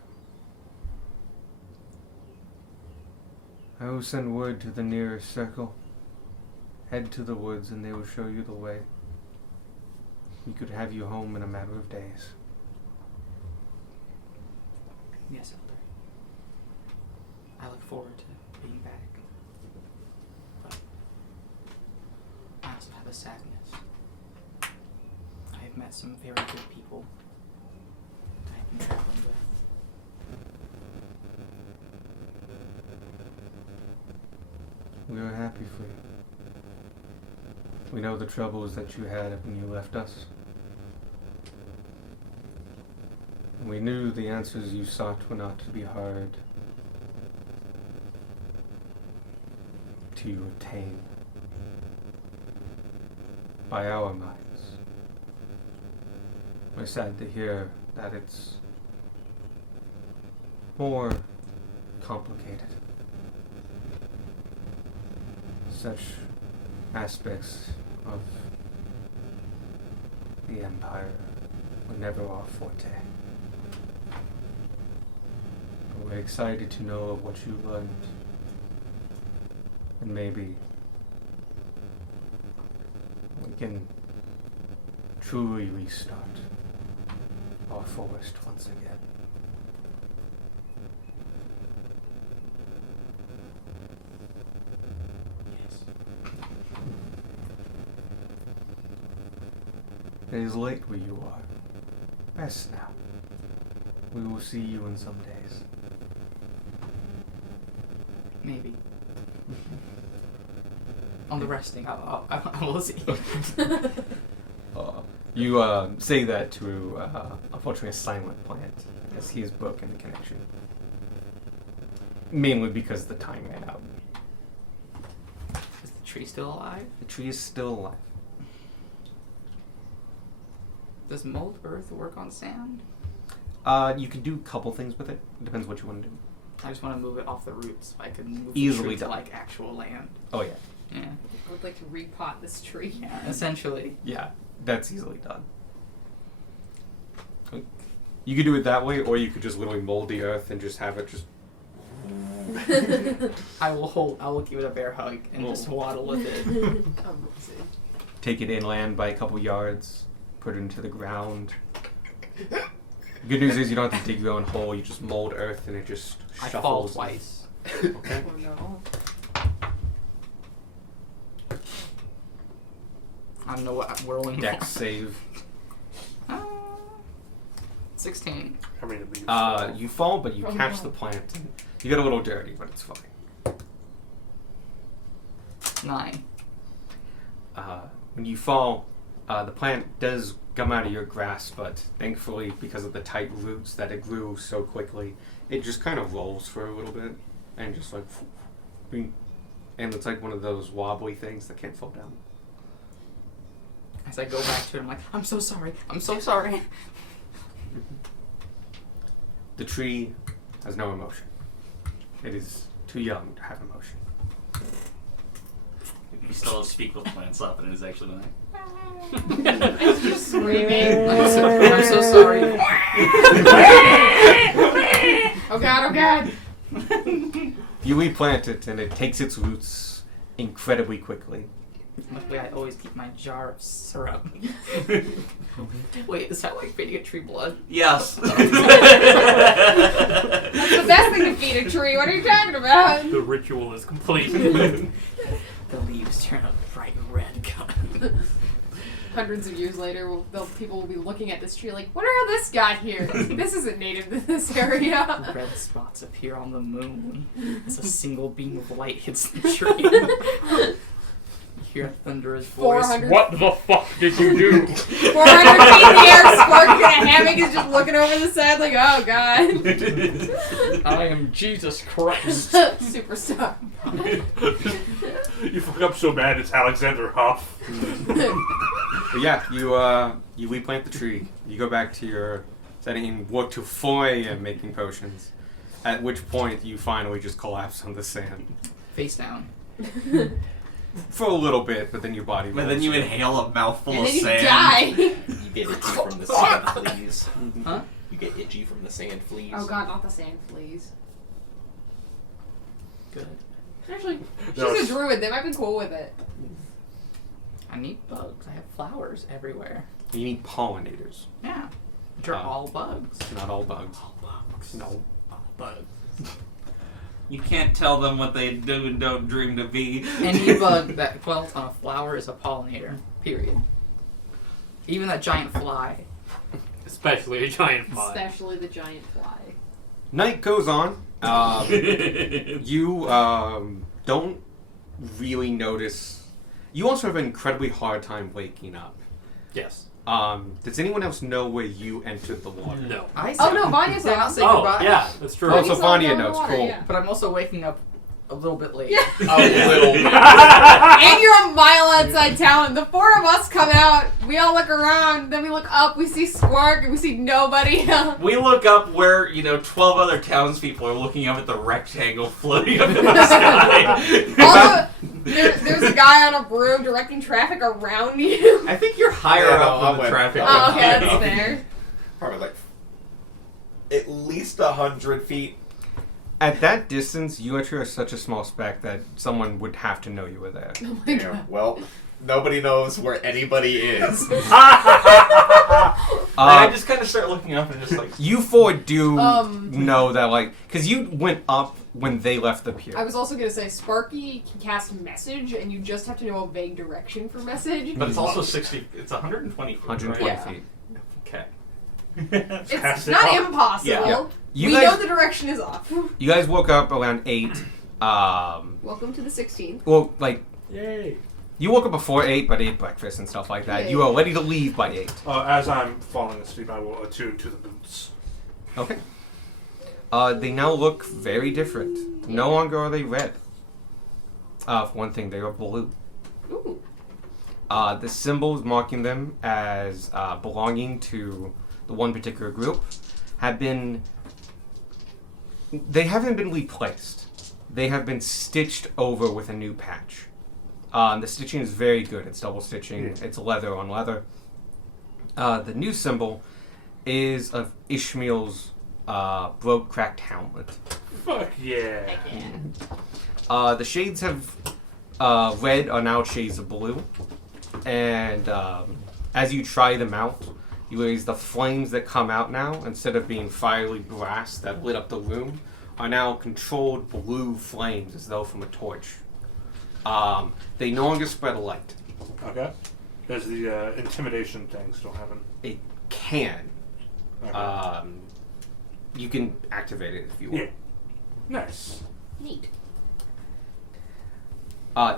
I will send word to the nearest circle. Head to the woods and they will show you the way. We could have you home in a matter of days. Yes, Elder. I look forward to being back. But I also have a sadness. I have met some very good people I have been traveling with. We are happy for you. We know the troubles that you had when you left us. We knew the answers you sought were not to be hard to attain by our minds. We're sad to hear that it's more complicated. Such aspects of the Empire were never our forte. But we're excited to know of what you learned. And maybe we can truly restart our forest once again. It is late where you are. Rest now. We will see you in some days. Maybe. On the resting, I will see. You say that to, unfortunately, a silent plant, as he has broken the connection. Mainly because the time ran out. Is the tree still alive? The tree is still alive. Does mold earth work on sand? You can do a couple things with it. It depends what you want to do. I just want to move it off the roots so I can move Easily the tree to done. like actual land. Oh, yeah. Yeah. I would like to repot this tree. Yeah, essentially. Yeah, that's easily done. You could do it that way, or you could just literally mold the earth and just have it just... I will give it a bear hug and just waddle with it. Amazing. Take it inland by a couple yards, put it into the ground. Good news is you don't have to dig your own hole, you just mold earth and it just I shuffles. fall twice. Okay. Oh no. I don't know what I'm rolling. Dex save. 16. How many leaves? You fall, but you Oh, catch no. the plant. And you get a little dirty, but it's fine. 9. When you fall, the plant does come out of your grasp, but thankfully, because of the tight roots that it grew so quickly, it just kind of rolls for a little bit and just like, and it's like one of those wobbly things that can't fall down. As I go back to it, I'm like, I'm so sorry. I'm so sorry. The tree has no emotion. It is too young to have emotion. You still speak with plants up, and it is actually nice. It's just screaming. I'm so sorry. Oh god, oh god. You replant it, and it takes its roots incredibly quickly. Luckily, I always keep my jar of syrup. Wait, is that like feeding a tree blood? Yes. That's the best thing to feed a tree. What are you talking about? The ritual is complete. The leaves turn a bright red color. Hundreds of years later, people will be looking at this tree like, what are this got here? This isn't native to this area. Red spots appear on the moon as a single beam of light hits the tree. You hear a thunderous voice. 400 What the fuck did you do? 400 feet in the air, Spark in a hammock is just looking over the side like, oh god. I am Jesus Christ. Superstar. You fuck up so bad, it's Alexander Huff. But yeah, you replant the tree. You go back to your setting and work to 4 a.m. making potions. At which point you finally just collapse on the sand. Face down. For a little bit, but then your body But then rolls you in. inhale a mouthful And of then you sand. die. You get itchy from the sand fleas. Huh? You get itchy from the sand fleas. Oh god, not the sand fleas. Good. Actually, No, she's a druid. They might be cool with it. I need bugs. I have flowers everywhere. You need pollinators. Yeah. Which are Oh. all bugs. Not all bugs. Bugs. No. Bugs. You can't tell them what they do and don't dream to be. Any bug that dwells on a flower is a pollinator. Period. Even that giant fly. Especially a giant fly. Especially the giant fly. Night goes on. You don't really notice. You also have an incredibly hard time waking up. Yes. Does anyone else know where you entered the water? No. I Oh no, Vanya Did I not saw. say Oh, goodbye? yeah, that's true. Oh, You so saw Vanya them in the knows. water, Cool. yeah. But I'm also waking up a little bit late. Yeah. A little. And you're a mile outside town. The 4 of us come out. We all look around. Then we look up. We see Squark, and we see nobody else. We look up where, 12 other townspeople are looking up at the rectangle floating up in the sky. Also, there's a guy on a broom directing traffic around you. I think you're higher Yeah, no, up I in the went- traffic. Oh, okay, than that's I am. fair. Probably like at least 100 feet. At that distance, you actually are such a small speck that someone would have to know you were there. Oh my Yeah, god. well, nobody knows where anybody is. And I Uh, just kind of start looking up and just like, you four do No, that, like, because you went up when they left the pier. I was also gonna say Sparky can cast message, and you just have to know a vague direction for message. but it's also 60. It's 120 feet. 120 Right? Yeah. feet. Okay. It's Cast it not off. impossible. Yeah. You We guys, know the direction is off. you guys woke up around 8. Welcome to the 16th. Well, like, Yay. you woke up before 8, but ate breakfast and stuff like that. Yeah, You yeah. are ready to leave by 8. As I'm falling asleep, I will attune to the boots. Okay. They now look very different. No longer are they red. For one thing, they are blue. Ooh. The symbols marking them as belonging to the one particular group they haven't been replaced. They have been stitched over with a new patch. The stitching is very good. It's double stitching. Yeah. It's leather on leather. The new symbol is of Ishmael's broke, cracked helmet. Fuck yeah. The shades of red are now shades of blue, and as you try them out, you realize the flames that come out now, instead of being fiery brass that lit up the room, are now controlled blue flames, as though from a torch. They no longer spread a light. Okay. Does the intimidation thing still happen? It can. Okay. You can activate it if you want. Yeah. Nice. Neat.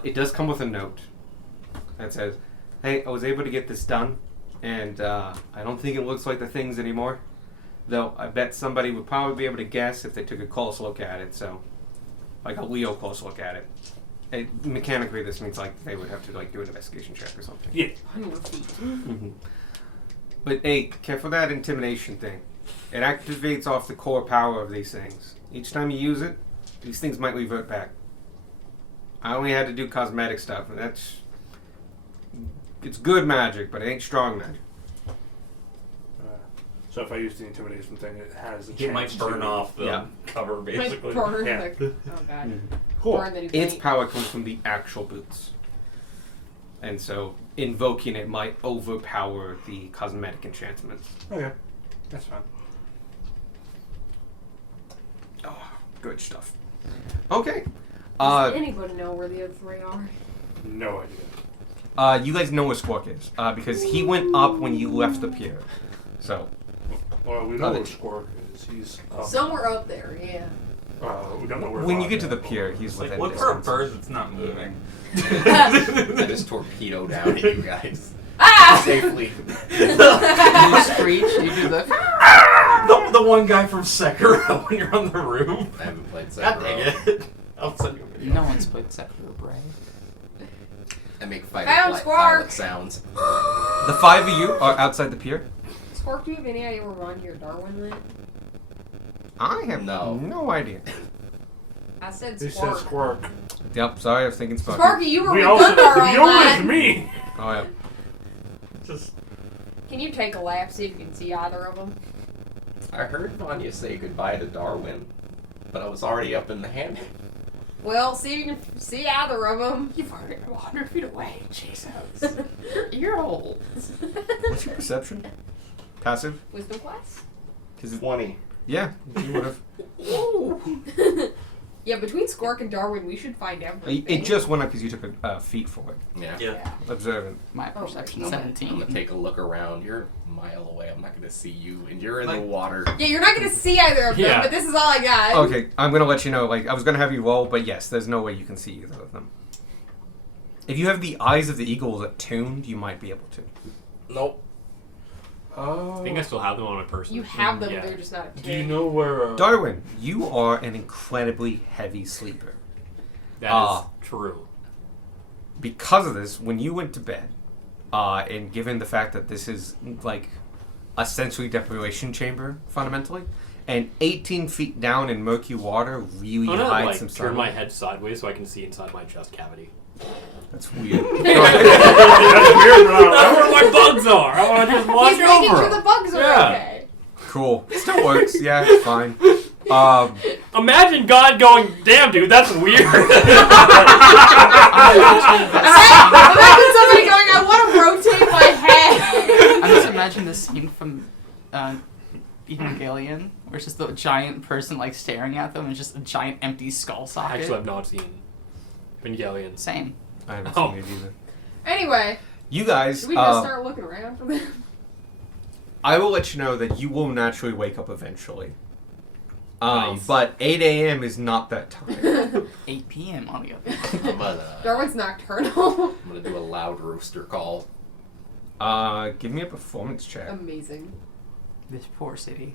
It does come with a note that says, "Hey, I was able to get this done, and I don't think it looks like the things anymore. Though I bet somebody would probably be able to guess if they took a close look at it. So, like a Leo close look at it. Mechanically, this means like they would have to like do an investigation check or something. Yeah. On your feet. Mm-hmm. But hey, careful that intimidation thing. It activates off the core power of these things. Each time you use it, these things might revert back. I only had to do cosmetic stuff, and it's good magic, but it ain't strong magic. So if I use the intimidation thing, it has a It chance might burn to... off the Yeah. cover, Like basically. burn Yeah. the, oh god. Cool. Burn the new Its paint. power comes from the actual boots. And so invoking it might overpower the cosmetic enchantments. Okay. That's fine. Oh, good stuff. Okay. Does anybody know where the other three are? No idea. You guys know where Squawk is, because he went up when you left the pier. So, Well, we know Oh, where they- Squark is. He's up. Somewhere up there, yeah. We don't know where. when you Bob get to is. the pier, he's It's like, within look for a distance. bird that's not moving. I just torpedo down at you guys. Ah! Safely. You screech, you do the. the one guy from Sekiro when you're on the roof. I haven't played Sekiro. God dang it. I'll send you a video. No one's played Sekiro, Bray. I make fighter Found pilot Squark! sounds. The 5 of you are outside the pier. Spark, do you have any idea where Ron or Darwin went? I have No. no idea. I said He Spark. says Squark. Yep, sorry, I was thinking Sparky. Sparky, you were We with also. Gundar all You're night. with me. Oh, yeah. Just Can you take a lap, see if you can see either of them? I heard Vanya say goodbye to Darwin, but I was already up in the hand. Well, see if you can see either of them. You've already 100 feet away. Jesus. You're old. What's your perception? Passive? Wisdom class? 'Cause it- 20. yeah, you would have. Ooh. Yeah, between Squark and Darwin, we should find everything. It just went up because you took a feat for it. Yeah. yeah. Observant. My Oh, perception right. 17. I'm gonna take a look around. You're a mile away. I'm not gonna see you, and you're in the Like- water. Yeah, you're not gonna see either of them, Yeah. but this is all I got. Okay, I'm gonna let you know. Like, I was gonna have you roll, but yes, there's no way you can see either of them. If you have the eyes of the eagles attuned, you might be able to. Nope. I think I still have them on my person. You have them, Yeah. they're just not Do you know where? Darwin, you are an incredibly heavy sleeper. That is true. Because of this, when you went to bed, and given the fact that this is like a sensory deprivation chamber fundamentally, and 18 feet down in murky water really Oh no, hides like some turn sunlight. my head sideways so I can see inside my chest cavity. That's weird. That's weird, bro. That's where my bugs are. I want to just watch He's making over sure the them. bugs are Yeah. okay. Cool. Still works. Yeah, it's fine. Imagine God going, damn, dude, that's weird. Imagine somebody going, I want to rotate my head. I just imagine this scene from Evangelion, where it's just the giant person like staring at them and just a giant empty skull socket. Actually, I've not seen Evangelion. Same. I haven't Oh. seen it either. Anyway, You guys, should we just start looking around for them? I will let you know that you will naturally wake up eventually. Nice. But 8 a.m. is not that time. 8 p.m. on the other hand. I'm gonna, Darwin's nocturnal. I'm gonna do a loud rooster call. Give me a performance check. Amazing. This poor city.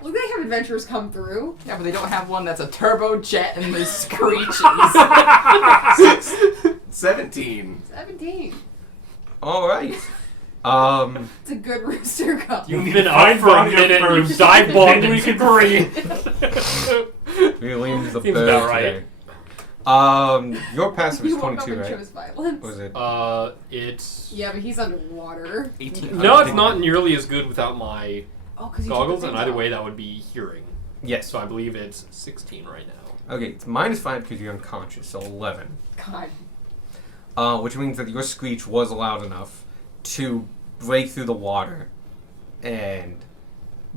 Well, they have adventurers come through. Yeah, but they don't have one that's a turbo jet and the screeches. 17. 17. All right. It's a good rooster call. You've been up for a minute and you dive bombed and we can breathe. William's the Seems bird about right. today. Your passive is You woke up 22, and right? chose violence. Was it? It's... Yeah, but he's underwater. 18. No, it's not nearly as good without my Oh, because goggles, and either way that would be hearing. Yes. So I believe it's 16 right now. Okay, it's -5 because you're unconscious, so 11. God. Which means that your screech was loud enough to break through the water and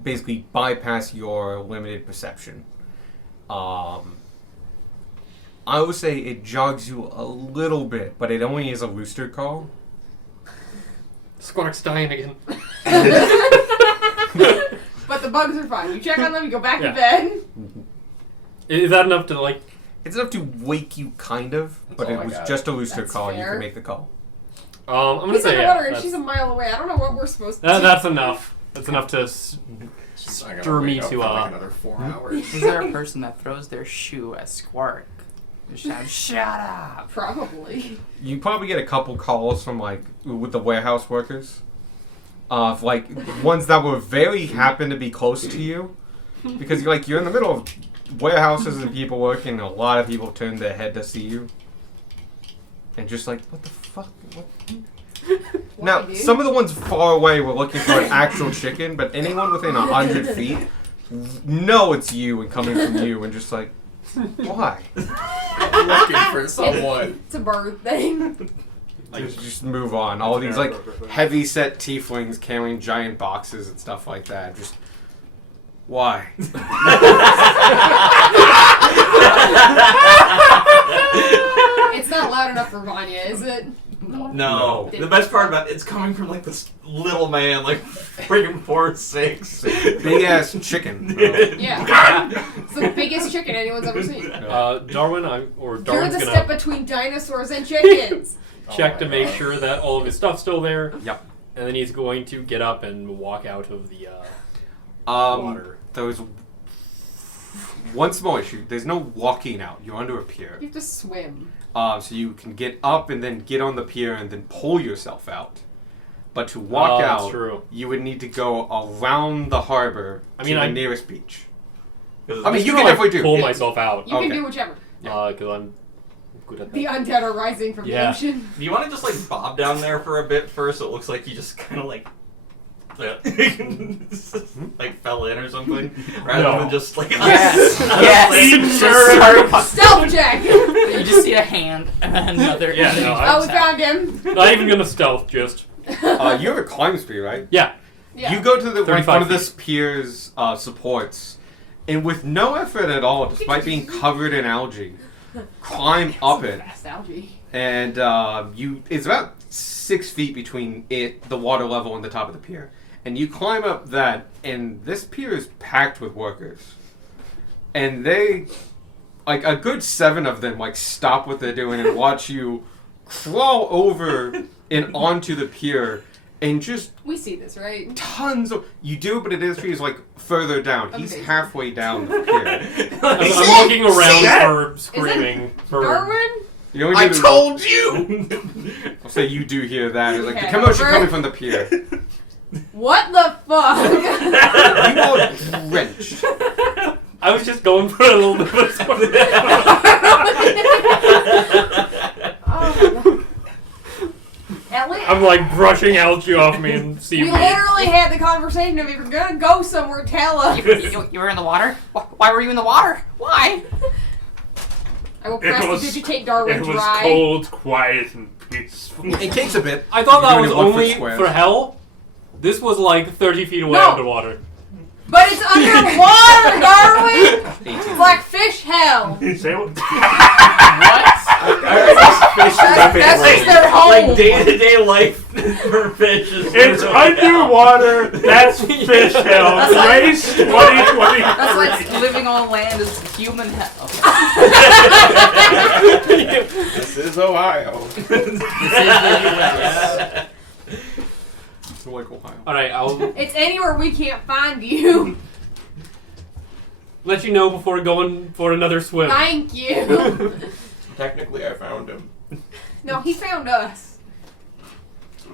basically bypass your limited perception. I would say it jogs you a little bit, but it only is a rooster call. Squark's dying again. But the bugs are fine. You check on them, you go back Yeah. to bed. Is that enough to, like... It's enough to wake you, kind of, but all it I was got. just a rooster That's call. You fair. can make the call. I'm gonna He's say, underwater yeah. and she's a mile away. I don't know what we're supposed to do. That's enough. That's enough to... I gotta Stir me wake up to, for like another 4 hours. Is there a person that throws their shoe at Squark? They shout, "Shut up!" Probably. You probably get a couple calls from like with the warehouse workers, of like ones that were very happen to be close to you, because you're in the middle of warehouses and people working. And a lot of people turn their head to see you, and just like, what the fuck? What? Now, dude? some of the ones far away were looking for an actual chicken, but anyone within 100 feet know it's you and coming from you, and just like, why? Looking for someone. It's a bird thing. Like, just move on. All these like heavy-set tieflings carrying giant boxes and stuff like that. Just why? It's not loud enough for Vanya, is it? No. The best part about it's coming from like this little man, like freaking 4'6". Big ass chicken. Bro. Yeah. It's the biggest chicken anyone's ever seen. Darwin, You're Darwin's the gonna step between dinosaurs and chickens. check Oh to my make God. sure that all of his stuff's still there. Yep. And then he's going to get up and walk out of the water. There's one small issue. There's no walking out. You're under a pier. You have to swim. So you can get up and then get on the pier and then pull yourself out. But to walk that's out, true. you would need to go around the harbor I mean, to I- the nearest beach. I'm I mean, just you gonna, can definitely do. pull Yeah. myself out. You Okay. can do whichever. Because I'm good at that. The undead are rising from Yeah. the ocean. Do you want to just like bob down there for a bit first so it looks like you just kind of like like fell in or something rather No. than just like Yes. Yes. Just Stealth check! You just see a hand and then another. Yeah, no, Oh, we found him. Not even gonna stealth, just... You have a climb speed, right? Yeah. Yeah. You go to the like, 35 one of this feet. pier's supports, and with no effort at all, despite being covered in algae, climb up it. Fast algae. And it's about 6 feet between the water level, and the top of the pier. And you climb up that, and this pier is packed with workers. And they, like a good 7 of them, like stop what they're doing and watch you crawl over and onto the pier, and just We see this, right? tons of you do, but it is like further down. He's Okay. halfway down the pier. I'm looking around for screaming. For Darwin? You only I do the- told you! I'll say you do hear that. It's like the Okay, commotion over. coming from the pier. What the fuck? You are drenched. I was just going for a little bit of a I'm like brushing algae off me and We seaweed. literally had the conversation of if you're gonna go somewhere, tell us. You were in the water? Why were you in the water? Why? I will prestidigitate Darwin It was dry. cold, quiet, and peaceful. It takes a bit. I thought You're that doing was it 1 foot only squares. for hell. This was like 30 feet away No. underwater. But it's underwater, Darwin! It's like fish hell. Say what? That's just their home. Like day-to-day life for fish is It's underwater. That's fish hell. That's like- Race 2020. That's like living on land is human hell. This is Ohio. This is the US. Like Ohio. Alright, I'll It's anywhere we can't find you. let you know before going for another swim. Thank you. Technically, I found him. No, he found us.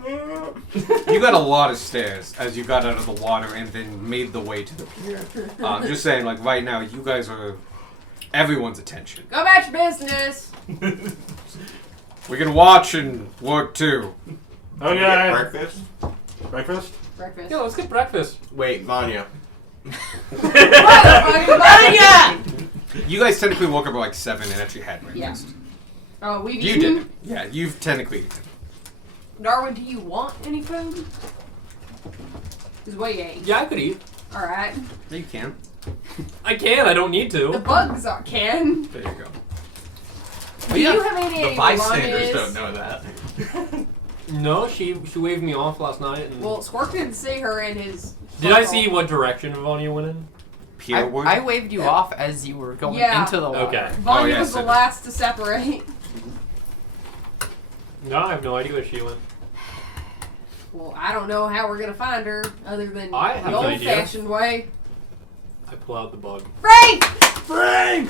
You got a lot of stairs as you got out of the water and then made the way to the pier. Just saying, like right now, you guys are everyone's attention. Go about your business. We can watch and work too. Okay. Breakfast? Breakfast? Breakfast. Yeah, let's get breakfast. Wait, Vanya. Motherfucking Vanya! You guys technically woke up at like 7 and actually had breakfast. Oh, we've You eaten. did. Yeah, you've technically eaten. Darwin, do you want any food? Because we ate. Yeah, I could eat. Alright. Yeah, you can. I can, I don't need The to. bugs are can. There you go. Do you have any The idea bystanders what don't know that. No, she waved me off last night. And Well, Squirk didn't see her in his. did I circle. see what direction Vanya went in? Pierwood? I waved you off as you were going Yeah. into the water. Okay. Vanya Oh, yeah, was the so- last to separate. No, I have no idea where she went. Well, I don't know how we're gonna find her other than I have the an idea. old-fashioned way. I pull out the bug. Frank!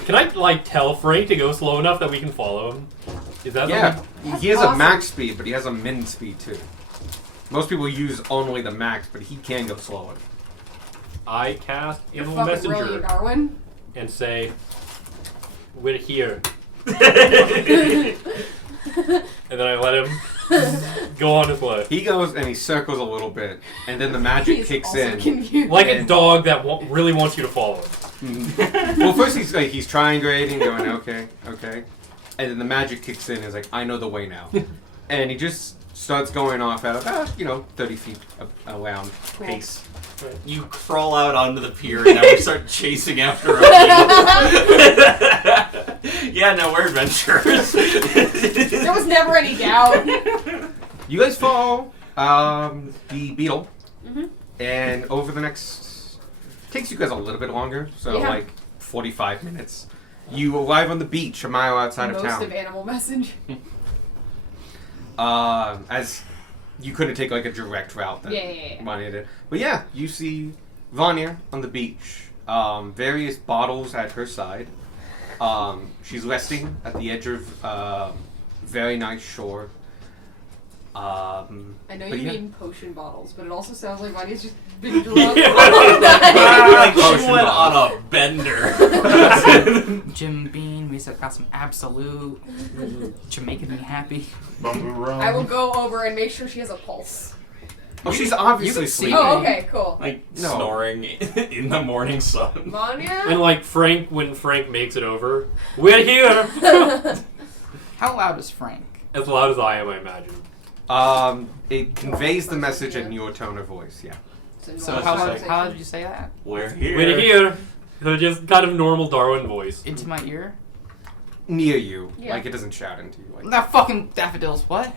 Can I like tell Frank to go slow enough that we can follow him? Is that Yeah, something? he has awesome. a max speed, but he has a min speed too. Most people use only the max, but he can go slower. I cast You're Evil fucking Messenger brilliant, Darwin. and say, "We're here," and then I let him go on his way, He goes and he circles a little bit, and then the magic He's kicks also in. confused. like a And- dog that really wants you to follow him. Well, first he's triangulating, going okay, okay, and then the magic kicks in. And he's like, I know the way now, and he just starts going off at 30 feet around pace. You crawl out onto the pier and now we start chasing after him. Yeah, no, we're adventurers. There was never any doubt. You guys follow the beetle, Mhm. and over the next takes you guys a little bit longer, so Yeah. like 45 minutes. You arrive on the beach a mile outside of Most town. of Animal Message. As you couldn't take like a direct route that Yeah. Vanya did. But yeah, you see Vanya on the beach. Various bottles at her side. She's resting at the edge of very nice shore. I know But you yeah. mean potion bottles, but it also sounds like Vanya's just been drunk all Like night. she Potion went bottle. on a bender. Jim Beam, we got some absolute. You're making me happy. I will go over and make sure she has a pulse. Oh, she's obviously can see sleeping. Oh, okay, cool. Like No. snoring in the morning sun. Vanya? And like Frank, when Frank makes it over, we're here. How loud is Frank? As loud as I am, I imagine. It conveys the message in your tone of voice, yeah. So it's how just loud, like- how loud did you say that? We're here. We're here. So just kind of normal Darwin voice. Into my ear? Near you. Yeah. Like it doesn't shout into you. Like That fucking daffodils, what?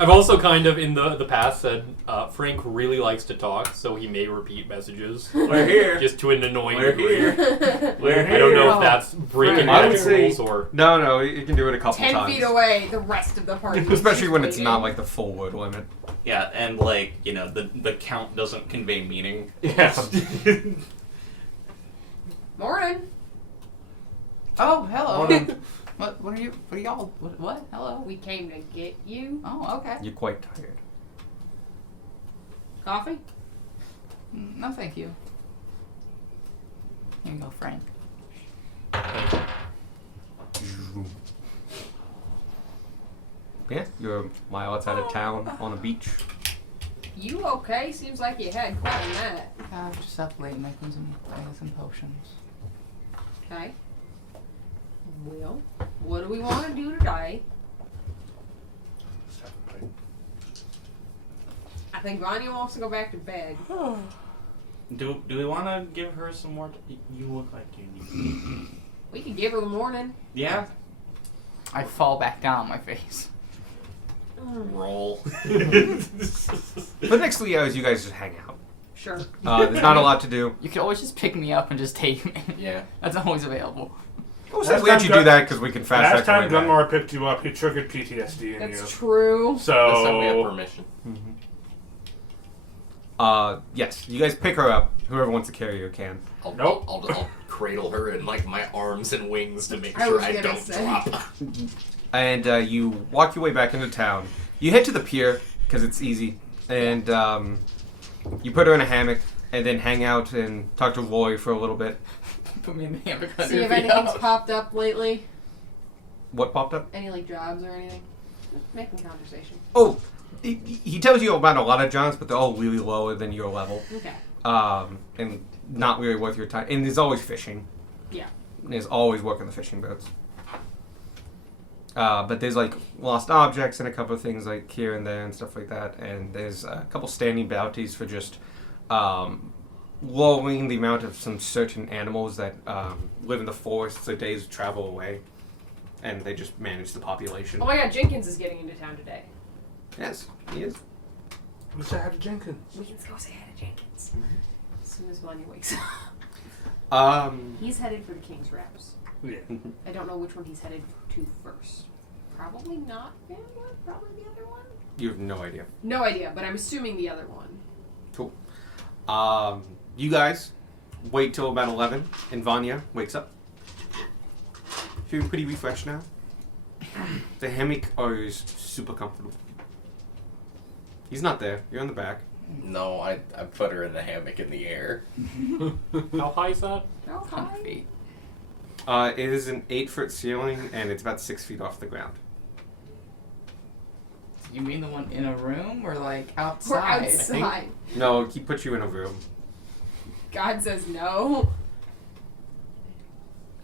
I've also kind of in the past said Frank really likes to talk, so he may repeat messages We're here. just to an annoying We're degree. here. We're here. I don't know Oh, if that's breaking I would magic say- rules or. No, you can do it a couple 10 times. feet away, the rest of the party. is Especially just when it's waiting. not like the full word limit. Yeah, and like, you know, the count doesn't convey meaning. Yeah. Morning. Oh, hello. Morning. What are y'all? What? Hello? We came to get you. Oh, okay. You're quite tired. Coffee? No, thank you. Here you go, Frank. Yeah, you're a mile outside of town on a beach. You okay? Seems like you had quite a night. I was just up late making some potions. Okay. Well, what do we want to do today? I think Vanya wants to go back to bed. Do we want to give her some more? You look like you need. We could give her the morning. Yeah. I fall back down on my face. Roll. For the next 3 hours, you guys just hang out. Sure. There's not a lot to do. You can always just pick me up and just take me. Yeah. That's always available. Oh, Last we let time you do that because we can fast Last track time the way back. Gunmar picked you up, he triggered PTSD in That's you. true. This time we have So permission. Yes, you guys pick her up. Whoever wants to carry her can. Nope. I'll cradle her in like my arms and wings to make I sure was I gonna don't say. drop. And you walk your way back into town. You head to the pier because it's easy, and you put her in a hammock, and then hang out and talk to Roy for a little bit. Put me in the hammock. See if anything's popped up lately. What popped up? Any like jobs or anything. Making conversation. Oh, he tells you about a lot of jobs, but they're all really lower than your level, Okay. and not really worth your time. And there's always fishing. Yeah. There's always work on the fishing boats. But there's like lost objects and a couple of things like here and there and stuff like that. And there's a couple standing bounties for just lowering the amount of some certain animals that live in the forest a day's travel away. And they just manage the population. Oh my god, Jenkins is getting into town today. Yes, he is. we said hi to Jenkins. We can go say hi to Jenkins. As soon as Vanya wakes up. He's headed for the King's Reps. Yeah. I don't know which one he's headed to first. Probably not Vanguard, probably the other one. You have no idea. No idea, but I'm assuming the other one. Cool. You guys wait till about 11, and Vanya wakes up. Feeling pretty refreshed now. The hammock is super comfortable. He's not there. You're in the back. No, I put her in the hammock in the air. How high is that? Oh, Comfy. It is an 8-foot ceiling, and it's about 6 feet off the ground. You mean the one in a room or like We're outside? outside. No, he puts you in a room. God says no.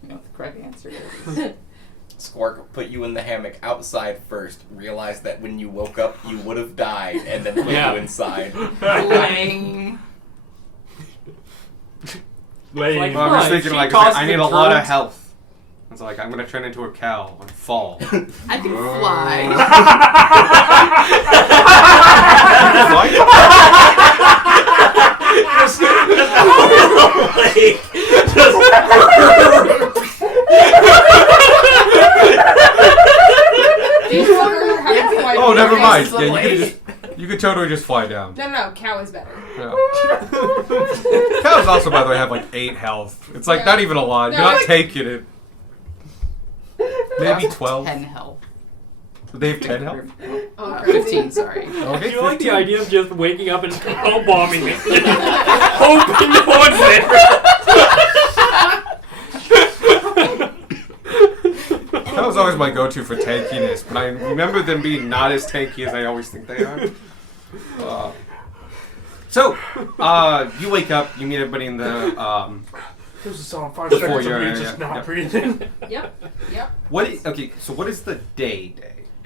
You know what the correct answer is. Squark put you in the hammock outside first, realized that when you woke up you would have died, and then put Yeah. you inside. Lame. Lame. Like, Well, I'm just Right, thinking, she like, caused I the need a lot of current. health. It's like, I'm going to turn into a cow and fall. I can fly. These fuckers have no idea. Oh, never mind. Nice Yeah, lake. you could totally just fly down. No, cow is better. Yeah. Cows also, by the way, have like 8 health. It's like not even a lot. No, You're not like- taking it. Maybe 12. 10 health. They have 10 health? Oh, crazy. 15, sorry. Okay, You like the 15. idea of just waking up and cow bombing me? Hoping no one's there. That was always my go-to for tankiness, but I remember them being not as tanky as I always think they are. So, you wake up, you meet everybody in the, There's a song 5 Before seconds of you're- me yeah, just yeah. not breathing. Yep. okay, so what is the day?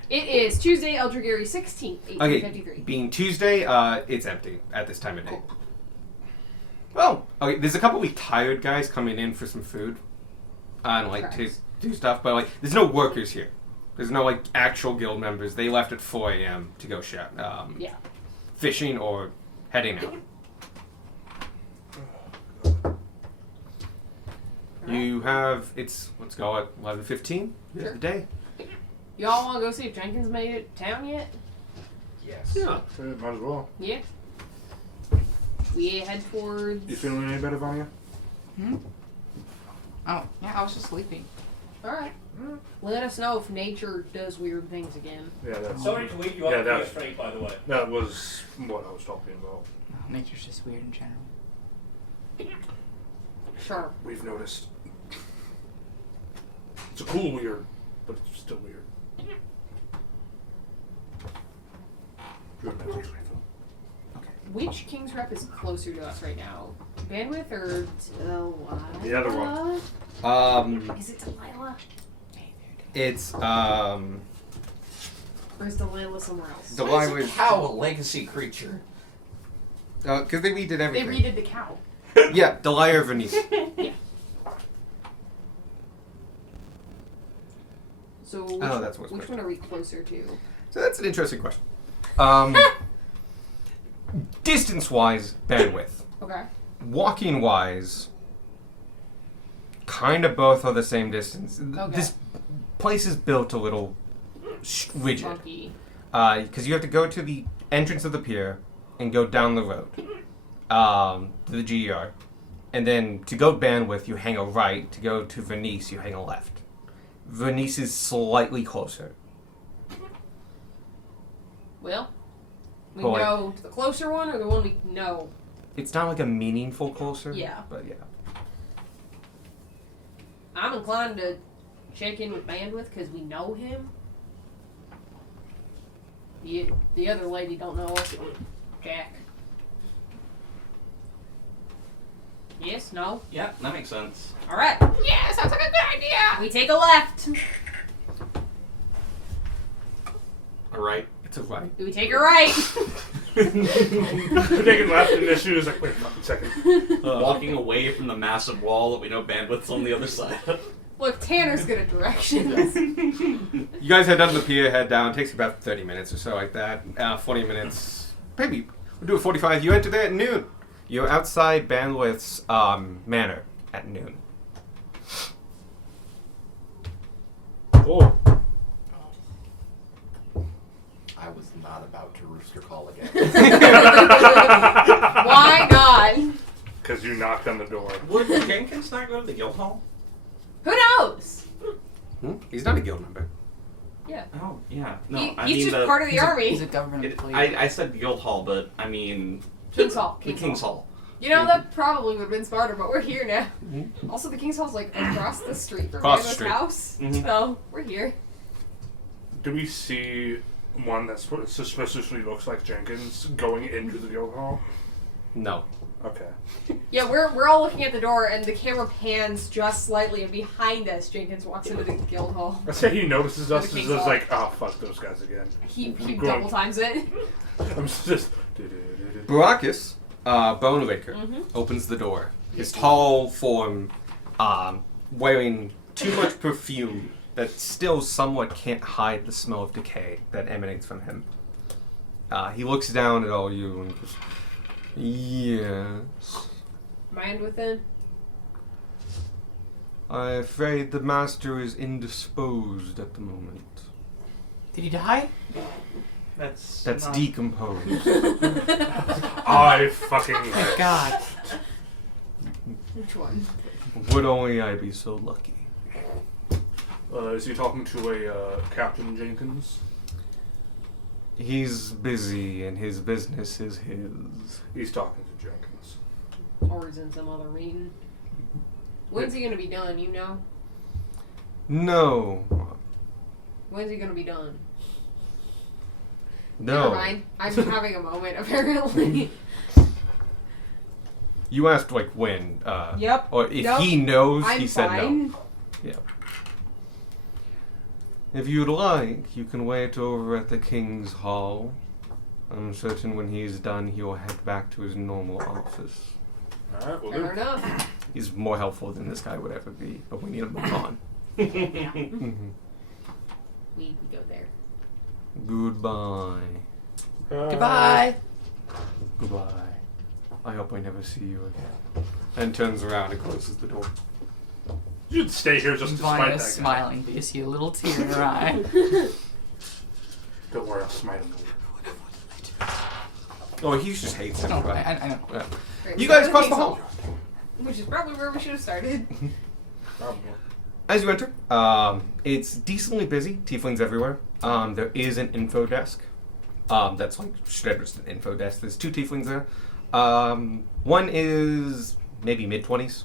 It is Tuesday, Eldragary 16th, 1853. Okay, being Tuesday, it's empty at this time of day. Well, okay, there's a couple retired guys coming in for some food, and like to Correct. do stuff, but like there's no workers here. There's no like actual guild members. They left at 4 a.m. to go Yeah. fishing or heading out. You have let's go at 11:15. Here's Sure. the day. Y'all want to go see if Jenkins made it to town yet? Yes. Yeah. Might as well. Yeah. We head towards. You feeling any better, Vanya? Oh, yeah, I was just sleeping. Alright. Let us know if nature does weird things again. Yeah, that's. Sorry to wake you Yeah, up that- yeah, straight, by the way. That was what I was talking about. Oh, nature's just weird in general. Sure. We've noticed. It's a cool weird, but it's still weird. Good message, Rachel. Which King's Rep is closer to us right now? Bandwidth or Delilah? The other one. Is it Delilah? It's Or is Delilah somewhere else? Why is a cow a legacy creature? because they redid They everything. redid the cow. Yeah, Delilah or Venice. So which, that's what's which question. one are we closer to? So that's an interesting question. Distance-wise, bandwidth. Okay. Walking-wise, kind of both are the same distance. Okay. This place is built a little rigid. Funky. Because you have to go to the entrance of the pier and go down the road to the GER. And then to go bandwidth, you hang a right. To go to Venice, you hang a left. Venice is slightly closer. Well, we But, like- go to the closer one or the one we know? It's not like a meaningful closer. Yeah. But yeah. I'm inclined to check in with Bandwidth because we know him. The other lady don't know us. Jack. Yes? No? Yeah, that makes sense. Alright. Yeah, sounds like a good idea. We take a left. All right. It's a right. We take a right. We're taking left, and this is like, wait a fucking second. Walking away from the massive wall that we know bandwidth's on the other side. Look, Tanner's good at directions. You guys head down to the pier, head down. It takes about 30 minutes or so like that. 40 minutes. Maybe. We'll do it 45. You enter there at noon. You're outside Bandwidth's manor at noon. Oh. I was not about to rooster call again. Why not? Because you knocked on the door. Would Jenkins not go to the guild hall? Who knows? He's not a guild member. Yeah. Oh, yeah. No, He- I he's mean just part of the army. He's a government It, employee. I said guild hall, but I mean King's Hall. the King's Hall. You know, that probably would have been smarter, but we're here now. Also, the King's Hall's like across the street from Across the Bandwidth's street. house. Mhm. So, we're here. Do we see one that suspiciously looks like Jenkins going into the guild hall? No. Okay. Yeah, we're all looking at the door, and the camera pans just slightly, and behind us, Jenkins walks into the guild hall. I say he notices us The and King's is Hall. like, oh, fuck those guys again. He Going- double times it. I'm just... Baracus, Bone Licker, Mhm. opens the door. His tall form, wearing too much perfume that still somewhat can't hide the smell of decay that emanates from him. He looks down at all you and goes, "Yes. Mind within. I'm afraid the master is indisposed at the moment. Did he die? That's That's decomposed. I fucking... Thank God. Which one? Would only I be so lucky." Is he talking to a Captain Jenkins? He's busy and his business is his. He's talking to Jenkins. Or is in some other meeting. When's he gonna be done, you know? No. When's he gonna be done? No. Never mind. I'm having a moment, apparently. You asked like when. Yep. Or if Nope. he knows, I'm he said fine. no. Yeah. If you'd like, you can wait over at the King's Hall. I'm certain when he's done, he'll head back to his normal office. Alright, well, Fair enough. He's more helpful than this guy would ever be, but we need to move on. Yeah. Mhm. We go there. Goodbye. Goodbye. Goodbye. I hope I never see you again. And turns around and closes the door. You'd stay here just to spite Vanya that is guy. smiling, but you see a little tear in her eye. Don't worry, I'll smite him. Oh, he just hates No, everybody. I know. Yeah. Great, You we go guys to cross the King's hall. Which is probably where we should have started. Probably. As you enter, it's decently busy. Tieflings everywhere. There is an info desk. That's like straight just an info desk. There's 2 tieflings there. One is maybe mid-20s.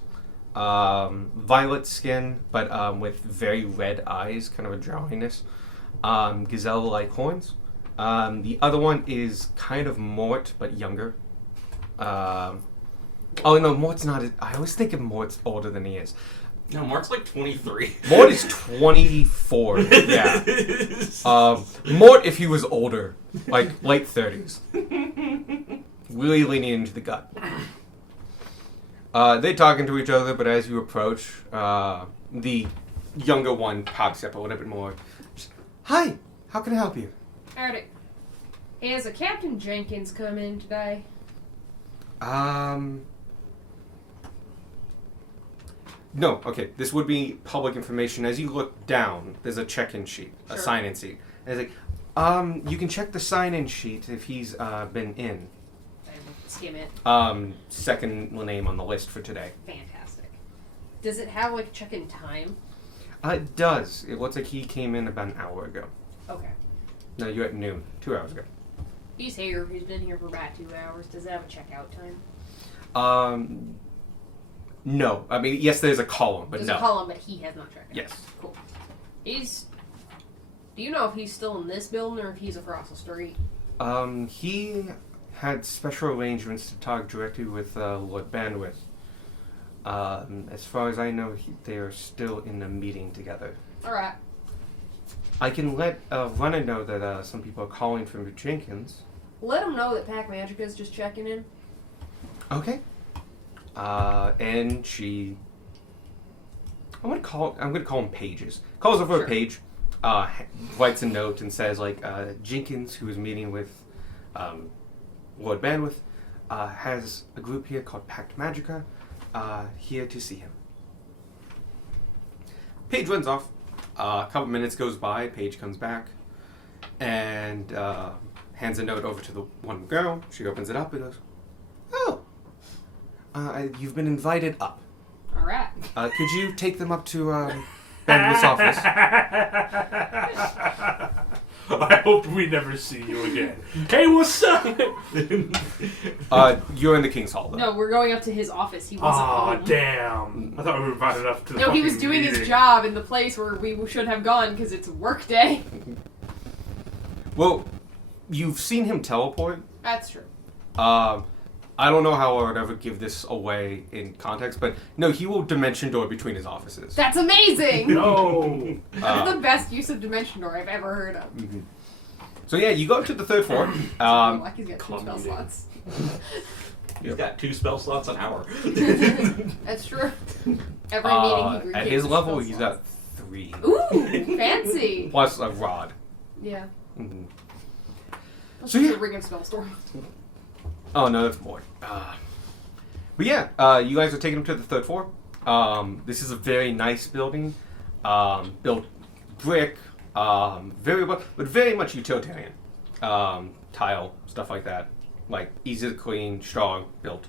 Violet skin, but with very red eyes, kind of a drowniness. Gazelle-like horns. The other one is kind of Mort, but younger. Oh no, Mort's not. I always think of Mort's older than he is. No, Mark's like 23. Mort is 24. Yeah. Mort, if he was older, like late 30s, really leaning into the gut. They're talking to each other, but as you approach, the younger one pops up a little bit more. Just, hi, how can I help you? Alright. Has a Captain Jenkins come in today? No, okay, this would be public information. As you look down, there's a check-in sheet, a Sure. sign-in sheet. And it's like, you can check the sign-in sheet if he's been in. I will skim it. Second name on the list for today. Fantastic. Does it have like check-in time? It does. It looks like he came in about an hour ago. Okay. No, you're at noon. 2 hours ago. He's here. He's been here for about 2 hours. Does it have a checkout time? No. I mean, yes, there's a column, but There's no. a column, but he has not checked out. Yes. Cool. Do you know if he's still in this building or if he's across the street? He had special arrangements to talk directly with Lord Bandwidth. As far as I know, they are still in a meeting together. Alright. I can let Runner know that some people are calling from Jenkins. Let him know that Pac Magica's just checking in. Okay. And she. I'm gonna call him Pages. Calls over Sure. a page, writes a note and says like Jenkins, who is meeting with Lord Bandwidth, has a group here called Pact Magica, here to see him. Page runs off. A couple minutes goes by. Paige comes back and hands a note over to the one girl. She opens it up and goes, "Oh, you've been invited up. Alright. Could you take them up to Bandwidth's office?" I hope we never see you again. Hey, what's up? You're in the King's Hall, though. No, we're going up to his office. He wasn't Aw, home. damn. I thought we were invited up to the No, he was fucking doing meeting. his job in the place where we should have gone because it's work day. Well, you've seen him teleport. That's true. I don't know how I would ever give this away in context, but no, he will dimension door between his offices. That's amazing! No. That's the best use of Dimension Door I've ever heard of. Mhm. So yeah, you go up to the third floor. Like he's got 2 spell comedy. slots. He's got 2 spell slots an hour. That's true. Every meeting he at gets his a level, spell he's slot. got 3. Ooh, fancy. Plus a rod. Yeah. Mhm. That's So just yeah. a ring of spell storm. Oh no, that's more. But yeah, you guys are taking him to the third floor. This is a very nice building, built brick, very well, but very much utilitarian. Tile, stuff like that, like easy to clean, strong, built.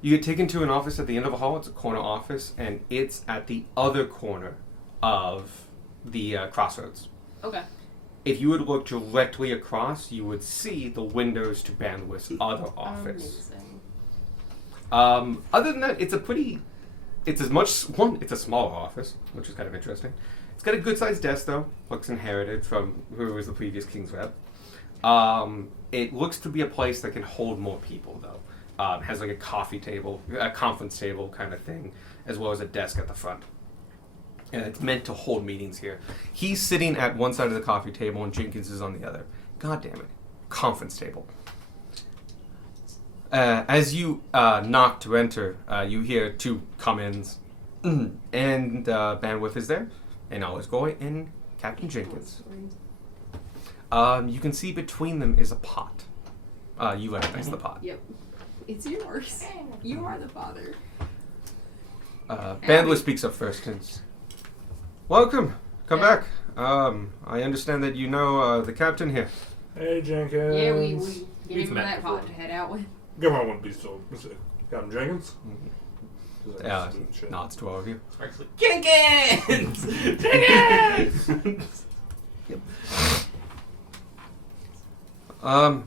You get taken to an office at the end of a hall. It's a corner office, and it's at the other corner of the crossroads. Okay. If you would look directly across, you would see the windows to Bandwidth's other office. Amazing. Other than that, it's a smaller office, which is kind of interesting. It's got a good sized desk though. Looks inherited from whoever was the previous King's Rep. It looks to be a place that can hold more people though. It has like a coffee table, a conference table kind of thing, as well as a desk at the front. And it's meant to hold meetings here. He's sitting at one side of the coffee table and Jenkins is on the other. God damn it. Conference table. As you knock to enter, you hear 2 come-ins. And Bandwidth is there. And Alice Goy and Captain Jenkins. You can see between them is a pot. You recognize the pot. Yep. It's yours. You are the father. Bandwidth speaks up first and says, "Welcome. Come back. I understand that you know the captain here." Hey, Jenkins. Yeah, we We've gave him met that pot to before. head out with. Come on, wouldn't be so. Captain Jenkins? Nods to all of you. Sparks like, Jenkins! Jenkins!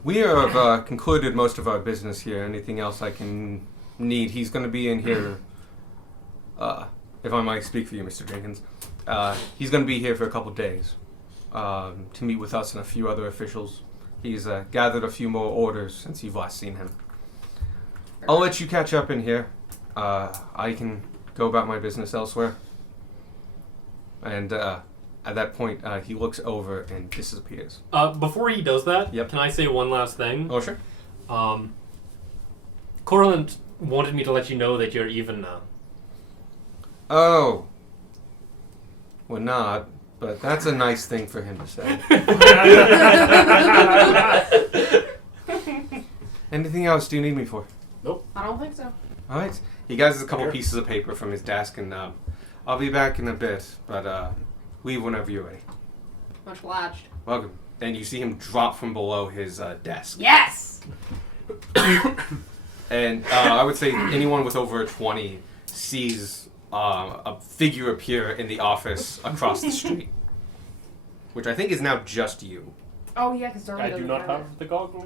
We have concluded most of our business here. Anything else I can need? He's going to be in here, if I might speak for you, Mr. Jenkins. He's going to be here for a couple days. to meet with us and a few other officials. He's gathered a few more orders since you've last seen him. I'll let you catch up in here. I can go about my business elsewhere. And at that point, he looks over and disappears. Before he does that, Yep. can I say one last thing? Oh, sure. Corland wanted me to let you know that you're even now. Oh. We're not, but that's a nice thing for him to say. Anything else do you need me for? I don't think so. All right. He gathers a couple Sure. pieces of paper from his desk, and I'll be back in a bit, but leave whenever you're ready. Much obliged. Welcome. And you see him drop from below his desk. Yes! And I would say anyone with over a 20 sees a figure appear in the office across the street, which I think is now just you. Oh, yeah, because Darwin I do doesn't not have have it. the goggles.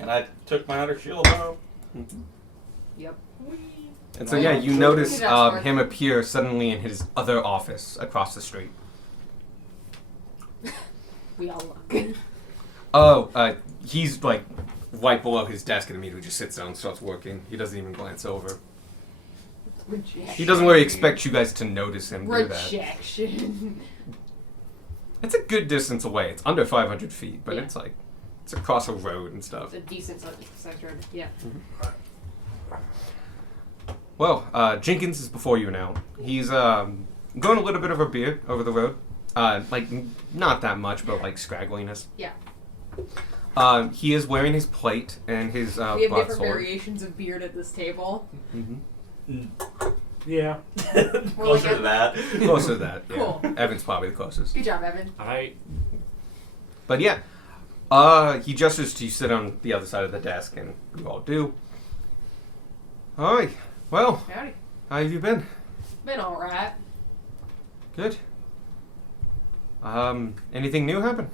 And I took my outer shield out. Yep. And so yeah, you notice He does work. him appear suddenly in his other office across the street. We all look. Oh, he's like right below his desk and immediately just sits down and starts working. He doesn't even glance over. He doesn't really expect you guys to notice him do that. Rejection. It's a good distance away. It's under 500 feet, but Yeah. it's across a road and stuff. It's a decent size road. Yeah. Well, Jenkins is before you now. He's going a little bit of a beard over the road. Not that much, but like scraggliness. Yeah. He is wearing his plate and his We have different broadsword. variations of beard at this table. Mm-hmm. Yeah. Closer to that. Close to that. Yeah. Cool. Evan's probably the closest. Good job, Evan. But yeah, he gestures to you sit on the other side of the desk, and you all do. All right. Well, Howdy. how have you been? Been alright. Good. Anything new happen?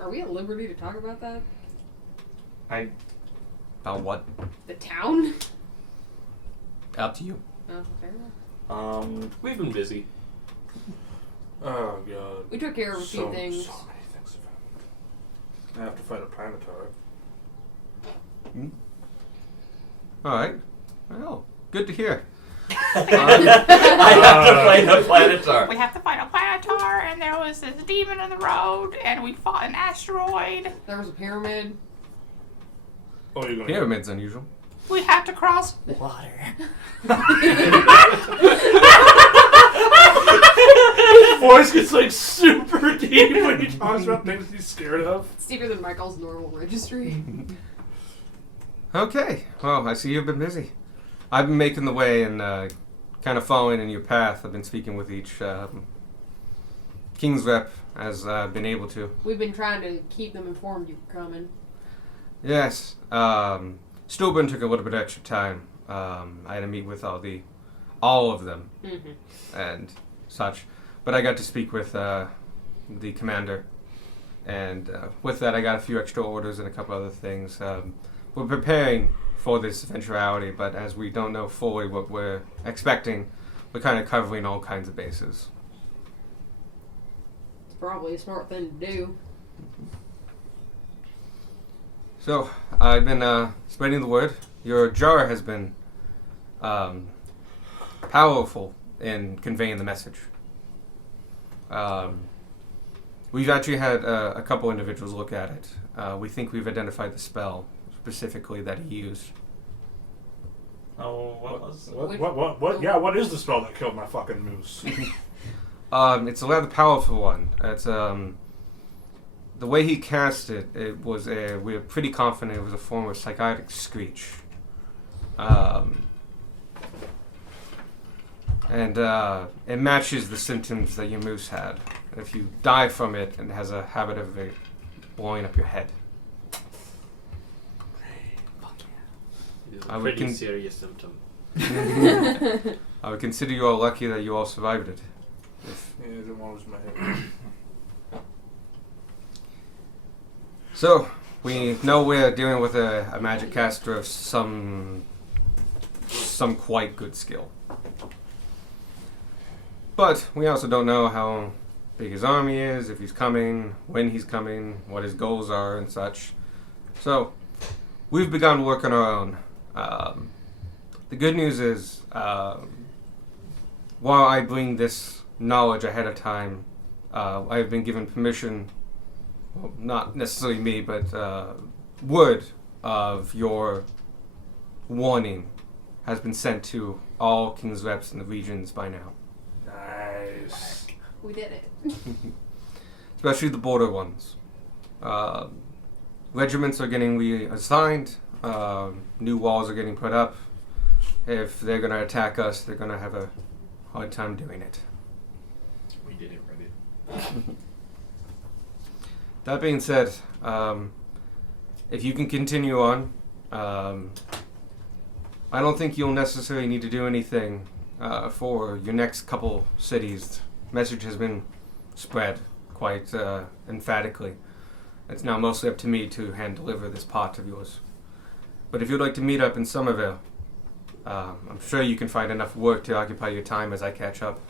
Are we at liberty to talk about that? About what? The town? Up to you. Oh, fair enough. We've been busy. Oh god. We took care of a few things. So many things have happened. I have to fight a Planetara. All right. Well, good to hear. I have to play the Planetar. We have to fight a Planetar, and there was this demon in the road, and we fought an asteroid. There was a pyramid. Oh, you're gonna Pyramid's unusual. We had to cross water. His voice gets like super deep when he talks about things he's scared of. It's deeper than Michael's normal registry. Okay. Well, I see you've been busy. I've been making the way and kind of following in your path. I've been speaking with each King's Rep as I've been able to. We've been trying to keep them informed you were coming. Yes. Stillburn took a little bit extra time. I had to meet with all of them Mm-hmm. and such. But I got to speak with the commander. And with that, I got a few extra orders and a couple other things. We're preparing for this eventuality, but as we don't know fully what we're expecting, we're kind of covering all kinds of bases. It's probably a smart thing to do. So, I've been spreading the word. Your jar has been powerful in conveying the message. We've actually had a couple individuals look at it. We think we've identified the spell specifically that he used. Oh, what was it? What? Yeah, what is the spell that killed my fucking moose? It's a rather powerful one. It's the way he cast it. It was we're pretty confident it was a form of psychotic screech. And it matches the symptoms that your moose had. If you die from it, it has a habit of blowing up your head. It's I a would pretty serious symptom. I would consider you all lucky that you all survived it. Yeah, I didn't want to lose my head. So, we know we're dealing with a magic caster of some quite good skill. But we also don't know how big his army is, if he's coming, when he's coming, what his goals are, and such. So, we've begun work on our own. The good news is, while I bring this knowledge ahead of time, I have been given permission, well, not necessarily me, but word of your warning has been sent to all King's reps in the regions by now. Nice. We did it. Especially the border ones. Regiments are getting reassigned. New walls are getting put up. If they're going to attack us, they're going to have a hard time doing it. We did it right. That being said, if you can continue on, I don't think you'll necessarily need to do anything for your next couple cities. Message has been spread quite emphatically. It's now mostly up to me to hand deliver this part of yours. But if you'd like to meet up in Somerville, I'm sure you can find enough work to occupy your time as I catch up.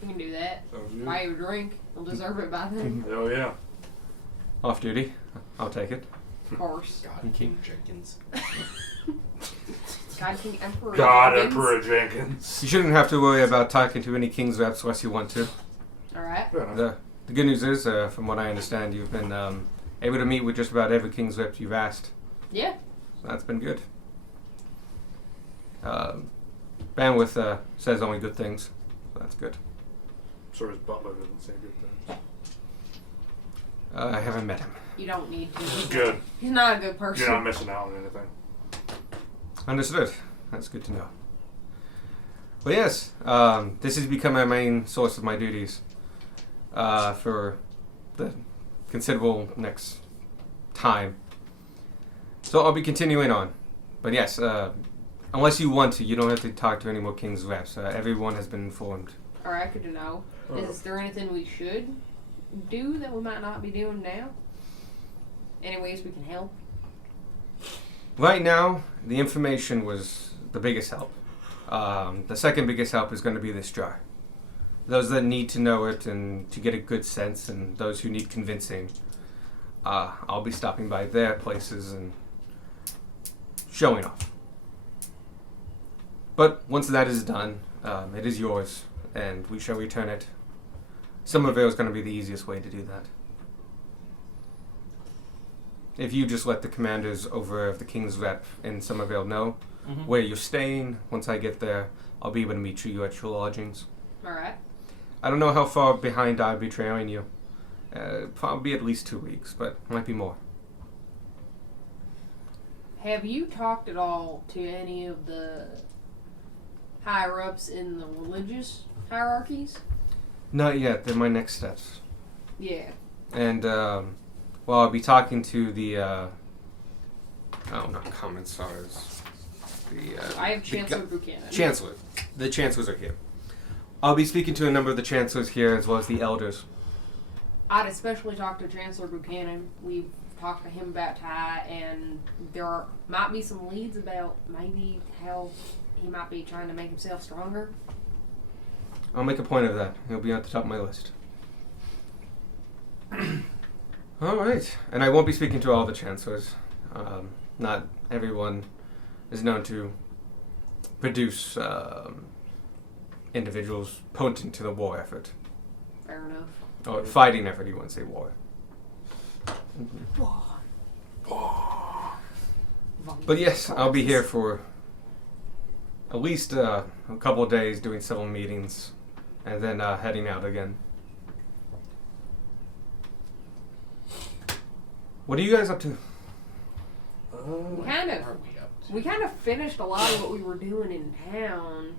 We can do that. Sounds good. Buy you a drink. We'll deserve it by then. Hell yeah. Off duty, I'll take it. Of course. God, King Jenkins. God King Emperor. God, Jenkins. Emperor Jenkins. You shouldn't have to worry about talking to any King's reps unless you want to. Alright. Fair enough. The good news is, from what I understand, you've been able to meet with just about every King's rep you've asked. Yeah. So that's been good. Bandwidth says only good things, so that's good. Sure, his butler doesn't say good things. I haven't met him. You don't need to. Good. He's not a good person. You're not missing out on anything. Understood. That's good to know. Well, yes, this has become my main source of my duties for the considerable next time. So I'll be continuing on. But yes, unless you want to, you don't have to talk to any more King's reps. Everyone has been informed. Alright, good to know. Is there anything we should do that we might not be doing now? Any ways we can help? Right now, the information was the biggest help. The second biggest help is going to be this jar. Those that need to know it and to get a good sense, and those who need convincing, I'll be stopping by their places and showing off. But once that is done, it is yours, and we shall return it. Somerville is going to be the easiest way to do that. If you just let the commanders over of the King's Rep in Somerville know where you're staying, once I get there, I'll be able to meet you at your lodgings. Alright. I don't know how far behind I'll be trailing you. Probably at least 2 weeks, but might be more. Have you talked at all to any of the higher ups in the religious hierarchies? Not yet. They're my next steps. Yeah. And, well, I'll be talking to the, not commissars. I have Chancellor Buchanan. Chancellor. The chancellors are here. I'll be speaking to a number of the chancellors here as well as the elders. I'd especially talk to Chancellor Buchanan. We've talked to him about Ty, and there might be some leads about maybe how he might be trying to make himself stronger. I'll make a point of that. He'll be at the top of my list. All right. And I won't be speaking to all the chancellors. Not everyone is known to produce individuals potent to the war effort. Fair enough. Or fighting effort, you wouldn't say war. But yes, I'll be here for at least a couple of days doing several meetings and then heading out again. What are you guys up to? We kind of, What are we up to? we kind of finished a lot of what we were doing in town.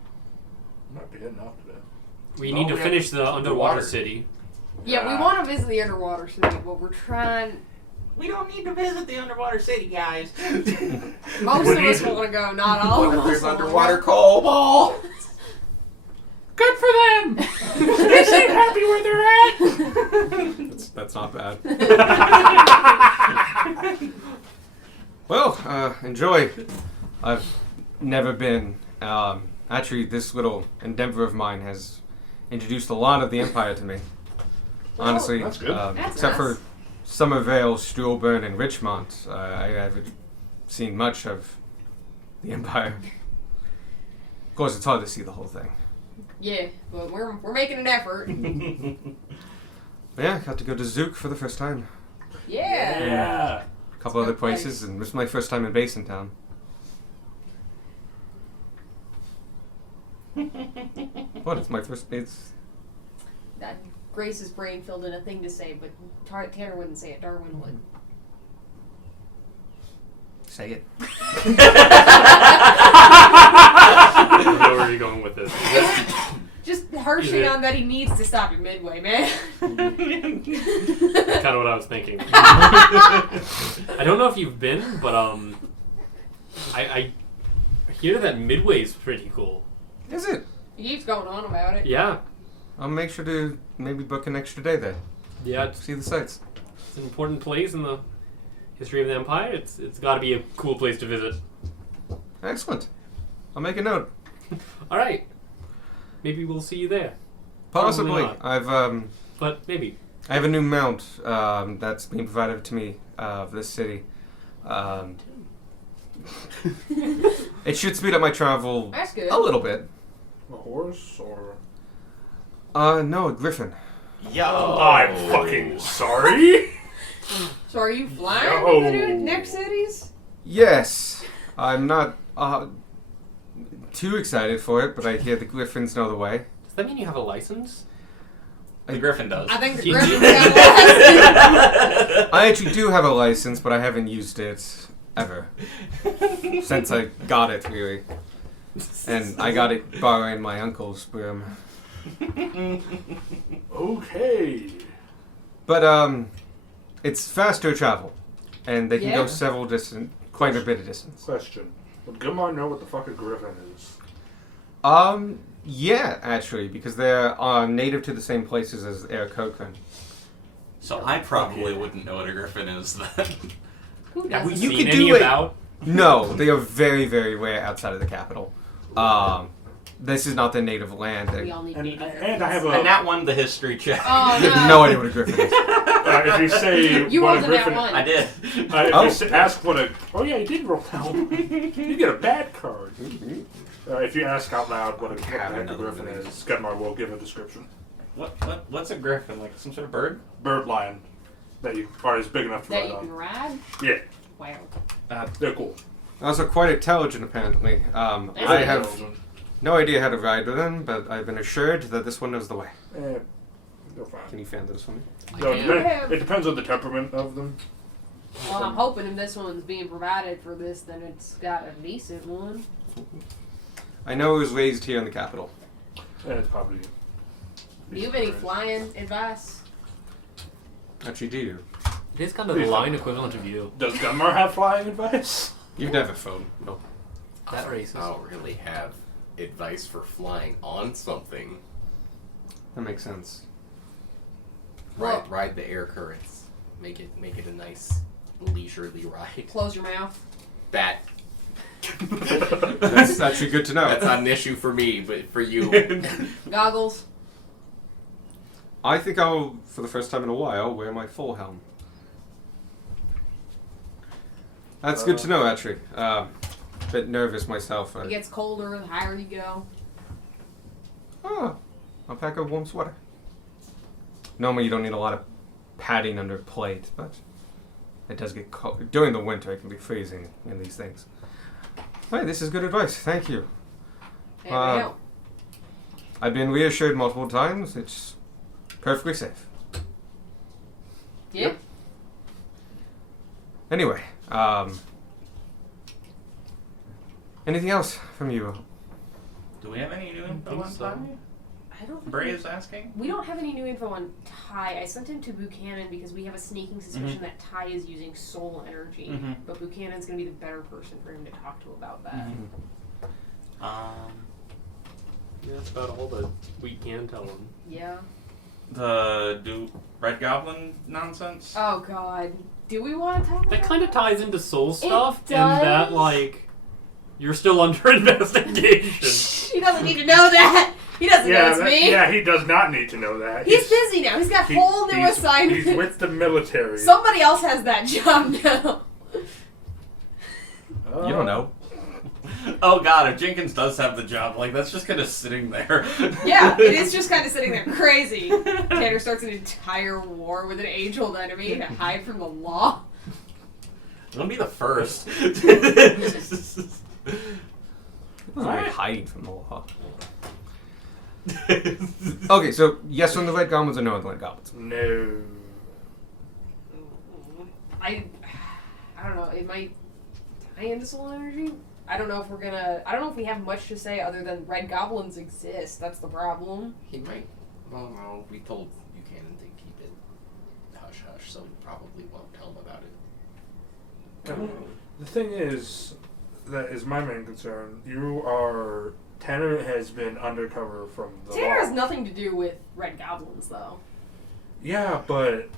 Might be heading off today. We Oh, need to yeah. finish the underwater Water. city. Yeah, we want to visit the underwater city, but we're trying. We don't need to visit the underwater city, guys. Most What of do us you- want to go, not all What of if us. there's wanna underwater go. cobalt? Good for them! They seem happy where they're at! That's not bad. Well, enjoy. I've never been. Actually, this little endeavor of mine has introduced a lot of the Empire to me. honestly. that's good. That's Except nice. for Somervale, Stuhlburn, and Richmond, I haven't seen much of the Empire. Of course, it's hard to see the whole thing. Yeah, but we're making an effort. Yeah, got to go to Zook for the first time. Yeah. Yeah. A couple It's a other good place. places, and this is my first time in Basin Town. What? It's my first. It's That Grace's brain filled in a thing to say, but Tanner wouldn't say it. Darwin would. say it. I don't know where you're going with this. Just harshing on that he needs to stop at Midway, man. Kind of what I was thinking. I don't know if you've been, but I hear that Midway's pretty cool. Is it? He keeps going on about it. Yeah, I'll make sure to maybe book an extra day there. yeah, it's See the sights. an important place in the history of the Empire. It's got to be a cool place to visit. Excellent. I'll make a note. All right, maybe we'll see you there. Possibly. not. But maybe. I have a new mount that's being provided to me of this city. It should speed up my travel That's good. a little bit. A horse or? No, a griffin. Yo. I'm fucking sorry. So are you flying Yo. to the next cities? Yes, I'm not too excited for it, but I hear the griffins know the way. Does that mean you have a license? The Griffin does. I think the You Griffin's do? got lost. I actually do have a license, but I haven't used it ever since I got it, really. And I got it borrowing my uncle's broom. Okay. But it's faster travel, and they can go Yeah. several quite a bit of distance. Question. Would Gilmar know what the fuck a griffin is? Yeah, actually, because they're native to the same places as Air Kokran. So I probably wouldn't know what a Griffin is then. Who Have we doesn't? You seen could any do it. about? No, they are very, very rare outside of the capital. This is not their native land. We all need And, native and I have And a. that won the history check. Oh no. No idea what a griffin is. If you say You what rolled a in that griffin, one. I did. if Oh. you ask what a. Oh yeah, you did roll that one. You get a bad card. If you ask out loud what the heck a another griffin one. is, Skudmar will give a description. What's a Griffin? Like some sort of bird? Bird lion that you are is big enough to That ride you can on. ride? Yeah, Wow. they're cool. Also quite intelligent, apparently. I Very have intelligent. no idea how to ride with them, but I've been assured that this one knows the way. They're fine. Can you fan this for me? No, can. it depends on the temperament of them. Well, I'm hoping if this one's being provided for this, then it's got a decent one. I know it was raised here in the capital. And it's probably. Do you have any flying advice? Actually, do you? It is kind of the line equivalent of you. Does Gunmar have flying advice? You've never flown. No. That racist. I don't really have advice for flying on something. That makes sense. Well- Ride the air currents. Make it a nice leisurely ride. Close your mouth. That That's actually good to know. that's not an issue for me, but for you. Goggles. I think I'll, for the first time in a while, wear my full helm. That's good to know, actually. Bit nervous myself. It gets colder the higher you go. I'll pack a warm sweater. Normally, you don't need a lot of padding under plate, but it does get cold. During the winter, it can be freezing in these things. Hey, this is good advice. Thank you. There we go. I've been reassured multiple times. It's perfectly safe. Yeah. Anyway, anything else from you? Do we have any new info think on so. Ty? I don't think Bray is asking? we don't have any new info on Ty. I sent him to Buchanan because we have a sneaking suspicion that Ty is using soul energy. Mhm. But Buchanan's going to be the better person for him to talk to about that. Yeah, that's about all that we can tell them. Yeah. The Red Goblin nonsense? Oh God. Do we want to talk about That kind of ties into soul It stuff, does. and that, like, you're still under investigation. She doesn't need to know that. He doesn't know it's me. Yeah, he does not need to know that. He's busy now. He's got whole new assignments. He's with the military. Somebody else has that job now. You don't know. Oh god, if Jenkins does have the job, like that's just kind of sitting there. Yeah, it is just kind of sitting there crazy. Tanner starts an entire war with an age-old enemy to hide from the law. I'm gonna be the first. Alright. Hiding from the law. Okay, so yes on the red goblins or no on the red goblins? No. I don't know. It might tie into soul energy. I don't know if we have much to say other than red goblins exist. That's the problem. He might. Well, no, we told Buchanan to keep it hush hush, so he probably won't tell him about it. The thing is, that is my main concern. Tanner has been undercover from the Tanner law. has nothing to do with red goblins, though. Yeah, but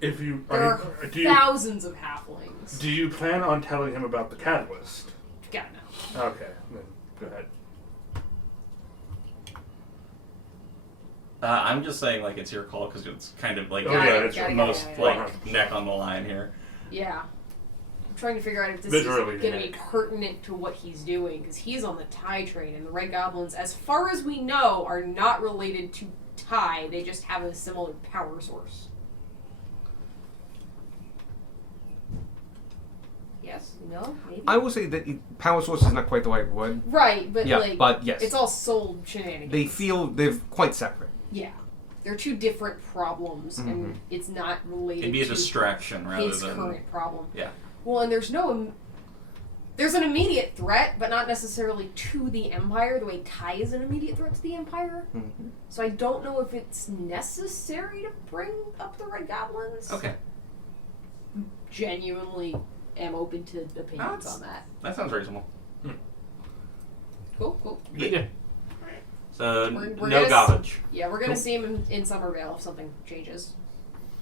if you There are thousands of halflings. do you plan on telling him about the catalyst? God, no. Okay, then go ahead. I'm just saying, like, it's your call because it's kind of like Oh, yeah, it's your your most call. like 100%. neck on the line here. Yeah. I'm trying to figure out if this Literally is going to be neck. pertinent to what he's doing, because he's on the Ty train, and the red goblins, as far as we know, are not related to Ty. They just have a similar power source. Yes? No? Maybe? I will say that power source is not quite the right word. Right, but Yeah, like, but yes. it's all soul shenanigans. They feel they're quite separate. Yeah. They're two different problems, Mhm. and it's not related It'd be a to distraction rather his than current problem. yeah. Well, and there's an immediate threat, but not necessarily to the Empire, the way Ty is an immediate threat to the Empire. Mm-hmm. So I don't know if it's necessary to bring up the Red Goblins. Okay, Genuinely am open to opinions That's- on that. that sounds reasonable. Cool. Yeah. So We're no gonna garbage. Yeah, we're gonna Cool. see him in Summervale if something changes.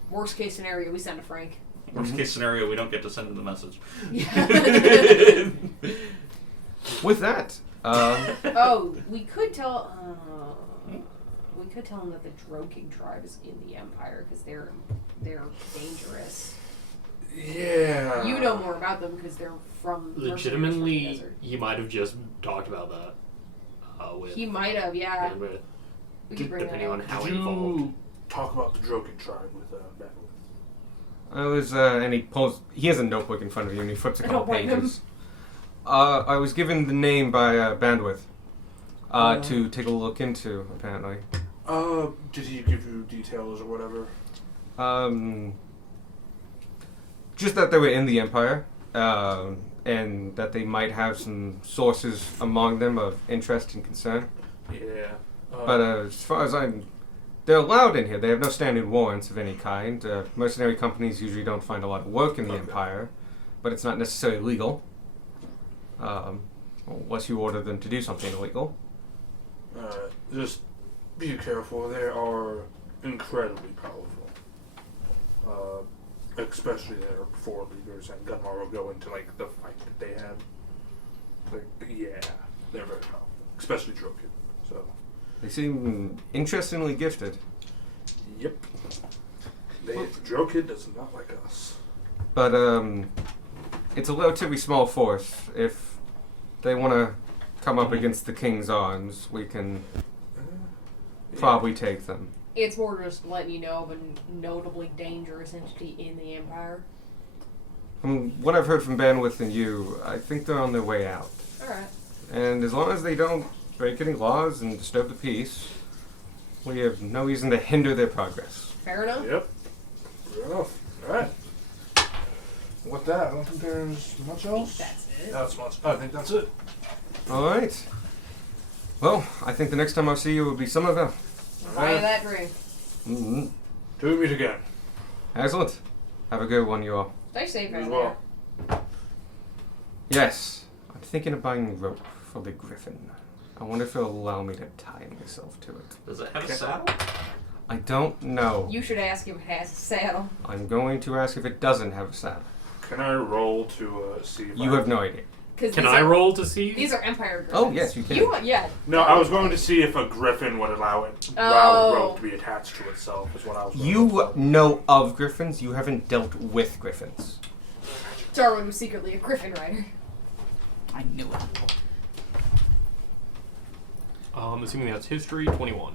Worst case scenario, we send a Frank. Worst case scenario, we don't get to send him the message. Yeah. With that, Oh, we could tell. We could tell him that the Droking tribe is in the Empire because they're dangerous. Yeah. You know more about them because they're from mercenaries from the Legitimately, desert. he might have just talked about that with He might have, yeah. with We could bring that depending on up. how Did involved. you talk about the Droken tribe with Battle? I was, and he has a notebook in front of you, and he flips a I couple don't blame him. pages. I was given the name by Bandwidth to take a look into, apparently. Did he give you details or whatever? Just that they were in the Empire, and that they might have some sources among them of interest and concern. Yeah. But as far as they're allowed in here. They have no standing warrants of any kind. Mercenary companies usually don't find a lot of work in the Empire, but it's not necessarily legal. Unless you order them to do something illegal. Just be careful. They are incredibly powerful. Especially their four leaders, and Gunmar will go into like the fight that they have. Like, yeah, they're very powerful, especially Droken. So, They seem interestingly gifted. yep. Droken does not like us. But it's a relatively small force. If they want to come up against the King's arms, we can probably take them. It's more just letting you know of a notably dangerous entity in the Empire. From what I've heard from Bandwidth and you, I think they're on their way out. Alright. And as long as they don't break any laws and disturb the peace, we have no reason to hinder their progress. Fair enough? Yep. Fair enough. Alright. With that, I don't think there's much else. That's it. That's much. I think that's it. All right. Well, I think the next time I see you will be Somerville. Buy that drink. Mm-hmm. Till we meet again. Excellent. Have a good one, you all. Stay safe As out well. there. Yes, I'm thinking of buying rope for the griffin. I wonder if it'll allow me to tie myself to it. Does it have a saddle? I don't know. You should ask if it has a saddle. I'm going to ask if it doesn't have a saddle. Can I roll to see if You have no idea. 'Cause Can these I are- roll to see? These are Empire griffins. Oh, yes, you can. Yeah. No, I was going to see if a griffin would allow a Oh. rope to be attached to itself. Is what I was. You know of griffins. You haven't dealt with griffins. Darwin was secretly a griffin rider. I knew it. Assuming that's history, 21.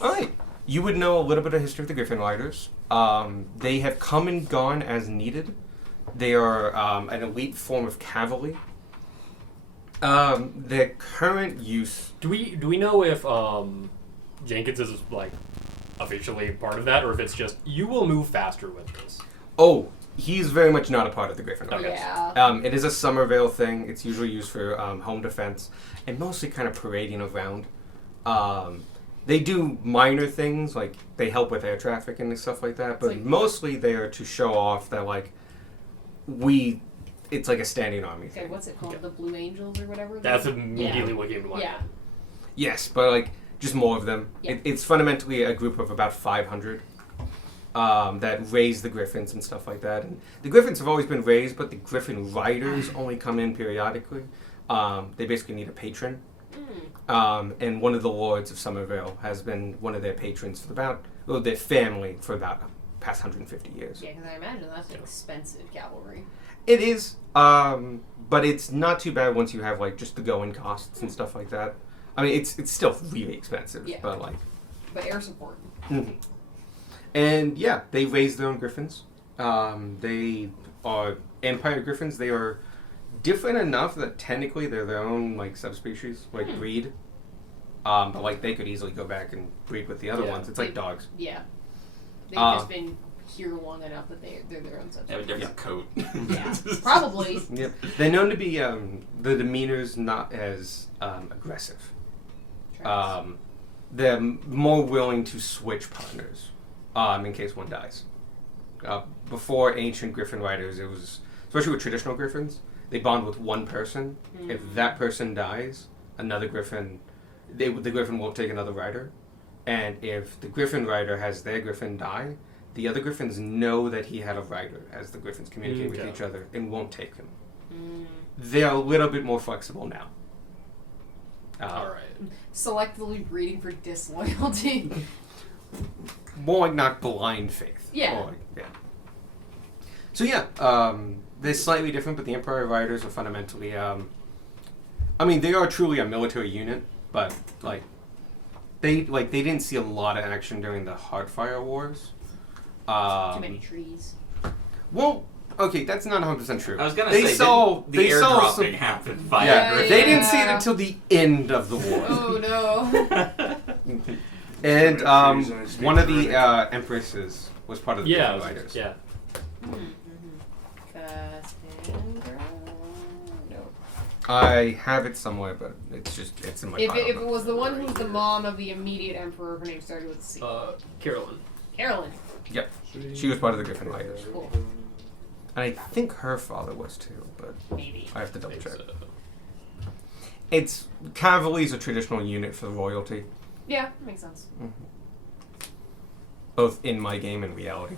All right. You would know a little bit of history of the Griffin Riders. They have come and gone as needed. They are an elite form of cavalry. Their current use. Do we know if Jenkins is like officially part of that, or if it's just you will move faster with this? Oh, he's very much not a part of the Griffin Okay. Riders. Yeah. It is a Somerville thing. It's usually used for home defense and mostly kind of parading around. They do minor things, like they help with air traffic and stuff like that, but like- mostly they are to show off that, like, it's like a standing army Okay, thing. what's it called? The Blue Angels or whatever? That's immediately Yeah. what came to mind. Yeah. Yes, but, like, just more of them. Yeah. It's fundamentally a group of about 500 that raise the Griffins and stuff like that. And the Griffins have always been raised, but the Griffin Riders only come in periodically. They basically need a patron. And one of the lords of Somerville has been one of their patrons for their family for about past 150 years. Yeah, because I imagine that's expensive cavalry. It is, but it's not too bad once you have like just the going costs and stuff like that. I mean, it's still really expensive, Yeah. but like. But air support. Mhm. And yeah, they raise their own griffins. They are Empire griffins. They are different enough that technically they're their own like subspecies, like breed. But like they could easily go back and breed with the other Yeah. ones. It's like dogs. Yeah. They've Uh, just been here long enough that they're their own They have a subject. different coat. Yeah. Probably. Yep. They're known to be the demeanor's not as aggressive. They're more willing to switch partners in case one dies. Before ancient Griffin riders, it was especially with traditional Griffins. They bond with one person. If that person dies, another Griffin, the Griffin won't take another rider. And if the Griffin rider has their Griffin die, the other Griffins know that he had a rider as the Griffins communicate with Okay. each other and won't take him. They're a little bit more flexible now. All right. Selectively breeding for disloyalty. More like not blind faith. Yeah. More like, yeah. So yeah, they're slightly different, but the Empire Riders are fundamentally. I mean, they are truly a military unit, but they didn't see a lot of action during the Heartfire Wars. Too many trees. Well, okay, that's not 100% true. I was gonna They say, saw- didn't they the saw airdropping some- happened by Yeah, Griffin? they didn't see it Yeah. until the end of the war. Oh no. And Trees and it's one of the terrific. empresses was part of the Yeah. Griffin Riders. Yeah. Cassandra? No. I have it somewhere, but it's in my If file. it was the one who was the mom of the immediate emperor, her name started with a C. Carolyn. Carolyn. Yep, she was part of the Griffin Riders, Cool. and I think her father was too, but Maybe. I have to double check. So, It's cavalry is a traditional unit for royalty, Yeah, makes sense. both in my game and reality.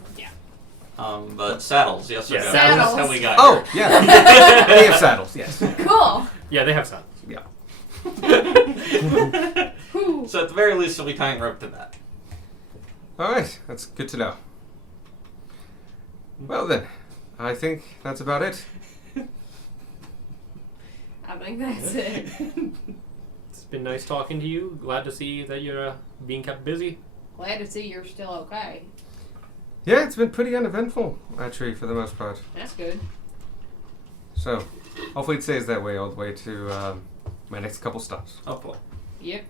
But saddles, yes or Yeah, no? saddles. That's how we got Oh, here. yeah, they have saddles. Yes. Cool. yeah, they have saddles. Yeah. Whew. So at the very least, we'll be tying rope to that. All right, that's good to know. Well then, I think that's about it. I think that's it. It's been nice talking to you. Glad to see that you're being kept busy. Glad to see you're still okay. Yeah, it's been pretty uneventful, actually, for the most part. That's good. So, hopefully it stays that way all the way to my next couple stops. Hopefully. Yep.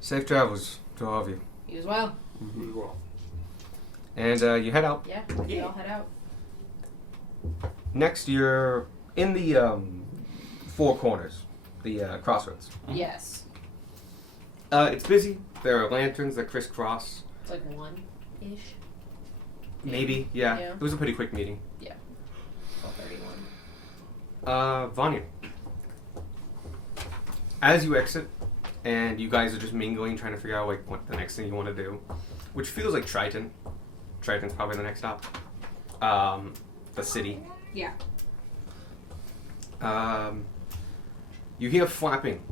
Safe travels to all of you. You as well. Well, And you head out. Yeah. We all head out. Next, you're in the Four Corners, the crossroads. Yes. It's busy. There are lanterns that crisscross. It's like 1-ish. Maybe, yeah. Yeah. It was a pretty quick meeting. 12:31. Vanya. As you exit, and you guys are just mingling, trying to figure out like what the next thing you want to do, which feels like Triton. Triton's probably the next stop. The city. Yeah. You hear flapping,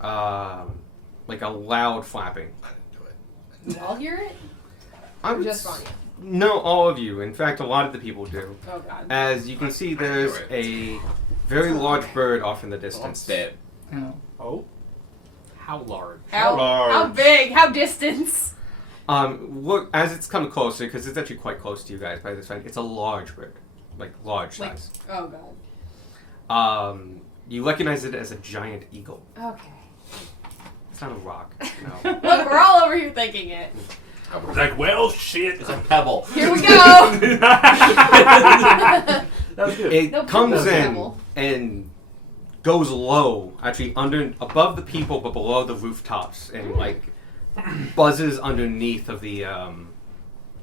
like a loud flapping. I didn't do it. You all hear it? I Or would just s- Vanya? No, all of you. In fact, a lot of the people do. Oh god. As you can see, there's a very large bird off in the Oh, I'm distance. dead. Oh. Oh. How large? How large. big? How distance? Look, as it's coming closer, because it's actually quite close to you guys by this time, it's a large bird. Like, large Like- size. Oh god. You recognize it as a giant eagle. Okay. It's not a rock. No. Look, we're all over here thinking it. Like, well, shit. It's a pebble. Here we go. That was good. It No, comes no in pebble. and goes low, actually above the people, but below the rooftops, and like buzzes underneath of the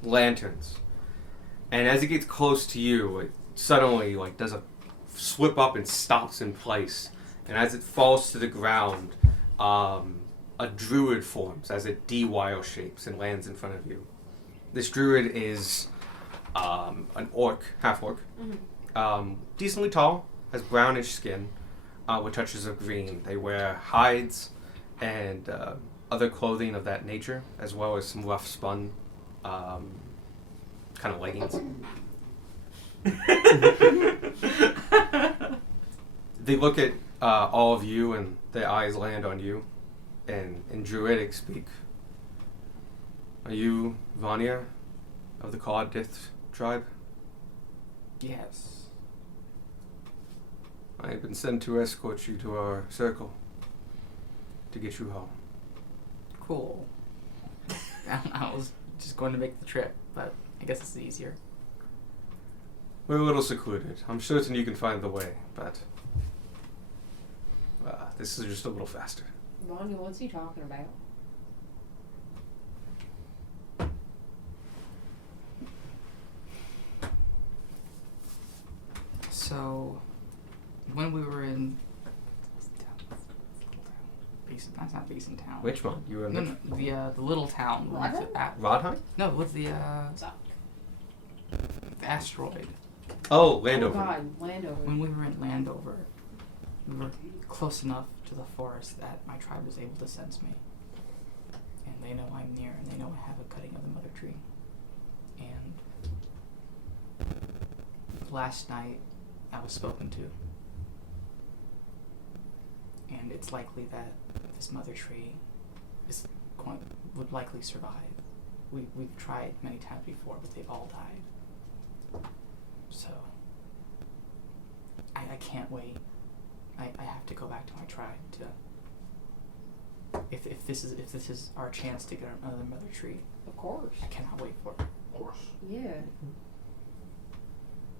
lanterns. And as it gets close to you, it suddenly like does a slip up and stops in place. And as it falls to the ground, a druid forms as it de-wile shapes and lands in front of you. This druid is an orc, half-orc, decently tall, has brownish skin with touches of green. They wear hides and other clothing of that nature, as well as some rough spun kind of leggings. They look at all of you, and their eyes land on you. And in Druidic speak, are you Vanya of the Claudith tribe? Yes. I have been sent to escort you to our circle to get you home. Cool. I was just going to make the trip, but I guess it's easier. We're a little secluded. I'm certain you can find the way, but this is just a little faster. Vanya, what's he talking about? So, when we were in Basin, that's not Basin Town. Which one? You were in No, no, the little town with Rodheim? Rodheim? no, with the Stop. asteroid. Oh, Oh Landover. god, Landover. When we were in Landover, we were close enough to the forest that my tribe was able to sense me. And they know I'm near, and they know I have a cutting of the mother tree. And last night, I was spoken to. And it's likely that this mother tree would likely survive. We've tried many times before, but they've all died. So I can't wait. I have to go back to my tribe to if this is our chance to get another mother tree. Of course. I cannot wait for it. Of course. Yeah.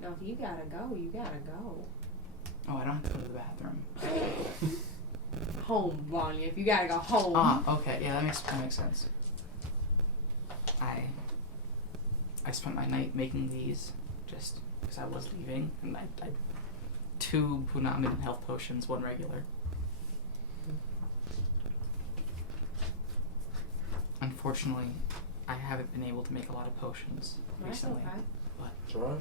Now, if you gotta go, you gotta go. Oh, I don't have to go to the bathroom. Home, Vanya. If you gotta go home. Ah, okay, yeah, that makes sense. I spent my night making these just because I was leaving, and I 2 Punamin health potions, 1 regular. Unfortunately, I haven't been able to make a lot of potions That's recently. okay. That's alright.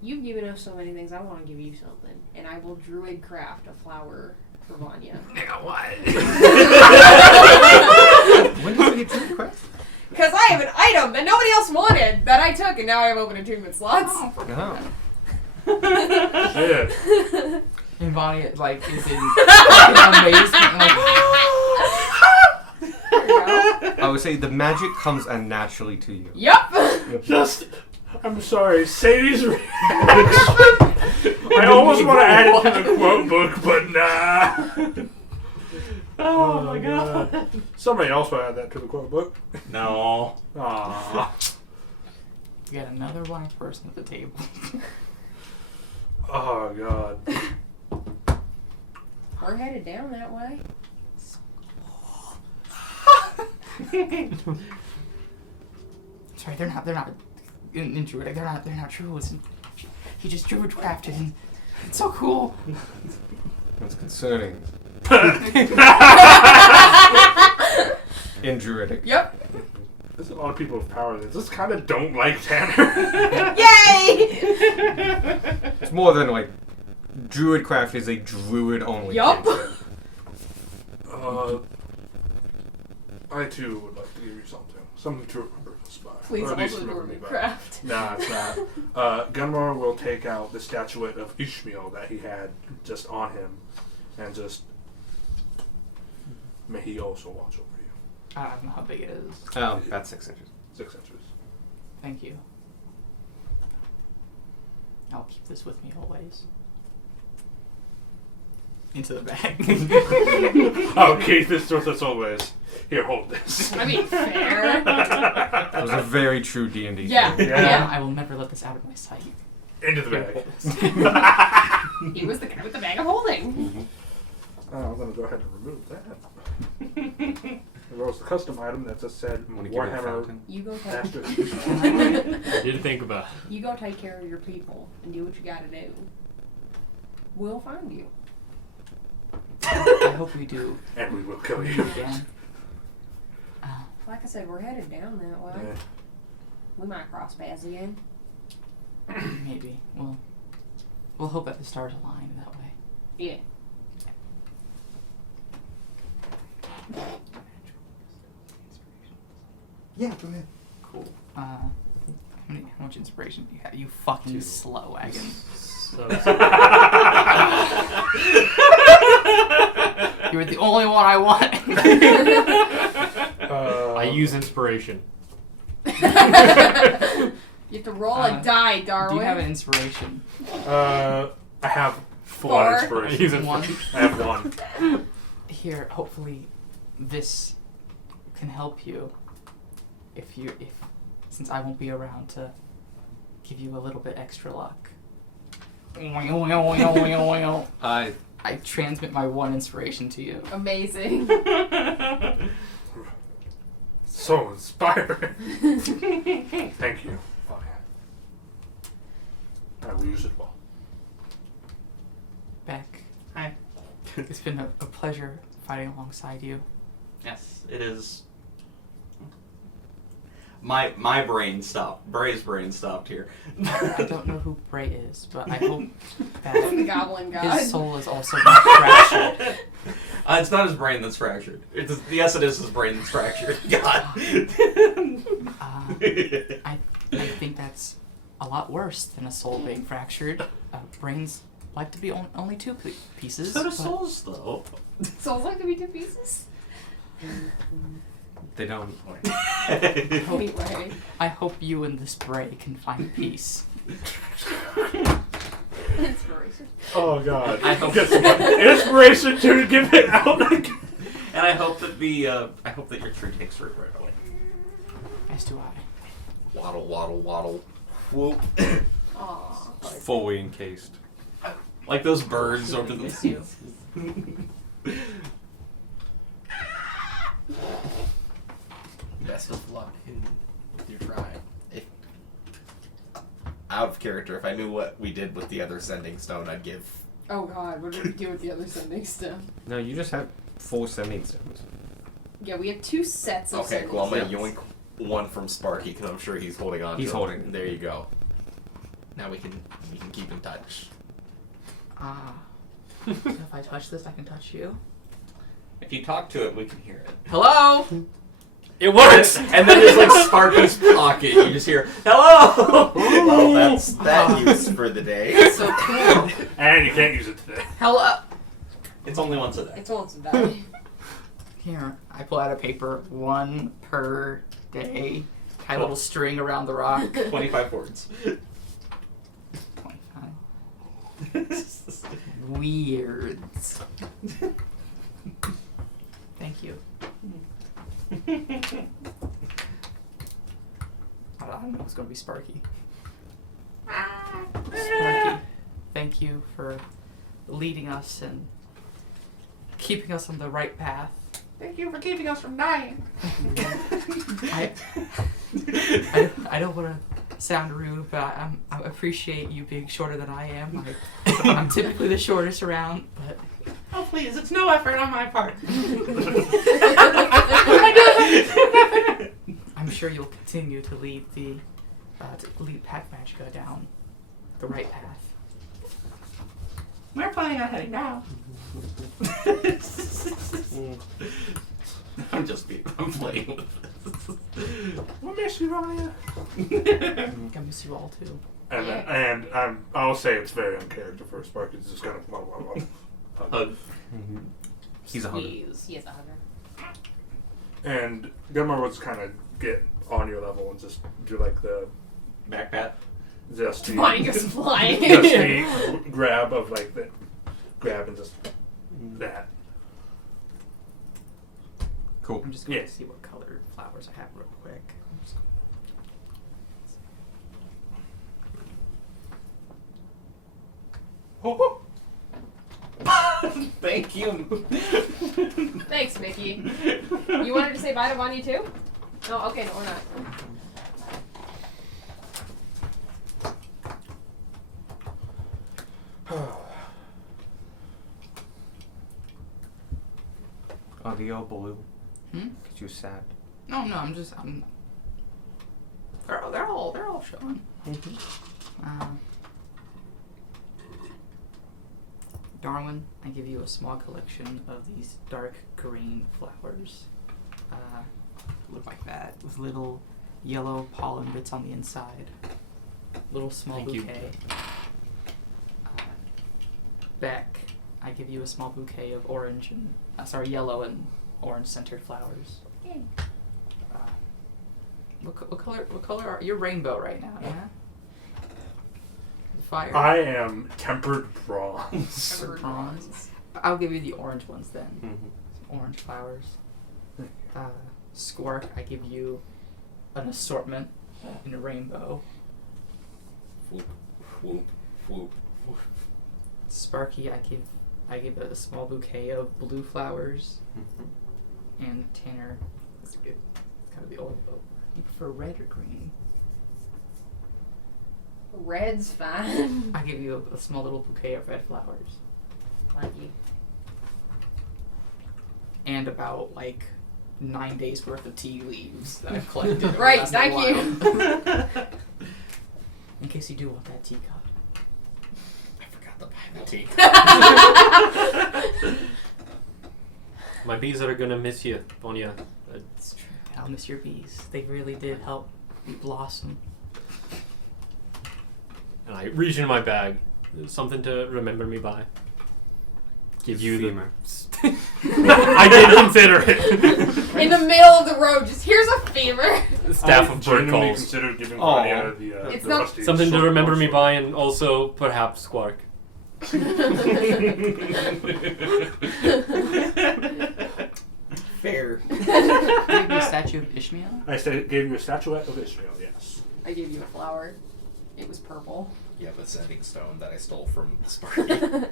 You've given us so many things. I want to give you something, and I will druid craft a flower for Vanya. When did you get Druid Craft? Because I have an item that nobody else wanted that I took, and now I have open attunement slots. Oh. Shit. And Bonnie, like, is in amazement, like, There you go. I would say the magic comes unnaturally to you. Yep. Just, I'm sorry, Sadie's reaction. I almost want to add it to the quote book, but nah. Oh my god. Somebody else will add that to the quote book. No. Aww. you got another blind person at the table. Oh god. We're headed down that way. Sorry, they're not in druid. They're not druids. He just druid crafted, and it's so cool. That's concerning. In Druidic. Yep. There's a lot of people with power that just kind of don't like Tanner. Yay! It's more than like Druidcraft is a druid-only Yup. cantrip. I too would like to give you something to remember this by. Please Or at least also do remember me by. craft. Nah, it's not. Gunmar will take out the statuette of Ishmael that he had just on him, and just may he also watch over you. I don't know how big it is. Oh, that's 6 inches. 6 inches. Thank you. I'll keep this with me always. Into the bag. Oh, keep this with us always. Here, hold this. I mean, fair. That was a very true D&D. Yeah. thing. Yeah. I will never let this out of my sight. Into the Here, bag. hold this. He was the guy with the bag of holding. I'm going to go ahead and remove that. There was the custom item that just said I'm gonna give you a Warhammer fountain. You go take. Master. I did think about it. You go take care of your people and do what you gotta do. We'll find you. I hope we do And we will kill meet you. again. Like I said, we're headed down that way. Yeah. We might cross paths again. Maybe. We'll hope that the stars align that way. Yeah. Yeah, go ahead. Cool. How much inspiration do you have? You fucking 2. slow wagon. So, You're the only one I want. I use inspiration. You have to roll a die, Do Darwin. you have an inspiration? I have Four. one I inspiration. use it. One. I have one. Here, hopefully, this can help you. Since I won't be around to give you a little bit extra luck. I I transmit my one inspiration to you. Amazing. So inspiring. Thank you. I will use it well. Beck, Hi. it's been a pleasure fighting alongside you. Yes, it is. My brain stopped. Bray's brain stopped here. I don't know who Bray is, but I hope the that goblin god. his soul is also not fractured. It's not his brain that's fractured. Yes, it is his brain that's fractured. God. I think that's a lot worse than a soul being fractured. Brains like to be only two pieces. So do but souls, though. Souls like to be 2 pieces? they don't. Anyway. I hope you and this Bray can find peace. Inspiration. Oh God! I hope- Get some inspiration to give it out. And I hope that I hope that your tree takes root right away. As do I. Waddle, waddle, waddle. Whoop. Aw. Fully encased. Like those birds over Really the. miss you. Best of luck with your tribe. Out of character, if I knew what we did with the other sending stone, I'd give. Oh god, what did we do with the other sending stuff? No, you just have 4 sending stones. Yeah, we have 2 sets of Okay, sending cool. I'm gonna stones. yoink one from Sparky because I'm sure he's holding on. He's to it. holding it. There you go. Now we can keep in touch. If I touch this, I can touch you. If you talk to it, we can hear it. Hello? It works! And then there's like Sparky's pocket. You just hear, hello! Well, that's that use for the day. So cool. And you can't use it today. Hello? It's only once a day. It's once a die. Here, I pull out a paper, 1 per day. Tie a little string around the rock. 25 words. 25. Weirds. Thank you. I don't know it's gonna be Sparky. Sparky, thank you for leading us and keeping us on the right path. Thank you for keeping us from dying. I don't want to sound rude, but I appreciate you being shorter than I am. I'm typically the shortest around, but Oh, please, it's no effort on my part. I'm sure you'll continue to lead lead Pack Magica down the right path. We're planning on heading down. I'm playing with this. We'll miss you, Rania. I miss you all too. And I'll say it's very uncharacter for Sparky. It's just kind of blah, blah, blah. Hug. He's a hugger. He is a hugger. And Gunmar will just kind of get on your level and just do like the Back pat. just the, Flying is flying. just the grab of like the grab and just that. Cool. I'm just going Yeah. to see what colored flowers I have real quick. I'm just- Thank you. Thanks, Mickey. You wanted to say bye to Vanya too? No, okay, no, we're not. Audio blue. Hmm? Cause you sad. No, I'm. They're all showing. Darwin, I give you a small collection of these dark green flowers. Look like that, with little yellow pollen bits on the inside. Little small Thank you. bouquet. Beck, I give you a small bouquet of orange and yellow and orange centered flowers. Yay. What color are you're rainbow right now? Yeah. Fire. I am tempered bronze. Tempered bronze. I'll give you the orange ones then. Mm-hmm. Some orange flowers. Squark, I give you an assortment in a rainbow. Whoop, whoop, whoop, whoop. Sparky, I give a small bouquet of blue flowers. And Tanner, it's kind of the old boat. You prefer red or green? Red's fine. I give you a small little bouquet of red flowers. Like you. And about 9 days worth of tea leaves that I've collected. over the Right, last thank little you. while. In case you do want that teacup. I forgot to buy the tea. My bees are gonna miss you, Vanya. It's true. I'll miss your bees. They really did help you blossom. And I reach into my bag. Something to remember me by. Give you Femur. the. I did consider it. In the middle of the road, just here's a femur. Staff I of bird genuinely calls. considered giving Aw. Vanya the It's the not- rusty Something to sword remember me also. by, and also perhaps Squark. Fair. Give you a statue of Ishmael? I gave you a statuette of Israel, yes. I gave you a flower. It was purple. Yeah, the sending stone that I stole from Sparky.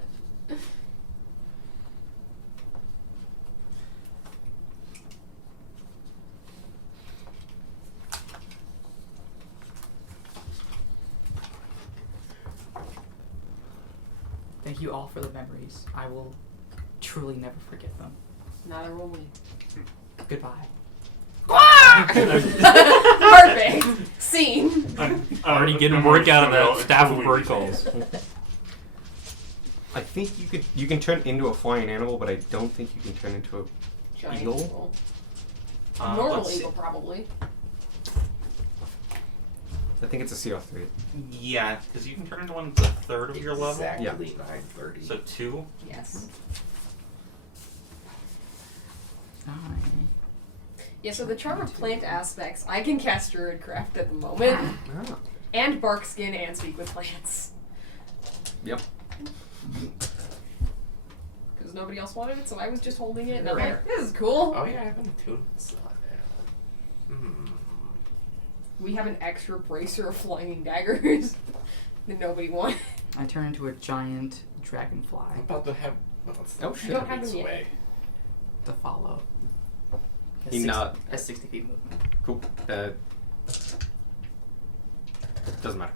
Thank you all for the memories. I will truly never forget them. Neither will we. Goodbye. Perfect. Scene. Already getting work out of that staff of bird calls. I think you can turn into a flying animal, but I don't think you can turn into a Giant Eagle? eagle. A normal let's see. eagle, probably. I think it's a CR3. Yeah, because you can turn into one that's a third of your level. Exactly 930. So 2. Yes. Nine. Yeah, so the charm of plant aspects, I can cast Druidcraft at the moment. Ah. And bark skin and speak with plants. Yep. Because nobody else wanted it, so I was just holding it, and I'm Rare. like, this is cool. Oh yeah, I have an attunement slot. We have an extra bracer of flying daggers that nobody wanted. I turn into a giant I'm dragonfly about to have. Well, it's Oh, shit. You don't have weeks them yet. away. to follow. He not- Has 60 feet movement. Cool. Doesn't matter.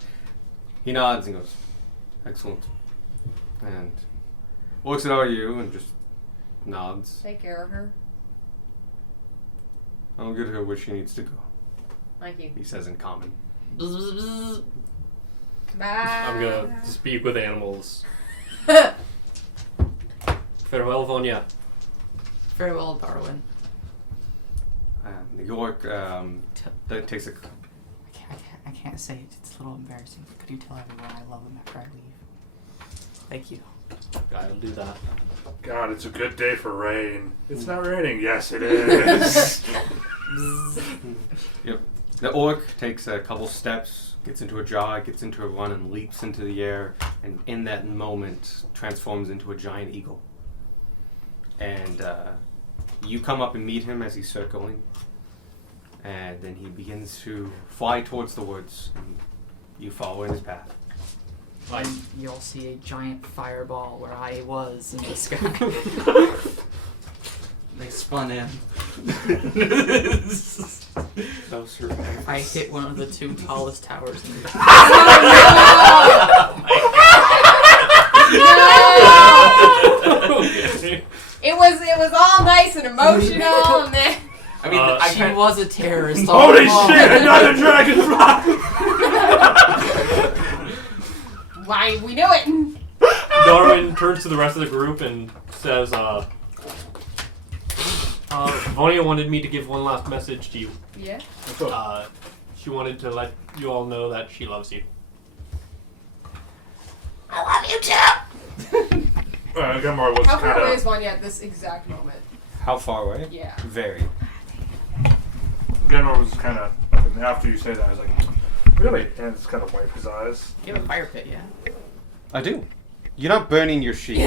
He nods and goes, "Excellent," and looks at all you and just nods. Take care of her. I'll get her where she needs to go. Thank you. He says in common. Bye. I'm gonna speak with animals. Farewell, Vonya. Farewell, Darwin. The orc that takes a. I can't say it. It's a little embarrassing. But could you tell everyone I love them after I leave? Thank you. I'll do that. God, it's a good day for rain. It's not raining. Yes, it is. Yep. The orc takes a couple steps, gets into a jog, gets into a run, and leaps into the air, and in that moment transforms into a giant eagle. And you come up and meet him as he's circling, and then he begins to fly towards the woods, and you follow in his path. And you'll see a giant fireball where I was in the sky. They spun in. I hit one of the 2 tallest towers in the It was all nice and emotional, and then I mean, She was a terrorist. Holy shit! Another dragonfly! why we knew it. Darwin turns to the rest of the group and says, Vonya wanted me to give one last message to you. Yeah. She wanted to let you all know that she loves you. I love you too. Gunmar was How far kind away of. is Vanya at this exact moment? How far away? Yeah. Very. Gunmar was kind of. After you say that, I was like, really? And it's kind of wipe his eyes. You have a fire pit, yeah? I do. You're not burning your sheep.